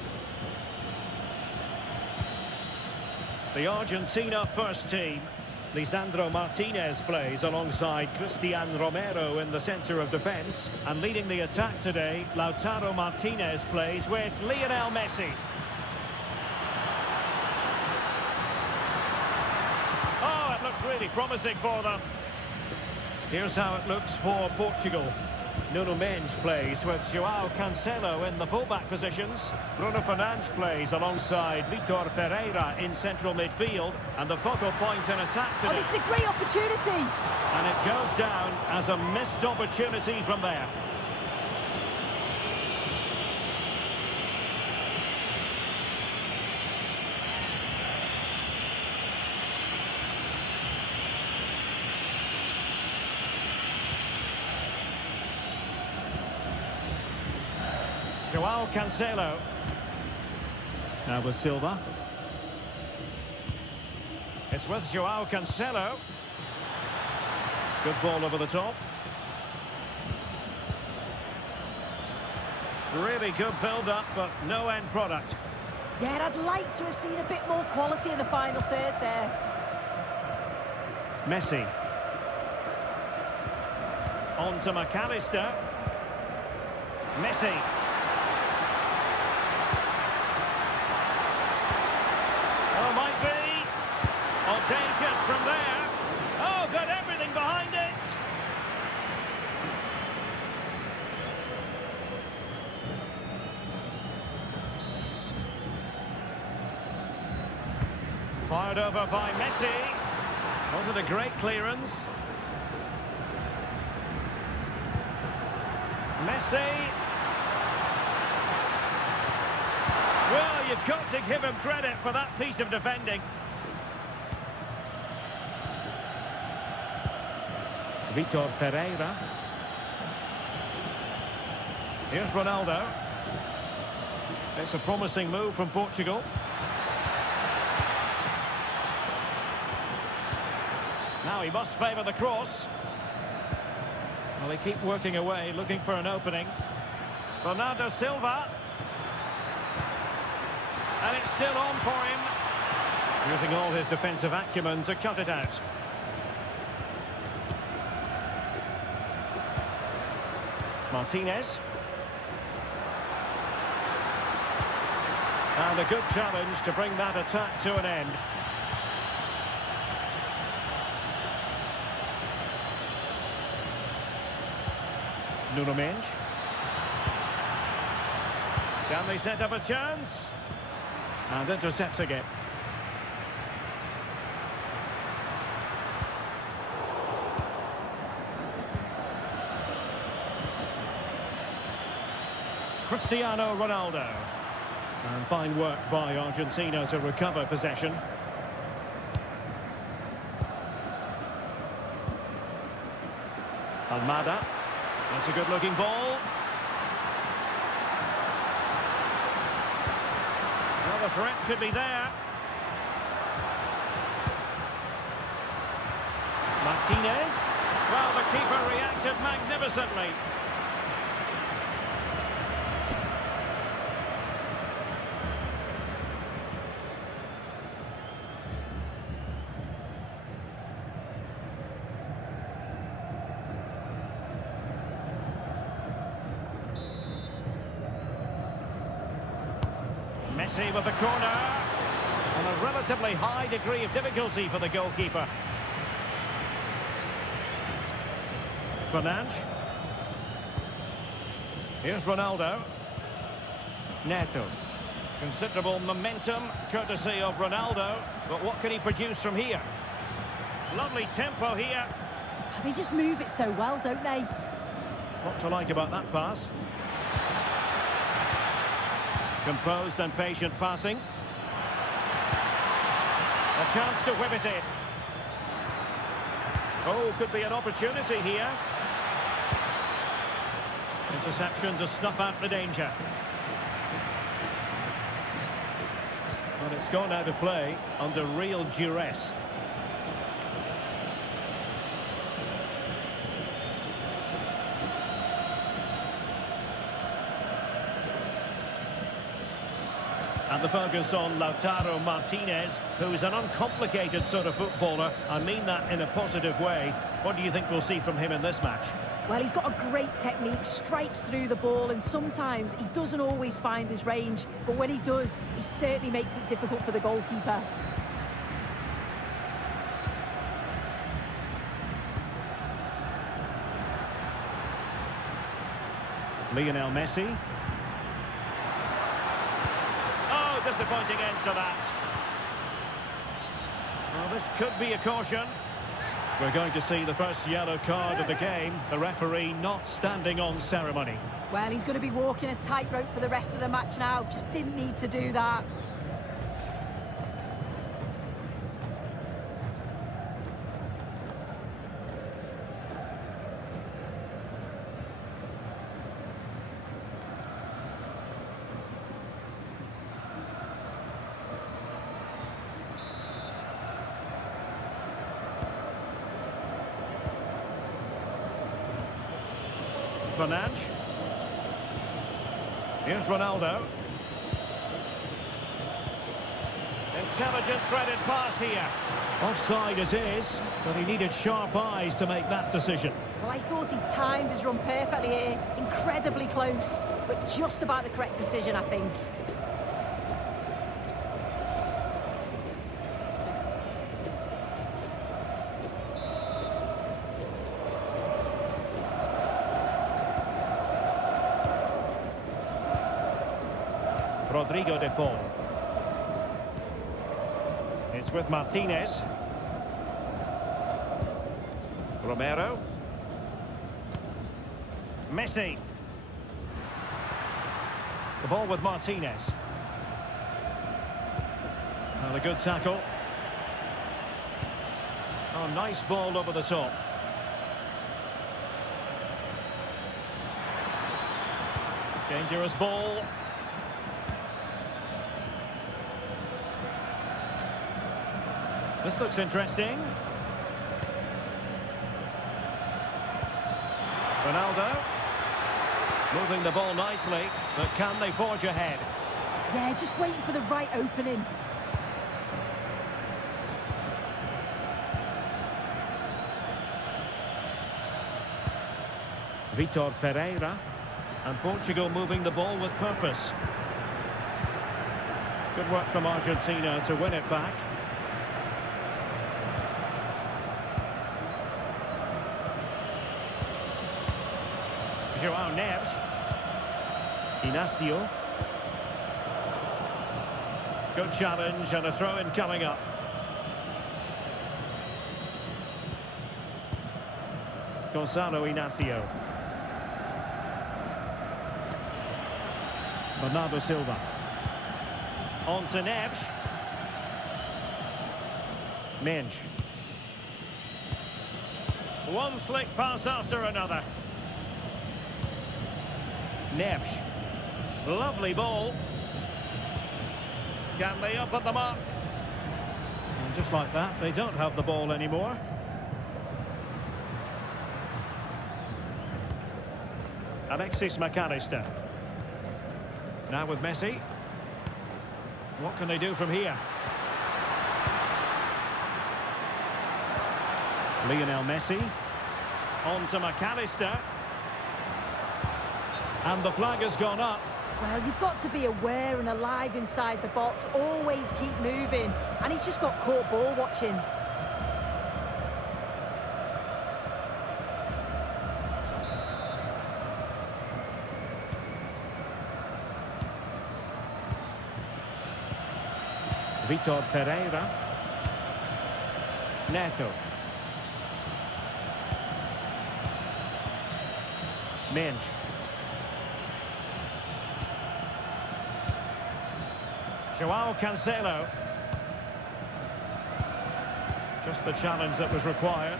The Argentina first team. Lisandro Martinez plays alongside Cristiano Romero in the centre of defence. And leading the attack today, Lautaro Martinez plays with Lionel Messi. Oh, it looked really promising for them. Here's how it looks for Portugal. Nuno Mendes plays with João Cancelo in the fullback positions. Bruno Fernandes plays alongside Vitor Ferreira in central midfield. And the focal point in attack today. Oh, this is a great opportunity! And it goes down as a missed opportunity from there. João Cancelo. Now with Silva. It's with João Cancelo. Good ball over the top. Really good build-up, but no end product. Yeah, I'd like to have seen a bit more quality in the final third there. Messi. On to McAllister. Messi. Oh, might be. Audacious from there. Oh, got everything behind it. Fired over by Messi. Was it a great clearance? Messi. Well, you've got to give him credit for that piece of defending. Vitor Ferreira. Here's Ronaldo. It's a promising move from Portugal. Now he must favour the cross. Well, they keep working away, looking for an opening. Bernardo Silva. And it's still on for him. Using all his defensive acumen to cut it out. Martinez. And a good challenge to bring that attack to an end. Nuno Mendes. Can they set up a chance? And intercepting it. Cristiano Ronaldo. And fine work by Argentina to recover possession. Almada. That's a good-looking ball. Well, the threat could be there. Martinez. Well, the keeper reacted magnificently. Messi with the corner. And a relatively high degree of difficulty for the goalkeeper. Fernandes. Here's Ronaldo. Neto. Considerable momentum, courtesy of Ronaldo. But what can he produce from here? Lovely tempo here. They just move it so well, don't they? What to like about that pass? Composed and patient passing. A chance to whip it in. Oh, could be an opportunity here. Interception to snuff out the danger. But it's gone out of play under real duress. And the focus on Lautaro Martinez, who's an uncomplicated sort of footballer. I mean that in a positive way. What do you think we'll see from him in this match? Well, he's got a great technique, strikes through the ball, and sometimes he doesn't always find his range. But when he does, he certainly makes it difficult for the goalkeeper. Lionel Messi. Oh, disappointing end to that. Well, this could be a caution. We're going to see the first yellow card of the game. The referee not standing on ceremony. Well, he's going to be walking a tightrope for the rest of the match now. Just didn't need to do that. Fernandes. Here's Ronaldo. Intelligent threaded pass here. Offside it is, but he needed sharp eyes to make that decision. Well, I thought he timed his run perfectly here. Incredibly close, but just about the correct decision, I think. Rodrigo de Paul. It's with Martinez. Romero. Messi. The ball with Martinez. And a good tackle. Oh, nice ball over the top. Dangerous ball. This looks interesting. Ronaldo. Moving the ball nicely, but can they forge ahead? Yeah, just waiting for the right opening. Vitor Ferreira. And Portugal moving the ball with purpose. Good work from Argentina to win it back. João Neves. Inacio. Good challenge and a throw-in coming up. Gonzalo Inacio. Bernardo Silva. On to Neves. Mensch. One slick pass after another. Neves. Lovely ball. Can they up at the mark? And just like that, they don't have the ball anymore. Alexis McAllister. Now with Messi. What can they do from here? Lionel Messi. On to McAllister. And the flag has gone up. Well, you've got to be aware and alive inside the box. Always keep moving. And he's just got caught ball watching. Vitor Ferreira. Neto. Minge. Joao Cancelo. Just the challenge that was required.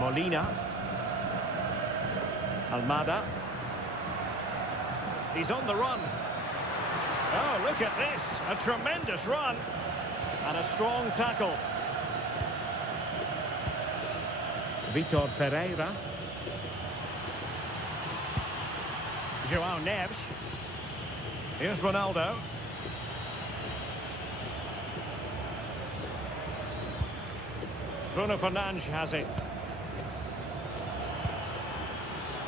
Molina. Almada. He's on the run. Oh, look at this. A tremendous run. And a strong tackle. Vitor Ferreira. Joao Neves. Here's Ronaldo. Bruno Fernandes has it.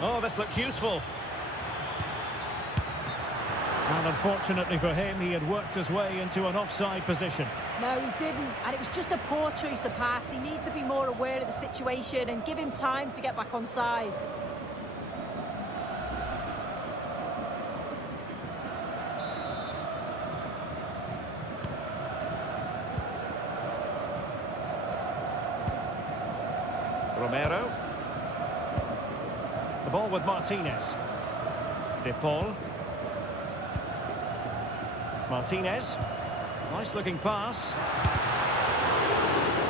Oh, this looks useful. And unfortunately for him, he had worked his way into an offside position. No, he didn't. And it was just a poor choice of pass. He needs to be more aware of the situation and give him time to get back on side. Romero. The ball with Martinez. De Paul. Martinez. Nice looking pass.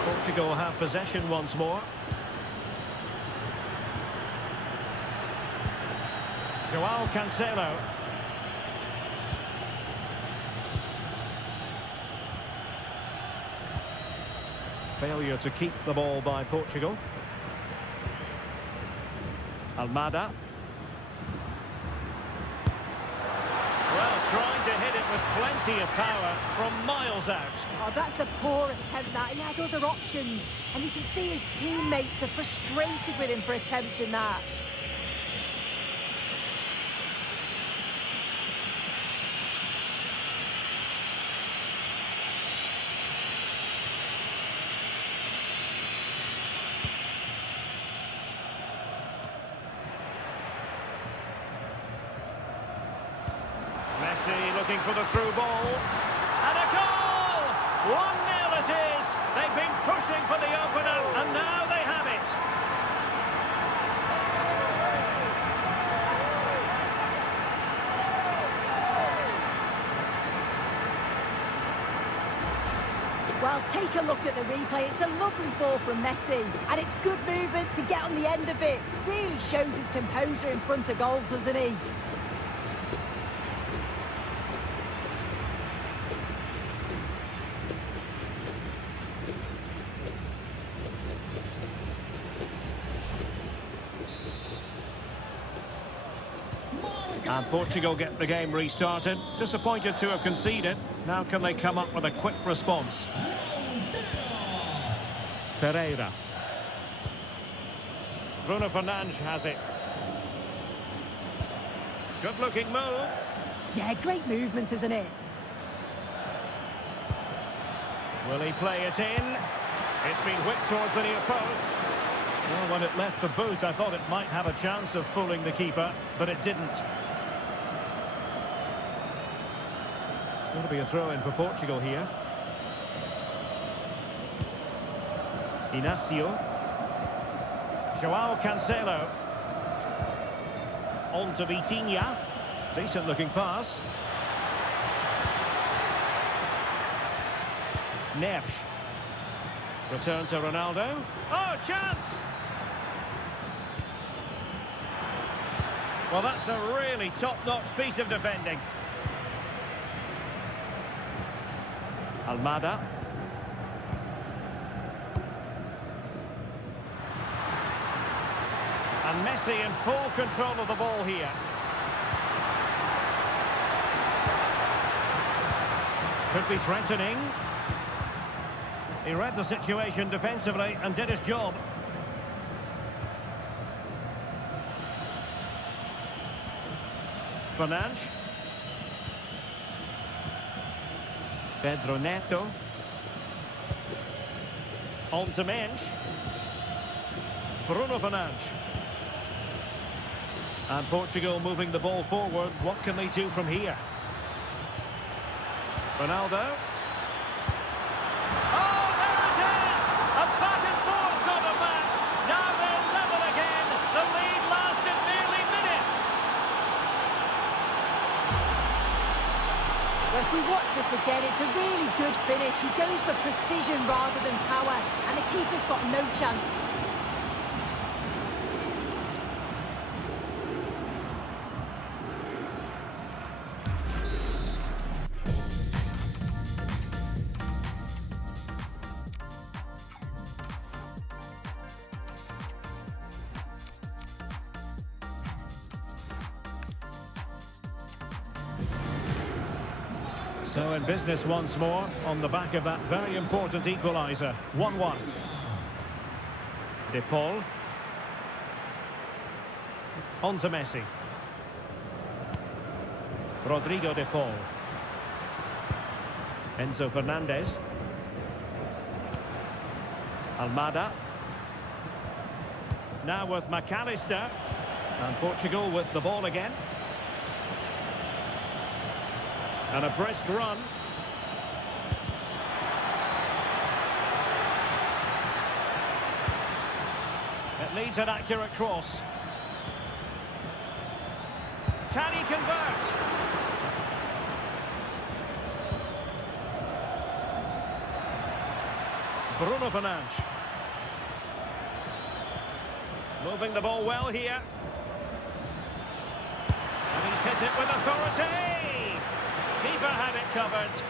Portugal have possession once more. Joao Cancelo. Failure to keep the ball by Portugal. Almada. Well, trying to hit it with plenty of power from miles out. Oh, that's a poor attempt, that. He had other options. And you can see his teammates are frustrated with him for attempting that. Messi looking for the through ball. And a goal! 1-0 it is. They've been pushing for the opener, and now they have it. Well, take a look at the replay. It's a lovely ball from Messi. And it's good movement to get on the end of it. Really shows his composure in front of goal, doesn't he? And Portugal get the game restarted. Disappointed to have conceded. Now can they come up with a quick response? Ferreira. Bruno Fernandes has it. Good looking move. Yeah, great movement, isn't it? Will he play it in? It's been whipped towards the near post. Well, when it left the boot, I thought it might have a chance of fooling the keeper, but it didn't. It's going to be a throw-in for Portugal here. Inacio. Joao Cancelo. On to Vitinha. Decent looking pass. Neves. Return to Ronaldo. Oh, chance! Well, that's a really top-notch piece of defending. Almada. And Messi in full control of the ball here. Could be threatening. He read the situation defensively and did his job. Fernandes. Pedro Neto. On to Mensch. Bruno Fernandes. And Portugal moving the ball forward. What can they do from here? Ronaldo. Oh, there it is! A back and forth sort of match. Now they're level again. The lead lasted nearly minutes. Well, if we watch this again, it's a really good finish. He goes for precision rather than power, and the keeper's got no chance. So in business once more, on the back of that very important equaliser. 1-1. De Paul. On to Messi. Rodrigo De Paul. Enzo Fernandez. Almada. Now with McAllister. And Portugal with the ball again. And a brisk run. It needs an accurate cross. Can he convert? Bruno Fernandes. Moving the ball well here. And he's hit it with authority. Keeper had it covered.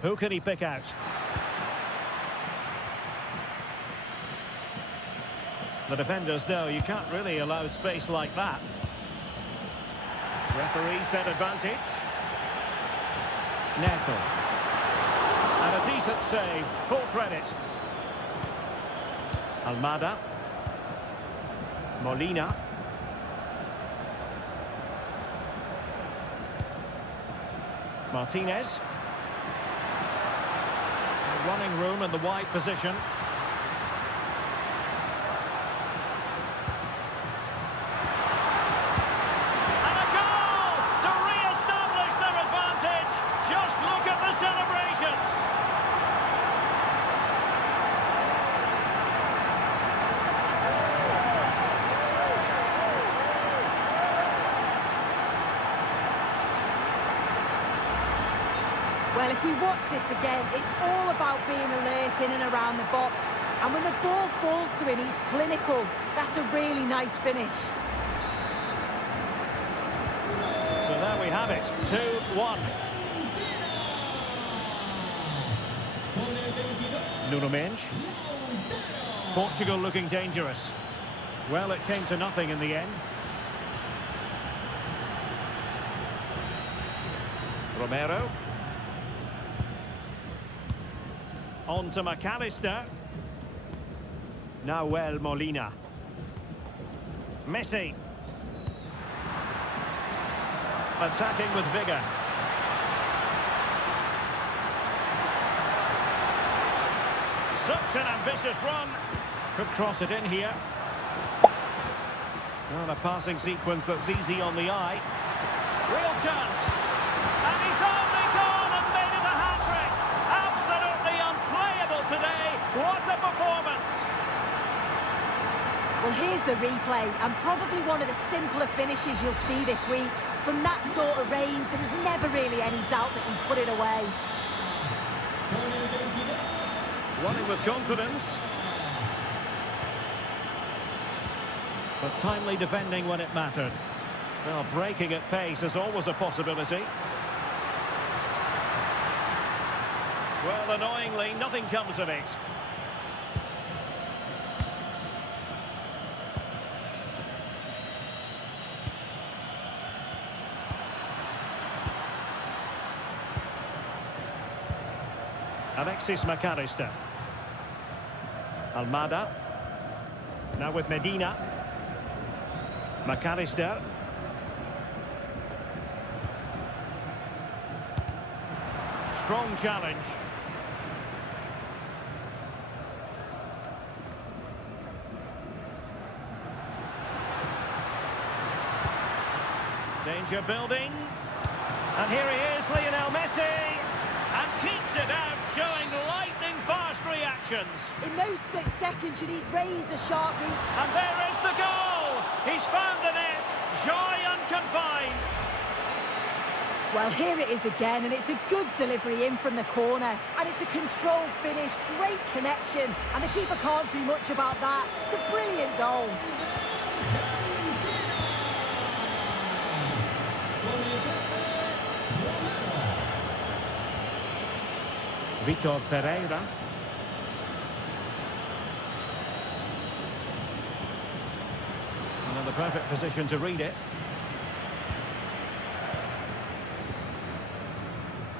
Who can he pick out? The defenders know you can't really allow space like that. Referee set advantage. Neto. And a decent save. Full credit. Almada. Molina. Martinez. Running room in the wide position. Well, if we watch this again, it's all about being alert in and around the box. And when the ball falls to him, he's clinical. That's a really nice finish. So there we have it, 2-1. Nuno Mensch. Portugal looking dangerous. Well, it came to nothing in the end. Romero. On to McAllister. Nahuel Molina. Messi. Attacking with vigour. Such an ambitious run. Could cross it in here. Well, a passing sequence that's easy on the eye. Real chance. And he's only gone and made it a hat-trick. Absolutely unplayable today. What a performance. Well, here's the replay, and probably one of the simpler finishes you'll see this week. From that sort of range, there was never really any doubt that he put it away. Running with confidence. But timely defending when it mattered. Well, breaking at pace is always a possibility. Well, annoyingly, nothing comes of it. Alexis McAllister. Almada. Now with Medina. McAllister. Strong challenge. Danger building. And here he is, Lionel Messi. And keeps it out, showing lightning-fast reactions. In those split seconds, you need razor-sharp read. And there is the goal! He's found the net. Joy unconfined. Well, here it is again, and it's a good delivery in from the corner. And it's a controlled finish, great connection. And the keeper can't do much about that. It's a brilliant goal. Vitor Ferreira. And in the perfect position to read it.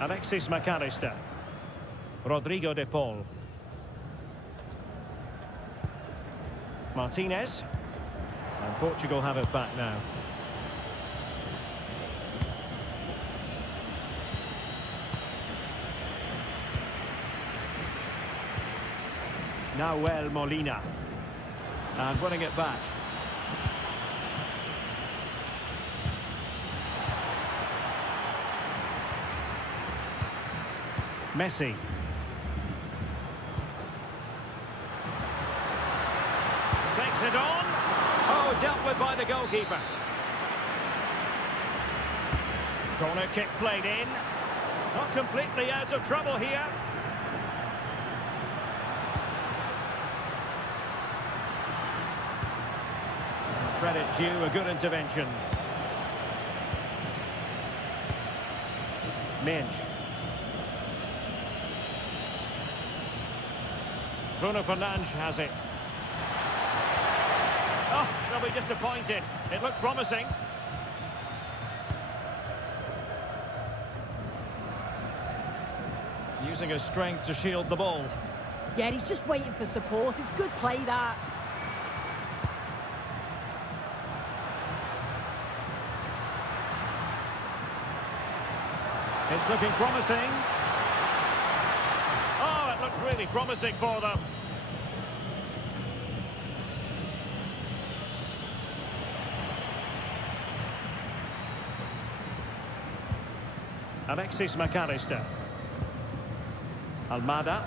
Alexis McAllister. Rodrigo de Paul. Martinez. And Portugal have it back now. Nahuel Molina. And winning it back. Messi. Takes it on. Oh, dealt with by the goalkeeper. Corner kick played in. Not completely out of trouble here. Credit due, a good intervention. Minge. Bruno Fernandes has it. Oh, they'll be disappointed. It looked promising. Using his strength to shield the ball. Yeah, he's just waiting for support. It's good play, that. It's looking promising. Oh, it looked really promising for them. Alexis McAllister. Almada.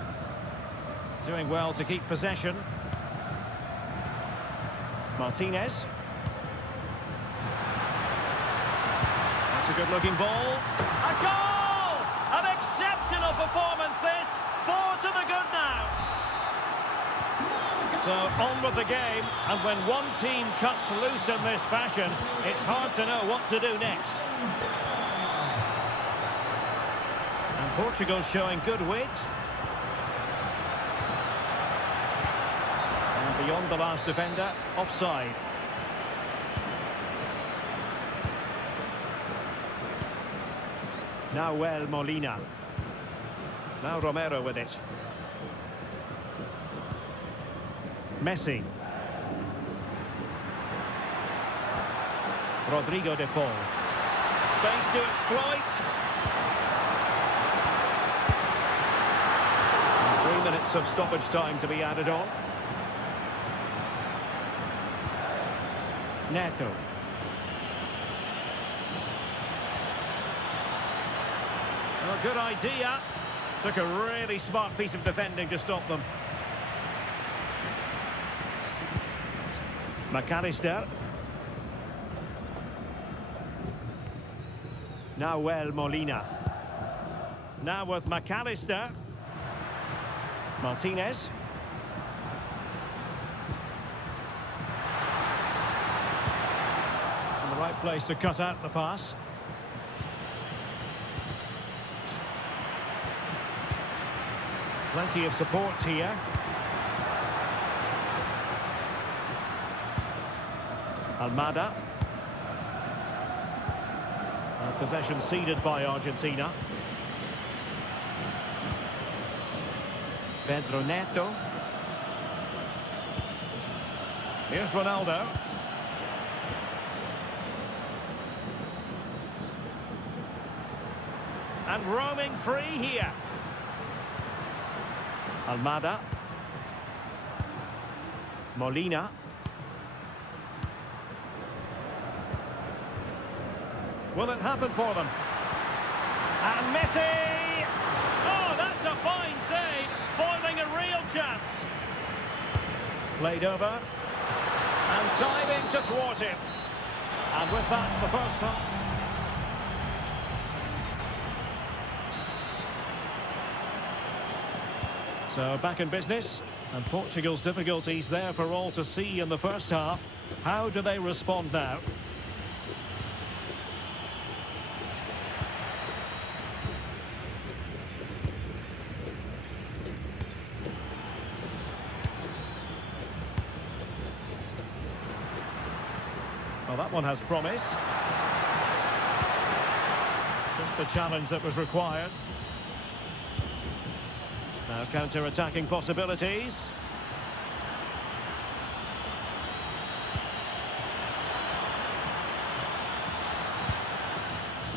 Doing well to keep possession. Martinez. That's a good-looking ball. A goal! An exceptional performance, this. 4 to the good now. So, on with the game. And when one team cuts loose in this fashion, it's hard to know what to do next. And Portugal's showing good width. And beyond the last defender, offside. Nahuel Molina. Now Romero with it. Messi. Rodrigo de Paul. Space to exploit. And 3 minutes of stoppage time to be added on. Neto. Well, good idea. Took a really smart piece of defending to stop them. McAllister. Nahuel Molina. Now with McAllister. Martinez. In the right place to cut out the pass. Plenty of support here. Almada. Possession ceded by Argentina. Pedro Neto. Here's Ronaldo. And roaming free here. Almada. Molina. Will it happen for them? And Messi! Oh, that's a fine save, foiling a real chance. Played over. And timing to thwart him. And with that, the first half. So back in business, and Portugal's difficulties there for all to see in the first half. How do they respond now? Well, that one has promise. Just the challenge that was required. Now counter-attacking possibilities.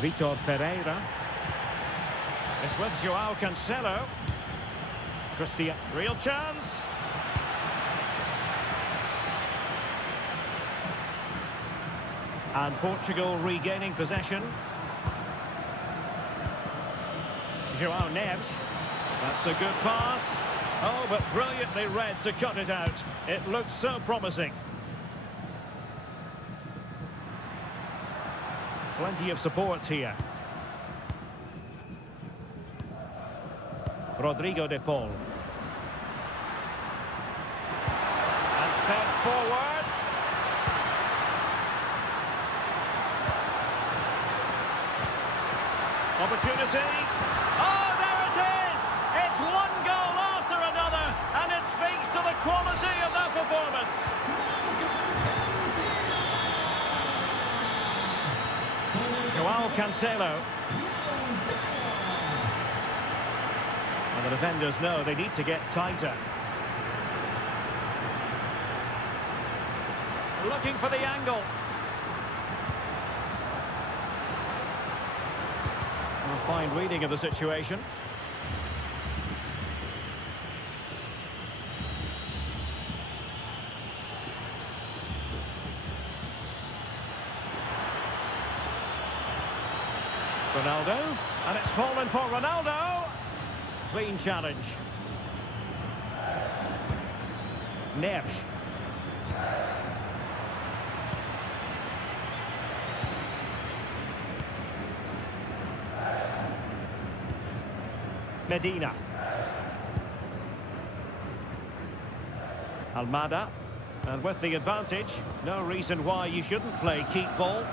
Vitor Ferreira. It's with Joao Cancelo. Cristiano. Real chance. And Portugal regaining possession. Joao Neves. That's a good pass. Oh, but brilliantly read to cut it out. It looks so promising. Plenty of support here. Rodrigo de Paul. And fed forwards. Opportunity. Oh, there it is! It's one goal after another, and it speaks to the quality of that performance. Joao Cancelo. And the defenders know they need to get tighter. Looking for the angle. A fine reading of the situation. Ronaldo, and it's fallen for Ronaldo. Clean challenge. Neves. Medina. Almada. And with the advantage, no reason why you shouldn't play keep ball.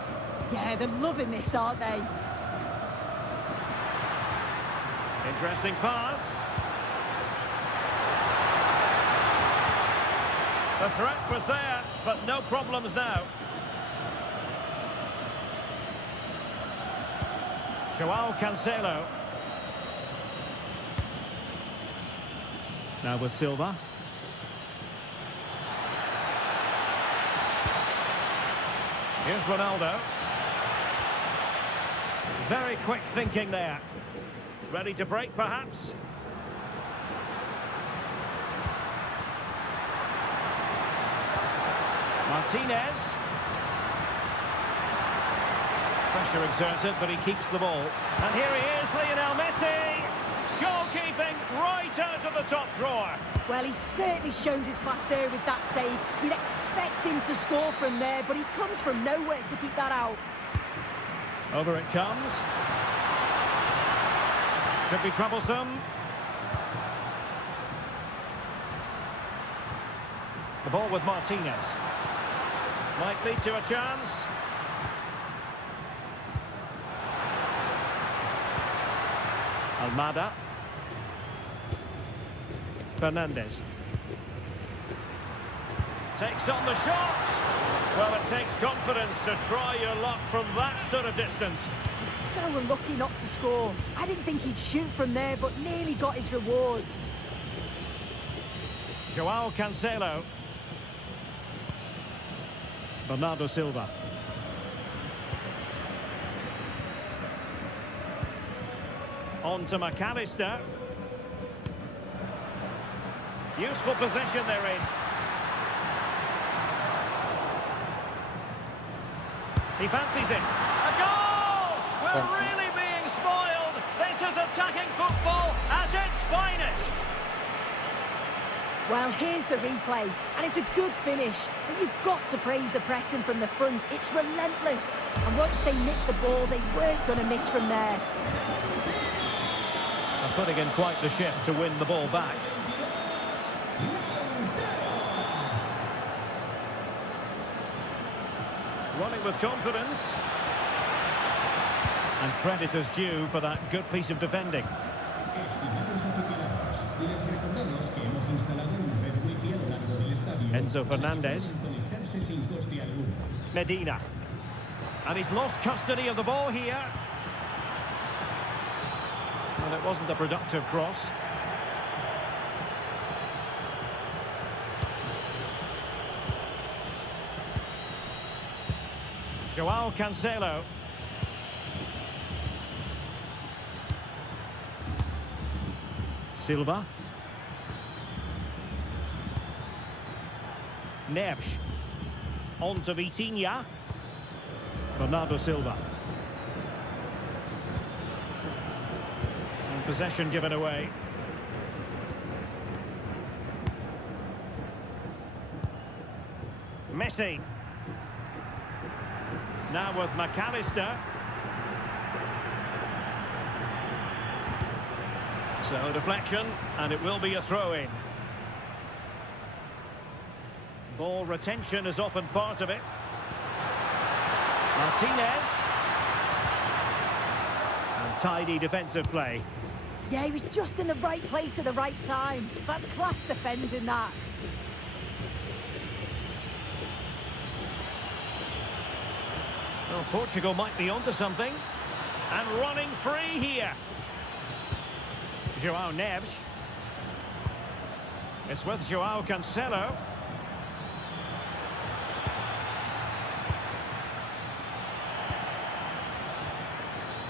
Yeah, they're loving this, aren't they? Interesting pass. The threat was there, but no problems now. Joao Cancelo. Now with Silva. Here's Ronaldo. Very quick thinking there. Ready to break, perhaps? Martinez. Pressure exerted, but he keeps the ball. And here he is, Lionel Messi. Goalkeeping right out of the top drawer. Well, he's certainly shown his class there with that save. You'd expect him to score from there, but he comes from nowhere to keep that out. Over it comes. Could be troublesome. The ball with Martinez. Might lead to a chance. Almada. Fernandez. Takes on the shot. Well, it takes confidence to try your luck from that sort of distance. He's so unlucky not to score. I didn't think he'd shoot from there, but nearly got his rewards. Joao Cancelo. Bernardo Silva. On to McAllister. Useful position they're in. He fancies it. A goal! We're really being spoiled. This is attacking football at its finest. Well, here's the replay, and it's a good finish, but you've got to praise the pressing from the front. It's relentless, and once they nicked the ball, they weren't going to miss from there. And putting in quite the shift to win the ball back. Running with confidence. And credit is due for that good piece of defending. Estimados aficionados, les recordamos que hemos instalado un red wifi a lo largo del estadio. Enzo Fernandez. Para que puedan conectarse sin coste alguno. Medina. And he's lost custody of the ball here. Well, it wasn't a productive cross. Joao Cancelo. Silva. Neves. On to Vitinha. Bernardo Silva. And possession given away. Messi. Now with McAllister. So deflection, and it will be a throw-in. Ball retention is often part of it. Martinez. And tidy defensive play. Yeah, he was just in the right place at the right time. That's class defending, that. Well, Portugal might be onto something. And running free here. Joao Neves. It's with Joao Cancelo.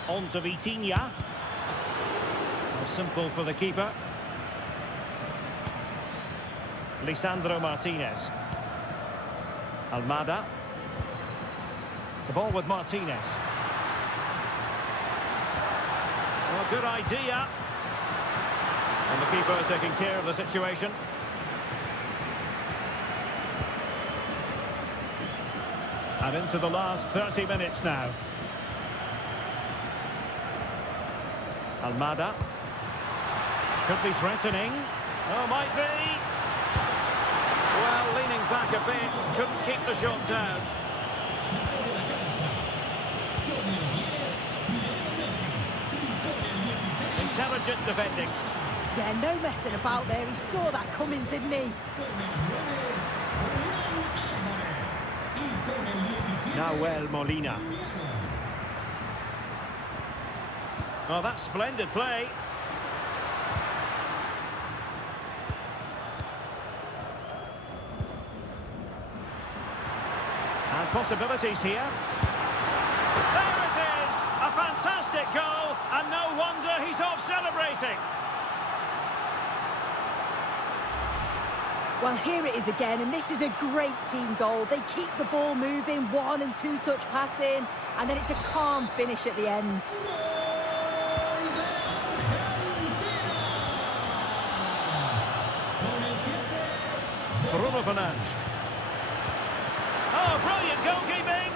On to Vitinha. Well, simple for the keeper. Lisandro Martinez. Almada. The ball with Martinez. Well, good idea. And the keeper taking care of the situation. And into the last 30 minutes now. Almada. Could be threatening. Oh, might be. Well, leaning back a bit. Couldn't keep the shot down. Intelligent defending. Yeah, no messing about there. He saw that coming, didn't he? Nahuel Molina. Oh, that's splendid play. And possibilities here. There it is! A fantastic goal, and no wonder he's off celebrating. Well, here it is again, and this is a great team goal. They keep the ball moving, 1- and 2-touch passing, and then it's a calm finish at the end. Bruno Fernandes. Oh, brilliant goalkeeping.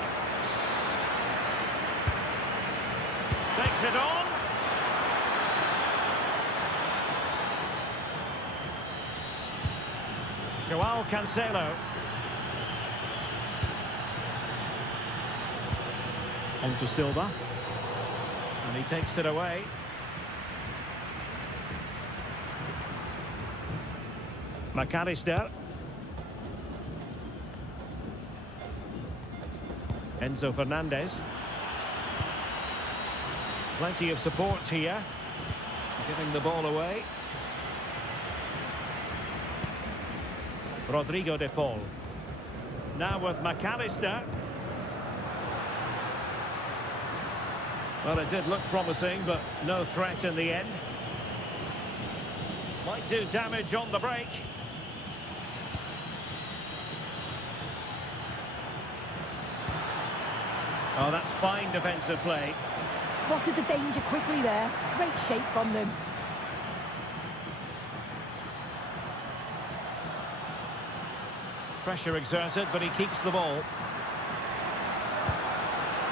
Takes it on. Joao Cancelo. On to Silva. And he takes it away. McAllister. Enzo Fernandez. Plenty of support here. Giving the ball away. Rodrigo de Paul. Now with McAllister. Well, it did look promising, but no threat in the end. Might do damage on the break. Oh, that's fine defensive play. Spotted the danger quickly there. Great shape from them. Pressure exerted, but he keeps the ball.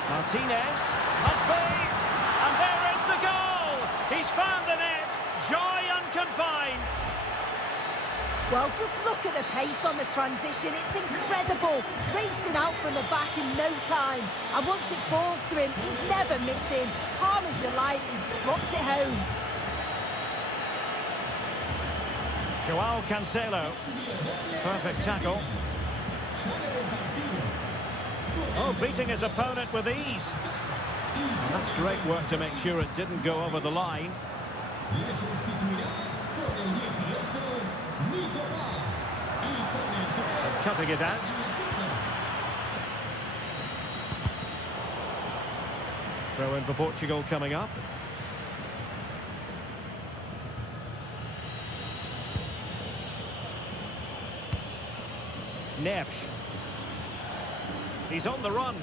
Martinez must be, and there is the goal. He's found the net. Joy unconfined. Well, just look at the pace on the transition. It's incredible. Racing out from the back in no time. And once it falls to him, he's never missing. Calm as you like and slots it home. Joao Cancelo. Perfect tackle. Oh, beating his opponent with ease. That's great work to make sure it didn't go over the line. Cutting it out. Throw in for Portugal coming up. Neves. He's on the run.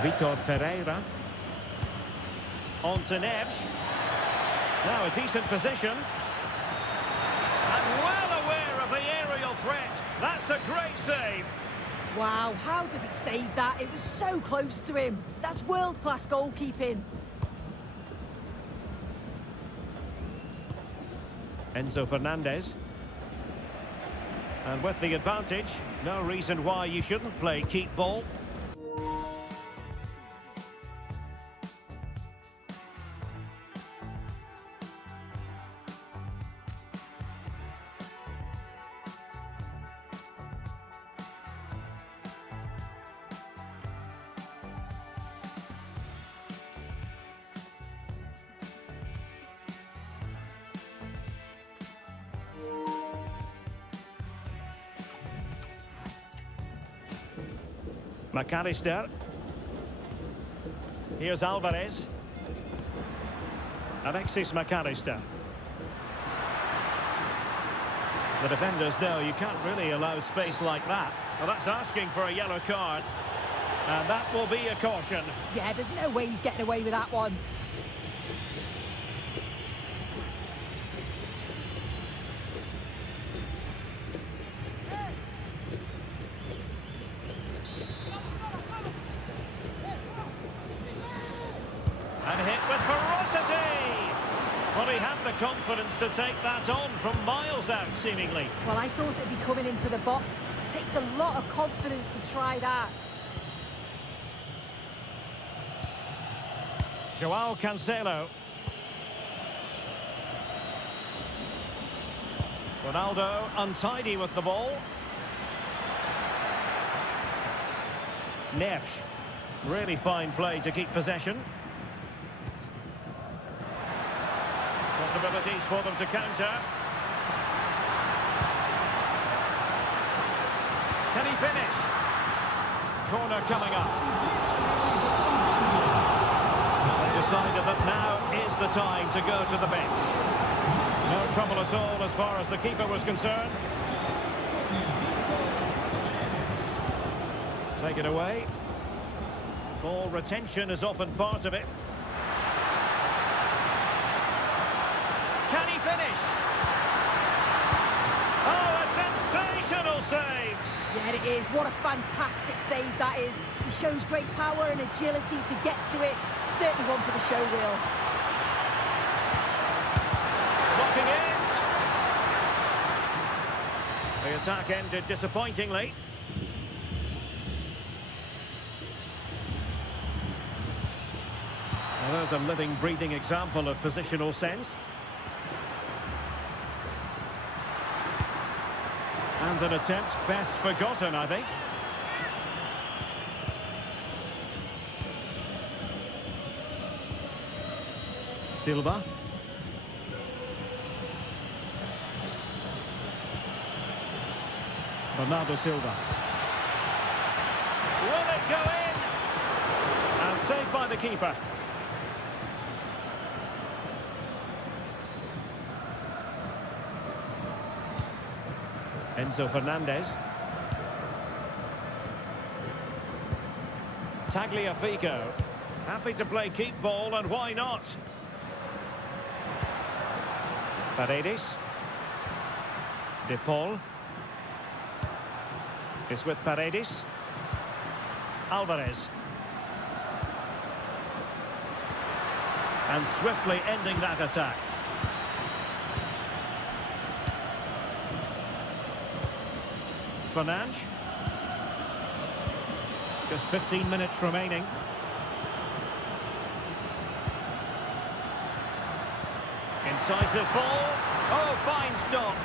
Vitor Ferreira. On to Neves. Now a decent position. And well aware of the aerial threat. That's a great save. Wow, how did he save that? It was so close to him. That's world-class goalkeeping. Enzo Fernandez. And with the advantage, no reason why you shouldn't play keep ball. McAllister. Here's Alvarez. Alexis McAllister. The defenders know you can't really allow space like that. Well, that's asking for a yellow card. And that will be a caution. Yeah, there's no way he's getting away with that one. And hit with ferocity. Well, he had the confidence to take that on from miles out, seemingly. Well, I thought it'd be coming into the box. It takes a lot of confidence to try that. Joao Cancelo. Ronaldo untidy with the ball. Neves. Really fine play to keep possession. Possibilities for them to counter. Can he finish? Corner coming up. They decided that now is the time to go to the bench. No trouble at all as far as the keeper was concerned. Take it away. Ball retention is often part of it. Can he finish? Oh, a sensational save! Yeah, it is. What a fantastic save that is. He shows great power and agility to get to it. Certainly one for the show reel. Blocking it. The attack ended disappointingly. Well, there's a living, breathing example of positional sense. And an attempt best forgotten, I think. Silva. Bernardo Silva. Will it go in? And saved by the keeper. Enzo Fernandez. Tagliafico. Happy to play keep ball, and why not? Paredes. De Paul. It's with Paredes. Alvarez. And swiftly ending that attack. Fernandes. Just 15 minutes remaining. Incisive ball. Oh, fine stop.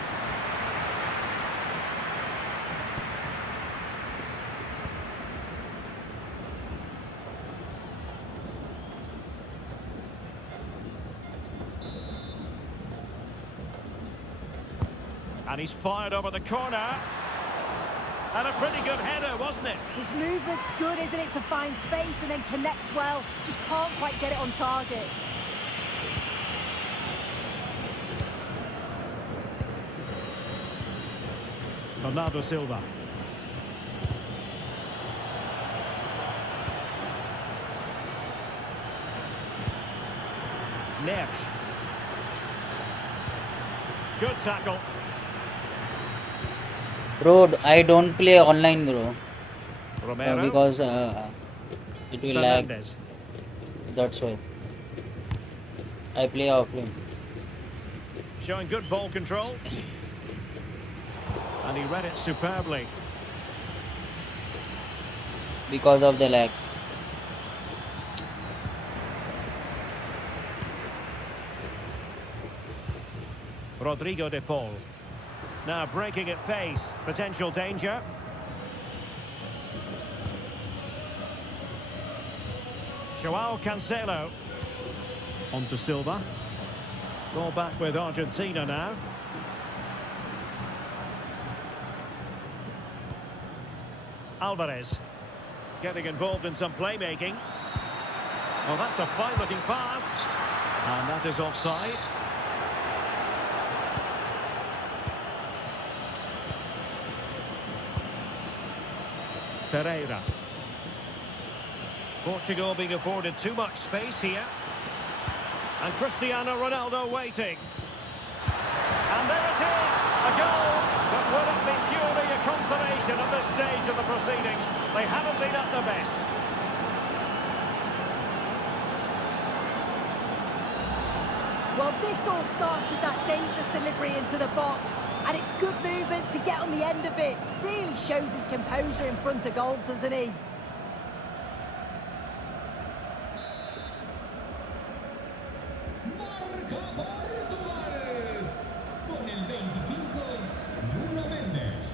And he's fired over the corner. And a pretty good header, wasn't it? His movement's good, isn't it, to find space and then connects well. Just can't quite get it on target. Bernardo Silva. Neves. Good tackle. Bro, I don't play online, bro. Romero. Because it will lag. Fernandes. That's why. I play offline. Showing good ball control. And he read it superbly. Because of the lag. Rodrigo de Paul. Now breaking at pace. Potential danger. Joao Cancelo. On to Silva. Ball back with Argentina now. Alvarez. Getting involved in some playmaking. Well, that's a fine-looking pass. And that is offside. Ferreira. Portugal being afforded too much space here. And Cristiano Ronaldo waiting. And there it is, a goal. But will it be purely a consolation at this stage of the proceedings? They haven't been at their best. Well, this all starts with that dangerous delivery into the box. And it's good movement to get on the end of it. Really shows his composure in front of goal, doesn't he? Marca Portugal. Con el 25, Nuno Mendes.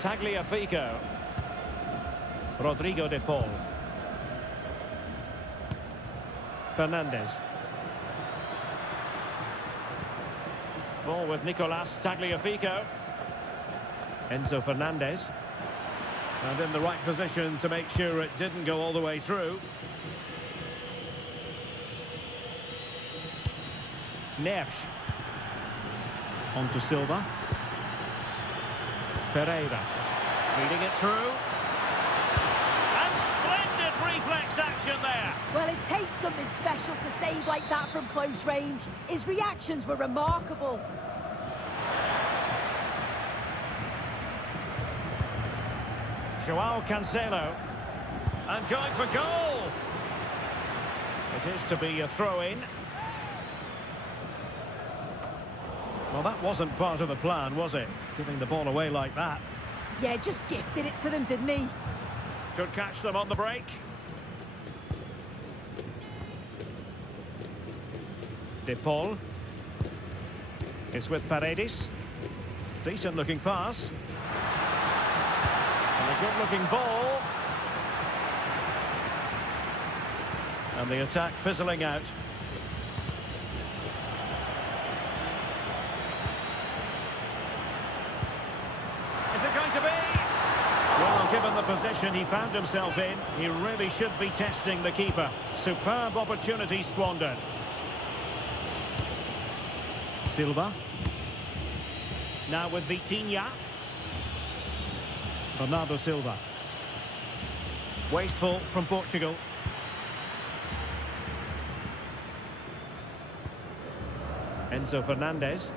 Tagliafico. Rodrigo de Paul. Fernandez. Ball with Nicolas Tagliafico. Enzo Fernandez. And in the right position to make sure it didn't go all the way through. Neves. On to Silva. Ferreira. Feeding it through. And splendid reflex action there. Well, it takes something special to save like that from close range. His reactions were remarkable. Joao Cancelo. And going for goal. It is to be a throw-in. Well, that wasn't part of the plan, was it? Giving the ball away like that. Yeah, just gifted it to them, didn't he? Could catch them on the break. De Paul. It's with Paredes. Decent looking pass. And a good looking ball. And the attack fizzling out. to be. Well, given the position he found himself in, he really should be testing the keeper. Superb opportunity squandered. Silva. Now with Vitinha. Bernardo Silva. Wasteful from Portugal. Enzo Fernandez.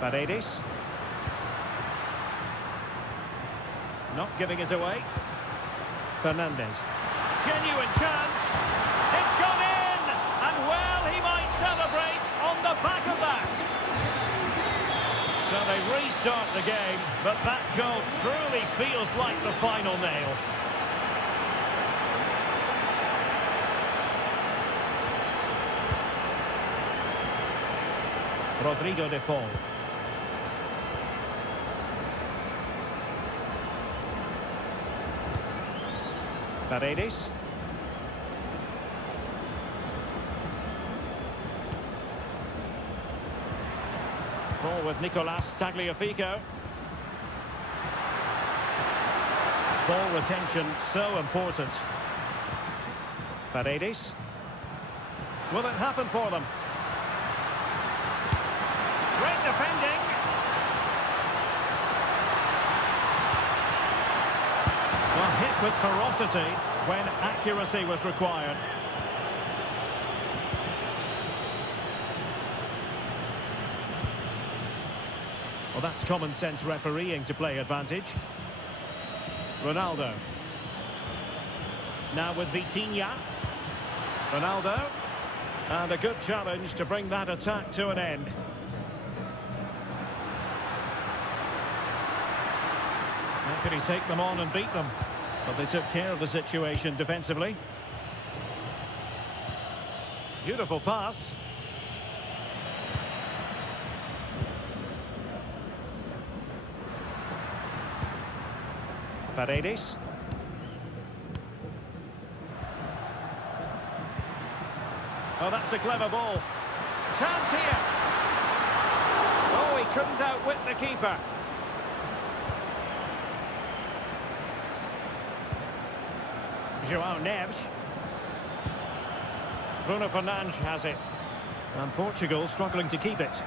Paredes. Not giving it away. Fernandez. Genuine chance. It's gone in! And well, he might celebrate on the back of that. So they restart the game, but that goal truly feels like the final nail. Rodrigo de Paul. Paredes. Ball with Nicolas Tagliafico. Ball retention so important. Paredes. Will it happen for them? Great defending. Well, hit with ferocity when accuracy was required. Well, that's common sense refereeing to play advantage. Ronaldo. Now with Vitinha. Ronaldo. And a good challenge to bring that attack to an end. How could he take them on and beat them? But they took care of the situation defensively. Beautiful pass. Paredes. Oh, that's a clever ball. Chance here. Oh, he couldn't outwit the keeper. João Neves. Bruno Fernandes has it. And Portugal struggling to keep it.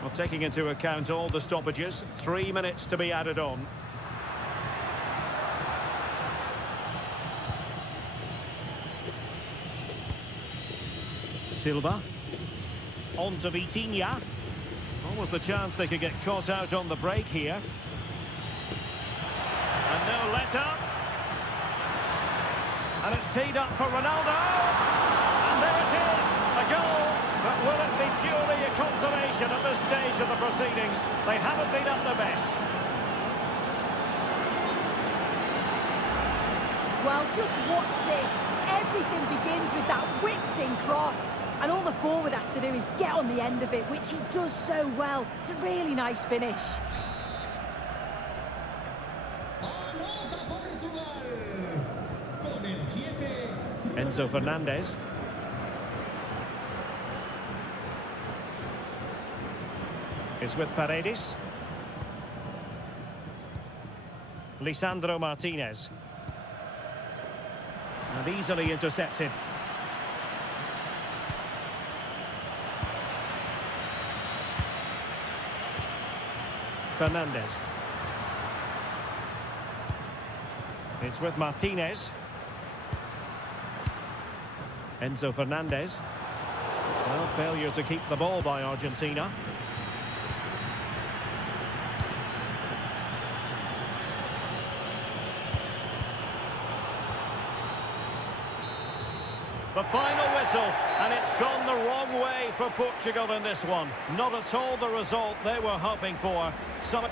Well, taking into account all the stoppages, 3 minutes to be added on. Silva. On to Vitinha. What was the chance they could get caught out on the break here? And no let-up. And it's teed up for Ronaldo. And there it is, a goal. But will it be purely a consolation at this stage of the proceedings? They haven't been at their best. Well, just watch this. Everything begins with that whipped-in cross. And all the forward has to do is get on the end of it, which he does so well. It's a really nice finish. Anota Portugal. Con el 7. Enzo Fernandez. Is with Paredes. Lisandro Martinez. And easily intercepted. Fernandez. It's with Martinez. Enzo Fernandez. Well, failure to keep the ball by Argentina. The final whistle, and it's gone the wrong way for Portugal in this one. Not at all the result they were hoping for. Some